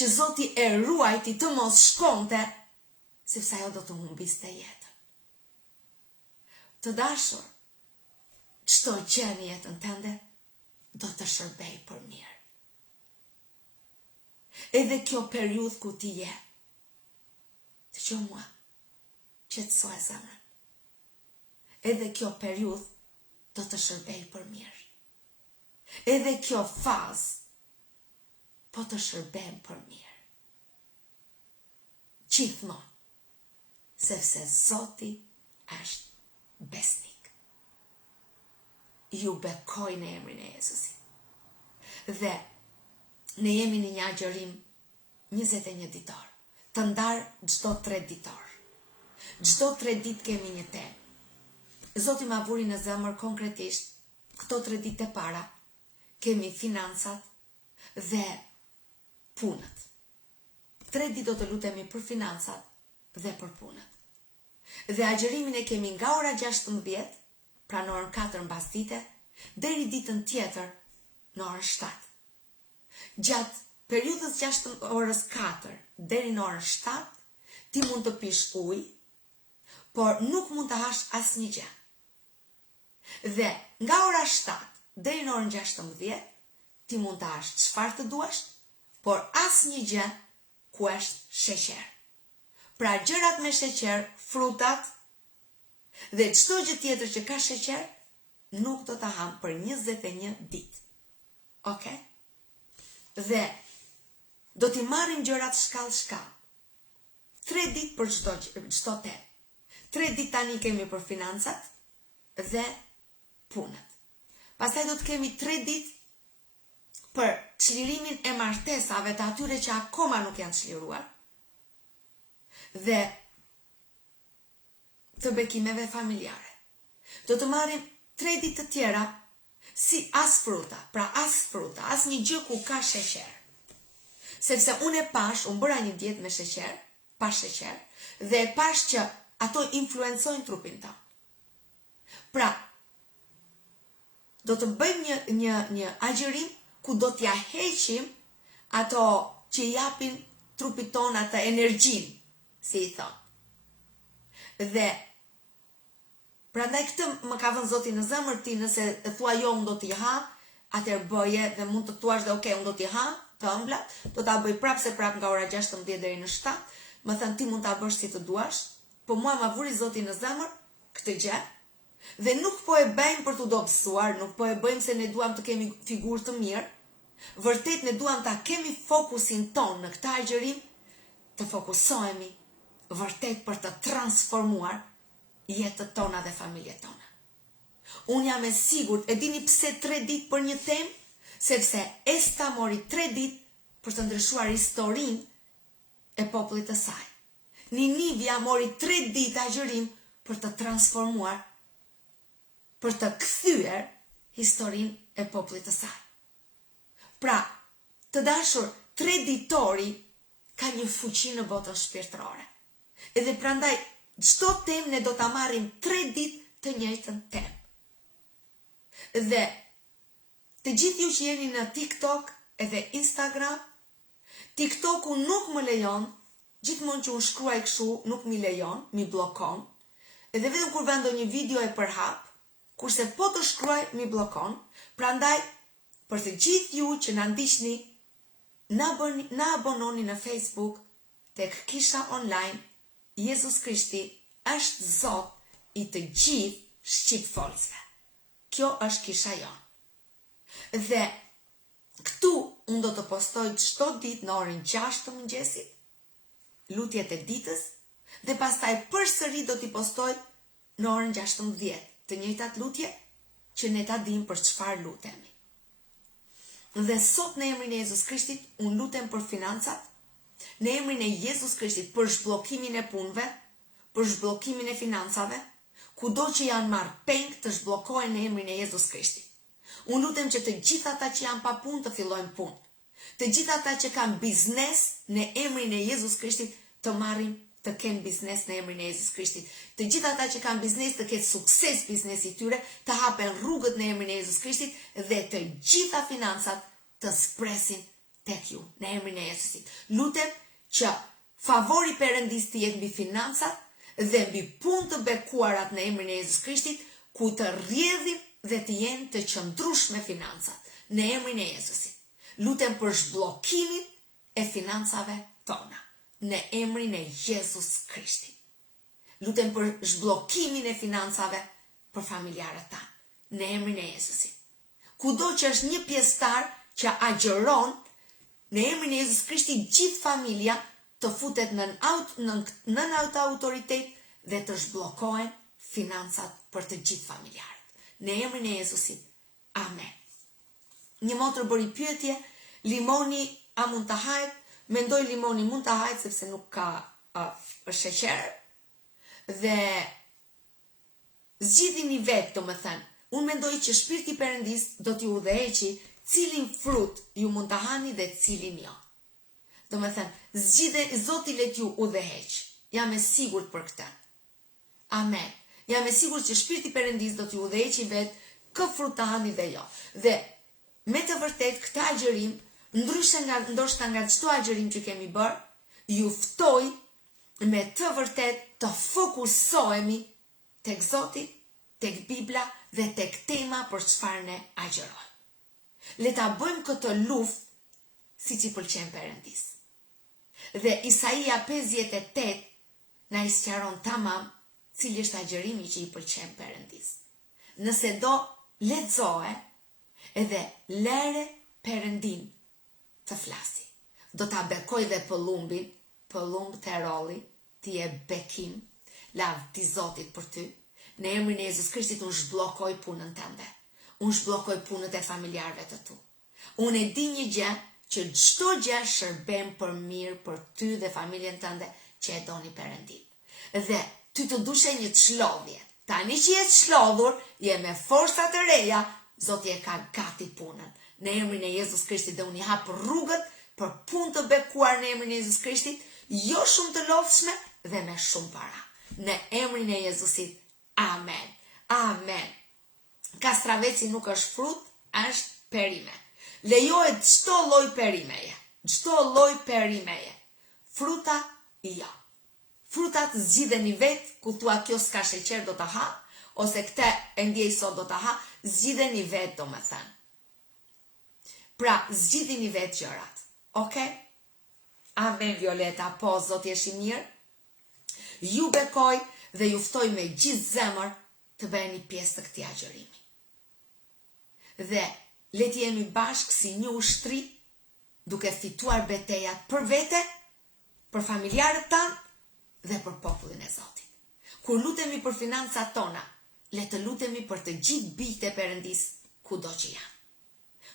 që Zoti e ruajti të mos shkonte, sepse ajo do të humbiste jetën. Të dashur, çdo gjë në jetën tënde do të shërbej për mirë. Edhe kjo periudhë ku ti je, dëgjoj mua, qetëso e zemrën. Edhe kjo periudhë do të shërbej për mirë. Edhe kjo fazë po të shërbem për mirë. Gjithmonë, sepse Zoti është besnik. Ju bekoj në emrin e Jezusit. Dhe ne jemi në një agjërim 21 ditor, të ndarë çdo 3 ditor. Çdo 3 ditë kemi një temë. Zoti ma vuri në zemër konkretisht, këto 3 ditë e para, kemi financat dhe punët. 3 ditë do të lutemi për financat dhe për punët. Dhe agjërimin e kemi nga ora 16, pra në orën 4 mbas dite, deri ditën tjetër në orën 7. Gjatë periudhës orës 4 deri në orën 7, ti mund të pish ujë, por nuk mund të hash asnjë gjë. Dhe nga ora 7 deri në orën 16, ti mund të hash çfarë të duash, por asnjë gjë ku është sheqer. Pra gjërat me sheqer, frutat dhe çdo gjë tjetër që ka sheqer, nuk do ta ham për 21 ditë. Okej? Dhe do t'i marrim gjërat shkallë. 3 ditë për çdo temë. 3 ditë tani kemi për financat dhe punët. Pastaj do të kemi 3 ditë për çlirimin e martesave të atyre që akoma nuk janë çliruar dhe të bekimeve familjare. Do të marrim 3 ditë të tjera si as fruta, as një gjë ku ka sheqer. Sepse unë bëra një dietë me sheqer, pa sheqer, dhe e pash që ato influencojnë trupin tonë. Pra, do të bëjmë një agjërim ku do t'ja heqim ato që japin trupit ton atë energjin, si i thonë. Dhe, prandaj këtë më ka vënë Zoti në zemër ti, nëse e thua jo unë do t'i ha, atëherë bëje dhe mund të thuash dhe okay, unë do t'i ha, të ëmblat, do t'a bëj prap nga ora 16 deri në 7, më thënë ti mund t'a bësh si të duash, po mua ma vuri Zoti në zemër këtë gjë, dhe nuk po e bëjmë për t'u dobësuar, nuk po e bëjmë se ne duam të kemi figurë të mirë, vërtet ne duam ta kemi fokusin ton në këtë agjërim, të fokusohemi vërtet për të transformuar jetët tona dhe familjet tona. Unë jam e sigurt, e dini pse 3 ditë për një temë? Sepse Esta mori 3 ditë për të ndryshuar historinë e popullit të saj. Ninivia mori 3 ditë agjërim për të transformuar, për të kthyer historinë e popullit të saj. Pra, të dashur, 3 ditori ka një fuqi në botën shpirtërore. Edhe prandaj, çdo temë ne do ta marrim 3 ditë të njëjtën temë. Dhe të gjithë ju që jeni në TikTok edhe Instagram, TikToku nuk më lejon, gjithmonë që unë shkruaj kështu nuk mi lejon, mi blokon, edhe vetëm kur vendo një video e përhap, kurse po të shkruaj mi blokon, prandaj për të gjithë ju që na ndiqni, na abononi në Facebook tek kisha online, Jezus Krishti është Zot i të gjithë shqipfolsve. Kjo është kisha jonë. Dhe këtu unë do të postoj çdo ditë në orën 6 të mëngjesit, lutjet e ditës, dhe pastaj përsëri do t'i postoj në orën 16, të njëjtat lutje që ne ta dim për çfarë lutemi. Dhe sot në emrin e Jezus Krishtit unë lutem për financat, në emrin e Jezus Krishtit për zhbllokimin e punëve, për zhbllokimin e financave, kudo që janë marrë peng të zhbllokohen në emrin e Jezus Krishtit. Unë lutem që të gjithë ata që janë pa punë të fillojnë punë. Të gjithë ata që kanë biznes në emrin e Jezus Krishtit të marrin të kenë biznes në emrin e Jezus Krishtit. Të gjithë ata që kanë biznes të ketë sukses biznesi tyre, të hapen rrugët në emrin e Jezus Krishtit dhe të gjitha financat të spresin tek ju në emrin e Jezusit. Lutem që favori Perëndis të jetë mbi financat dhe mbi punë të bekuarat në emrin e Jezus Krishtit, ku të rrjedhin dhe të jenë të qëndrueshme financat në emrin e Jezusit. Lutem për zhbllokimin e financave tona në emrin e Jezus Krishtit. Lutem për zhbllokimin e financave për familjarët tanë në emrin e Jezusit. Kudo që është një pjesëtar që agjeron në emrin e Jezus Krishtit, gjithë familja të futet nën autoritet dhe të zhbllokohen financat për të gjithë familjarët. Në emrin e Jezusit. Amen. Një motër bëri pyetje, limoni a mund të hajt? Mendoj limoni mund të hajt sepse nuk ka sheqer. Dhe zgjidhini vetë, domethënë. Unë mendoj që shpirti i Perëndis do t'ju udhëheqi cilin frut ju mund të hani dhe cilin jo. Domethënë, Zoti let ju udhëheq. Jam e sigurt për këtë. Amen. Jam e sigurt që shpirti i Perëndis do t'ju udhëheqi vetë kë frut të hani dhe jo. Dhe me të vërtet këtë agjërim, ndryshe ndoshta nga çdo agjërim që kemi bërë, ju ftoj me të vërtet të fokusohemi tek Zoti, tek Bibla dhe tek tema për çfarë ne agjërojmë. Le ta bëjmë këtë luftë siç i pëlqen Perëndis. Dhe Isaia 58 na i sqaron tamam cili është agjërimi që i pëlqen Perëndis. Nëse do, lexoje edhe lere Perëndin të flasi. Do ta bekoj dhe pëllumbin, pëllumb të rolli, ti e bekim, lavdi Zotit për ty. Në emrin e Jezus Krishtit unë zhbllokoj punën tënde. Unë zhbllokoj punët e familjarëve të tu. Unë e di një gjë, që çdo gjë shërben për mirë për ty dhe familjen tënde që e doni Perëndin. Dhe ty të dushe një çlodhje. Tani që je çlodhur, je me forca të reja, Zoti e ka gati punën. Në emrin e Jezus Krishtit dhe unë i hap rrugët për punë të bekuar në emrin e Jezus Krishtit, jo shumë të lodhshme dhe me shumë para. Në emrin e Jezusit. Amen. Amen. Kastraveci nuk është frut, është perime. Lejohet çdo lloj perimeje. Çdo lloj perimeje. Fruta, jo. Frutat zgjidheni vetë, ku thua kjo s'ka sheqer do ta ha, ose këtë e ndjej sot do ta ha, zgjidheni vetë domethënë. Pra, zgjidhini vetë gjërat. Okay? Amen, Violeta, po Zoti është i mirë. Ju bekoj dhe ju ftoj me gjithë zemër të bëheni pjesë të këtij agjërimi. Dhe le të jemi bashkë si një ushtri, duke fituar betejat për vete, për familjarët tanë dhe për popullin e Zotit. Kur lutemi për financat tona, le të lutemi për të gjithë bijtë e Perëndis kudo që janë.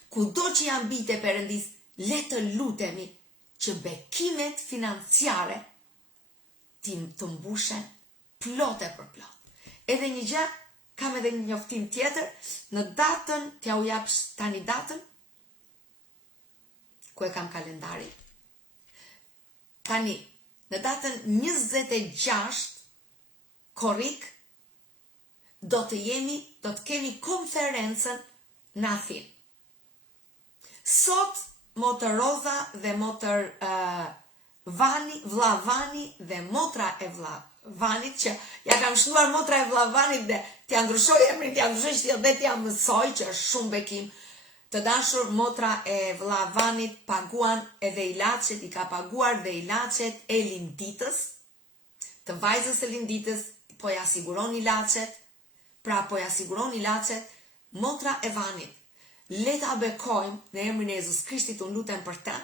Kudo që janë bijtë e Perëndis, le të lutemi që bekimet financiare të mbushen plotë për plot. Edhe një gjë, kam edhe një njoftim tjetër, në datën, t'ja u jap tani datën, ku e kam kalendari. Tani, në datën 26 korrik, do të kemi konferencën në Athinë. Sot, motër Roza dhe motër Vlla Vani dhe motra e Vlla Vanit, që ja kam shnuar motra e Vlla Vanit dhe t'ja ndryshoj emrin, t'ja ndryshoj dhe t'ja mësoj, që është shumë bekim. Të dashur, motra e vëlla Vanit paguan edhe ilaçet, i ka paguar dhe ilaçet e linditës, të vajzës e linditës, po ja siguron ilaçet, pra po ja siguron ilaçet, motra e Vanit. Le ta bekojmë në emrin e Jezus Krishtit, unë lutem për ta,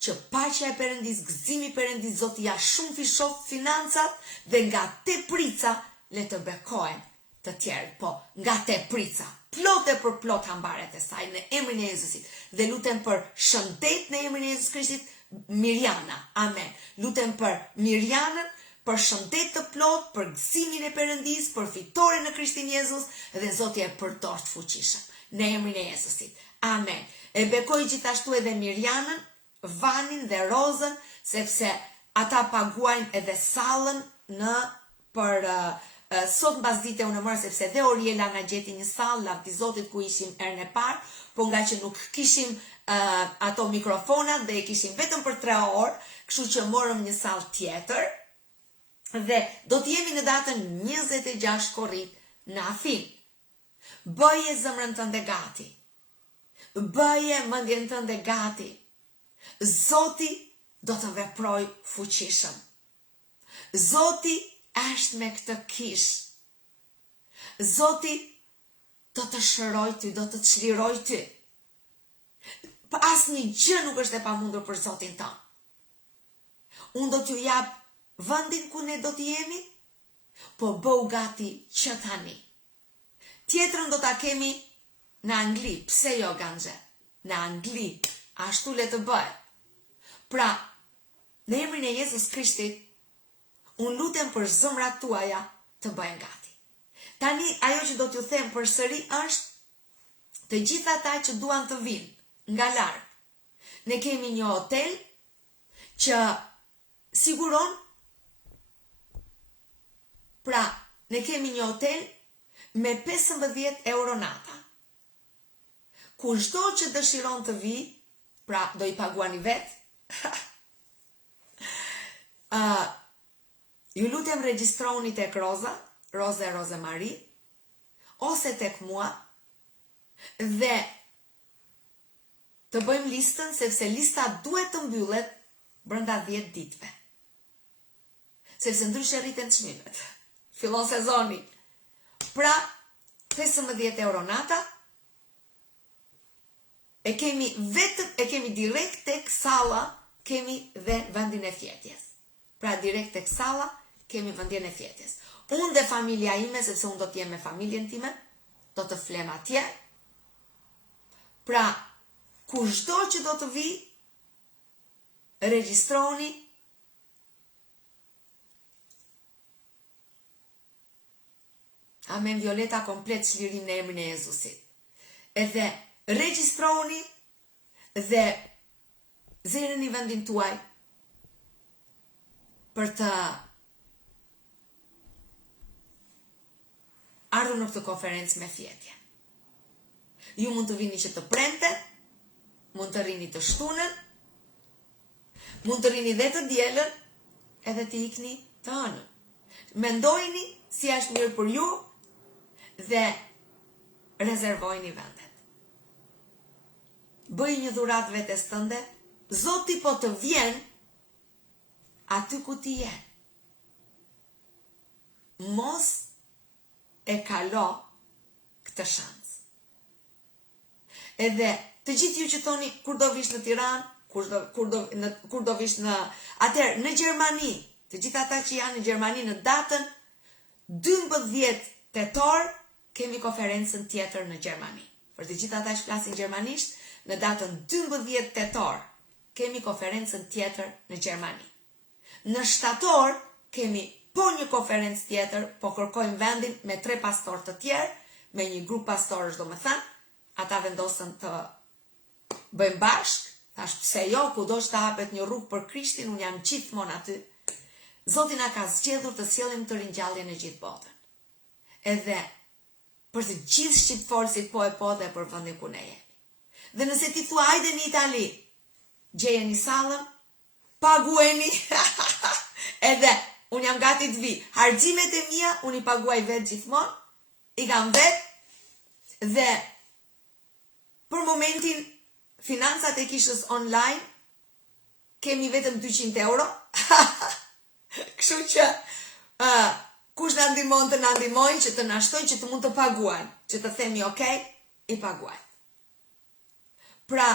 që paqja e Perëndis, gëzimi i Perëndis, Zoti ja shumë fishoft financat dhe nga teprica le të bekojmë të tjerë, po nga teprica, plot e për plot hambaret e saj në emrin e Jezusit. Dhe lutem për shëndet në emrin e Jezus Krishtit, Mirjana. Amen. Lutem për Mirjanën, për shëndet të plot, për gëzimin e Perëndis, për fitoren në Krishtin Jezus, dhe Zoti e përdor të fuqishëm në emrin e Jezusit. Amen. E bekoj gjithashtu edhe Mirjanën, Vanin dhe Rozën, sepse ata paguajnë edhe sallën për sot mbas dite unë mërë, sepse dhe Oriela na gjeti një sallë lavdi Zotit ku ishim erën e parë, po nga që nuk kishim ato mikrofonat dhe kishim vetëm për 3 orë, kështu që morëm një sallë tjetër dhe do të jemi në datën 26 korrik në Afin. Bëje zemrën tënde gati. Bëje mendjen tënde gati. Zoti do të veproj fuqishëm. Zoti është me këtë kish. Zoti do të shëroj ty, do të të çliroj ty. Asnjë gjë nuk është e pamundur për Zotin tonë. Unë do t'ju jap vendin ku ne do t'jemi, po bëu gati që tani. Tjetrën do ta kemi në Angli, pse jo Ganxhe? Në Angli, ashtu le të bëhet. Pra, në emrin e Jezus Krishtit, unë lutem për zemrat tuaja të bëhen gati. Tani, ajo që do t'ju them përsëri është të gjitha ata që duan të vinë nga larg. Ne kemi një hotel që siguron, pra, ne kemi një hotel me 15 euro nata. Kushdo që dëshiron të vi, pra do i paguani vetë, ju lutem regjistroni tek Roza e Rozemari, ose tek mua, dhe të bëjmë listën, sepse lista duhet të mbyllet brenda 10 ditëve. Sepse ndryshe rriten çmimet. Fillon sezoni. Pra, 15 euro nata, e kemi direkt tek salla, kemi dhe vendin e fjetjes. Pra direkt tek salla, kemi vendin e fjetjes. Unë dhe familja ime, sepse unë do t'jem me familjen time, do të flem atje. Pra, kushdo që do të vi, regjistroni. Amen, Violeta, komplet çlirim në emrin e Jezusit. Edhe regjistroni dhe zëreni vendin tuaj për të ardhur në këtë konferencë me fjetje. Ju mund të vini që të premte, mund të rini të shtunën, mund të rini dhe të dielën, edhe të ikni të hënën. Mendojini si është mirë për ju dhe rezervojni vendet. Bëj një dhurat vetes tënde, Zoti po të vjen aty ku ti je. Mos e kalo këtë shans. Edhe të gjithë ju që thoni kur do vish në Tiranë, kur do vish në Gjermani, të gjithë ata që janë në Gjermani në datën 12 tetor kemi konferencën tjetër në Gjermani. Për të gjithë ata që flasin gjermanisht, në datën 12 tetor kemi konferencën tjetër në Gjermani. Në shtator kemi po një konferencë tjetër, po kërkojmë vendin me 3 pastor të tjerë, me një grup pastorësh domethënë, ata vendosën të bëjmë bashkë, thash pse jo, kudo që të hapet një rrugë për Krishtin, unë jam gjithmonë aty. Zoti na ka zgjedhur të sjellim të ringjallje në gjithë botën. Edhe për të gjithë shqiptarët po e po dhe për vendin ku ne jemi. Dhe nëse ti thua hajde në Itali, gjejeni sallën, pagueni, edhe unë jam gati të vi. Harxhimet e mia unë i paguaj vetë gjithmonë, i kam vetë, dhe Për momentin, financat e kishës online, kemi vetëm 200 euro. Kështu që, kush na ndihmon të na ndihmojnë, që të na shtojnë, që të mund të paguajnë, që të themi okay, i paguajnë. Pra,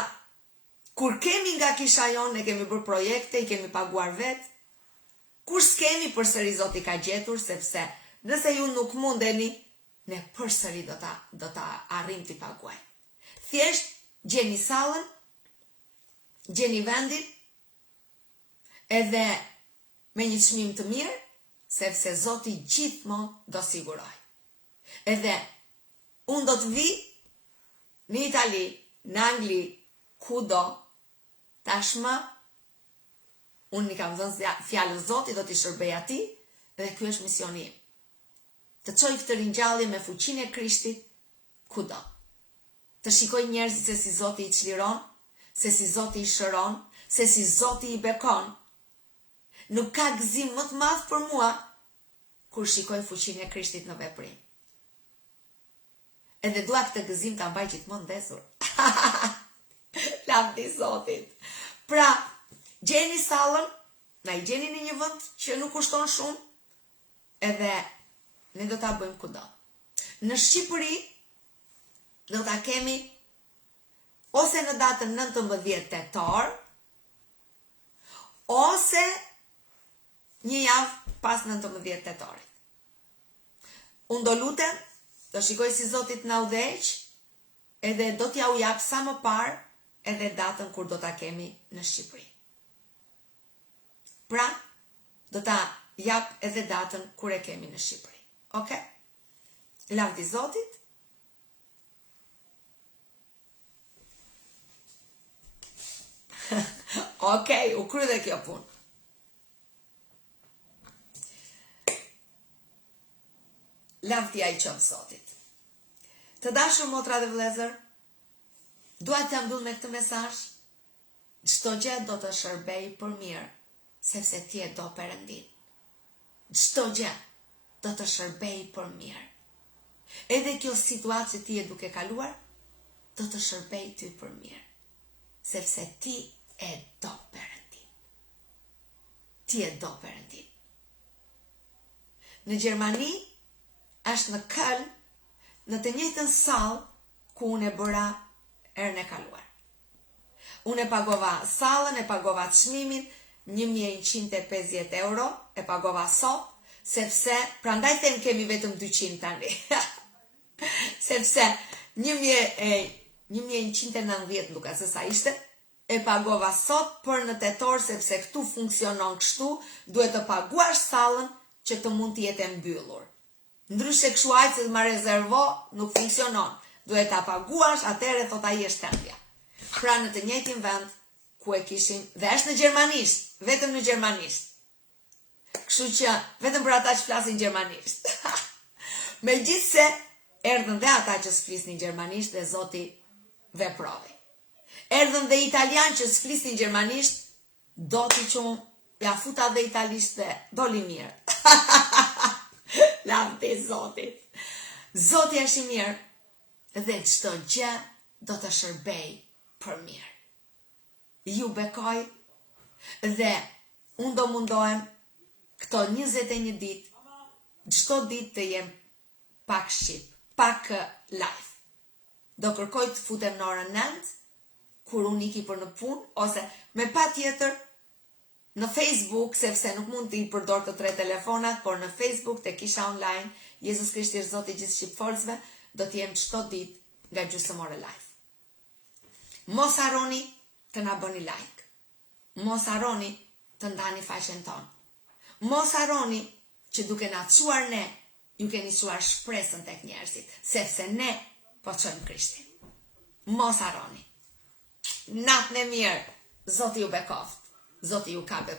kur kemi nga kisha jonë, ne kemi bërë projekte, i kemi paguar vetë, kur s'kemi përsëri Zoti ka gjetur, sepse nëse ju nuk mundeni, ne përsëri do ta arrim t'i paguajmë. Thjesht, gjeni sallën, gjeni vendin, edhe me një çmim të mirë, sepse Zoti gjithmonë do siguroj. Edhe unë do të vi në Itali, në Angli, kudo, tashmë, unë i kam dhënë fjalën Zotit, do t'i shërbej atij, dhe ky është misioni im. Të çoj këtë ringjallje me fuqinë e Krishtit kudo. Të shikoj njerëzit se si Zoti i çliron, se si Zoti i shëron, se si Zoti i bekon. Nuk ka gëzim më të madh për mua kur shikoj fuqinë e Krishtit në veprim. Edhe dua këtë gëzim ta mbaj gjithmonë ndezur. Lavdi Zotit. Pra, gjeni sallën, na i gjeni në një vend që nuk kushton shumë, edhe ne do ta bëjmë kudo. Në Shqipëri do ta kemi ose në datën 19 tetor, ose një javë pas 19 tetorit. Unë do lutem, do shikoj si Zoti na udhëheq, edhe do t'ja u jap sa më parë edhe datën kur do ta kemi në Shqipëri. Pra, do ta jap edhe datën kur e kemi në Shqipëri. Okay? Lavdi Zotit. Okay, u kry dhe kjo punë. Lavdia i qoftë Zotit. Të dashur motra dhe vëllezër, dua t'ja mbyll me këtë mesazh. Çdo gjë do të shërbej për mirë, sepse ti e do Perëndin. Çdo gjë do të shërbej për mirë. Edhe kjo situatë që ti e duke kaluar, do të shërbej ty për mirë, sepse ti e do Perëndin. Ti e do Perëndin. Në Gjermani, është në Köln, në të njëjtën sallë ku unë e bëra herën e kaluar. Unë e pagova sallën, e pagova çmimin, 1150 euro, e pagova sot, sepse, prandaj them kemi vetëm 200 tani. Sepse 1190 duka se sa ishte, e pagova sot për në tetor, sepse këtu funksionon kështu, duhet të paguash sallën që të mund të jetë mbyllur. Ndryshe kështu aq se ma rezervo, nuk funksionon. Duhet ta paguash, atëherë thot ai është tendja. Pra në të njëjtin vend ku e kishim, dhe është në gjermanisht, vetëm në gjermanisht. Kështu që vetëm për ata që flasin gjermanisht. Megjithse erdhën dhe ata që s'flisnin gjermanisht dhe Zoti veproi. Erdhën dhe italian që s'flisnin gjermanisht, do t'i qum, ja futa dhe italisht dhe doli mirë. Lavdi Zotit. Zoti është i mirë dhe çdo gjë do të shërbej për mirë. Ju bekoj dhe unë do mundohem këto 21 ditë, çdo ditë të jem pak shqip, pak live. Do kërkoj të futem në orën 9, kur unë iki për në punë, ose me patjetër në Facebook, sepse nuk mund t'i përdor të 3 telefonat, por në Facebook të kisha online, Jezus Krishti është Zoti i gjithë shqiptarëve, do t'jem çdo ditë nga gjysmore live. Mos harroni të na bëni like. Mos harroni të ndani faqen tonë. Mos harroni që duke na çuar ne, ju keni çuar shpresën tek njerëzit, sepse ne po çojmë Krishtin. Mos harroni. Natën e mirë, Zoti ju bekoft. Zoti ju ka bekuar.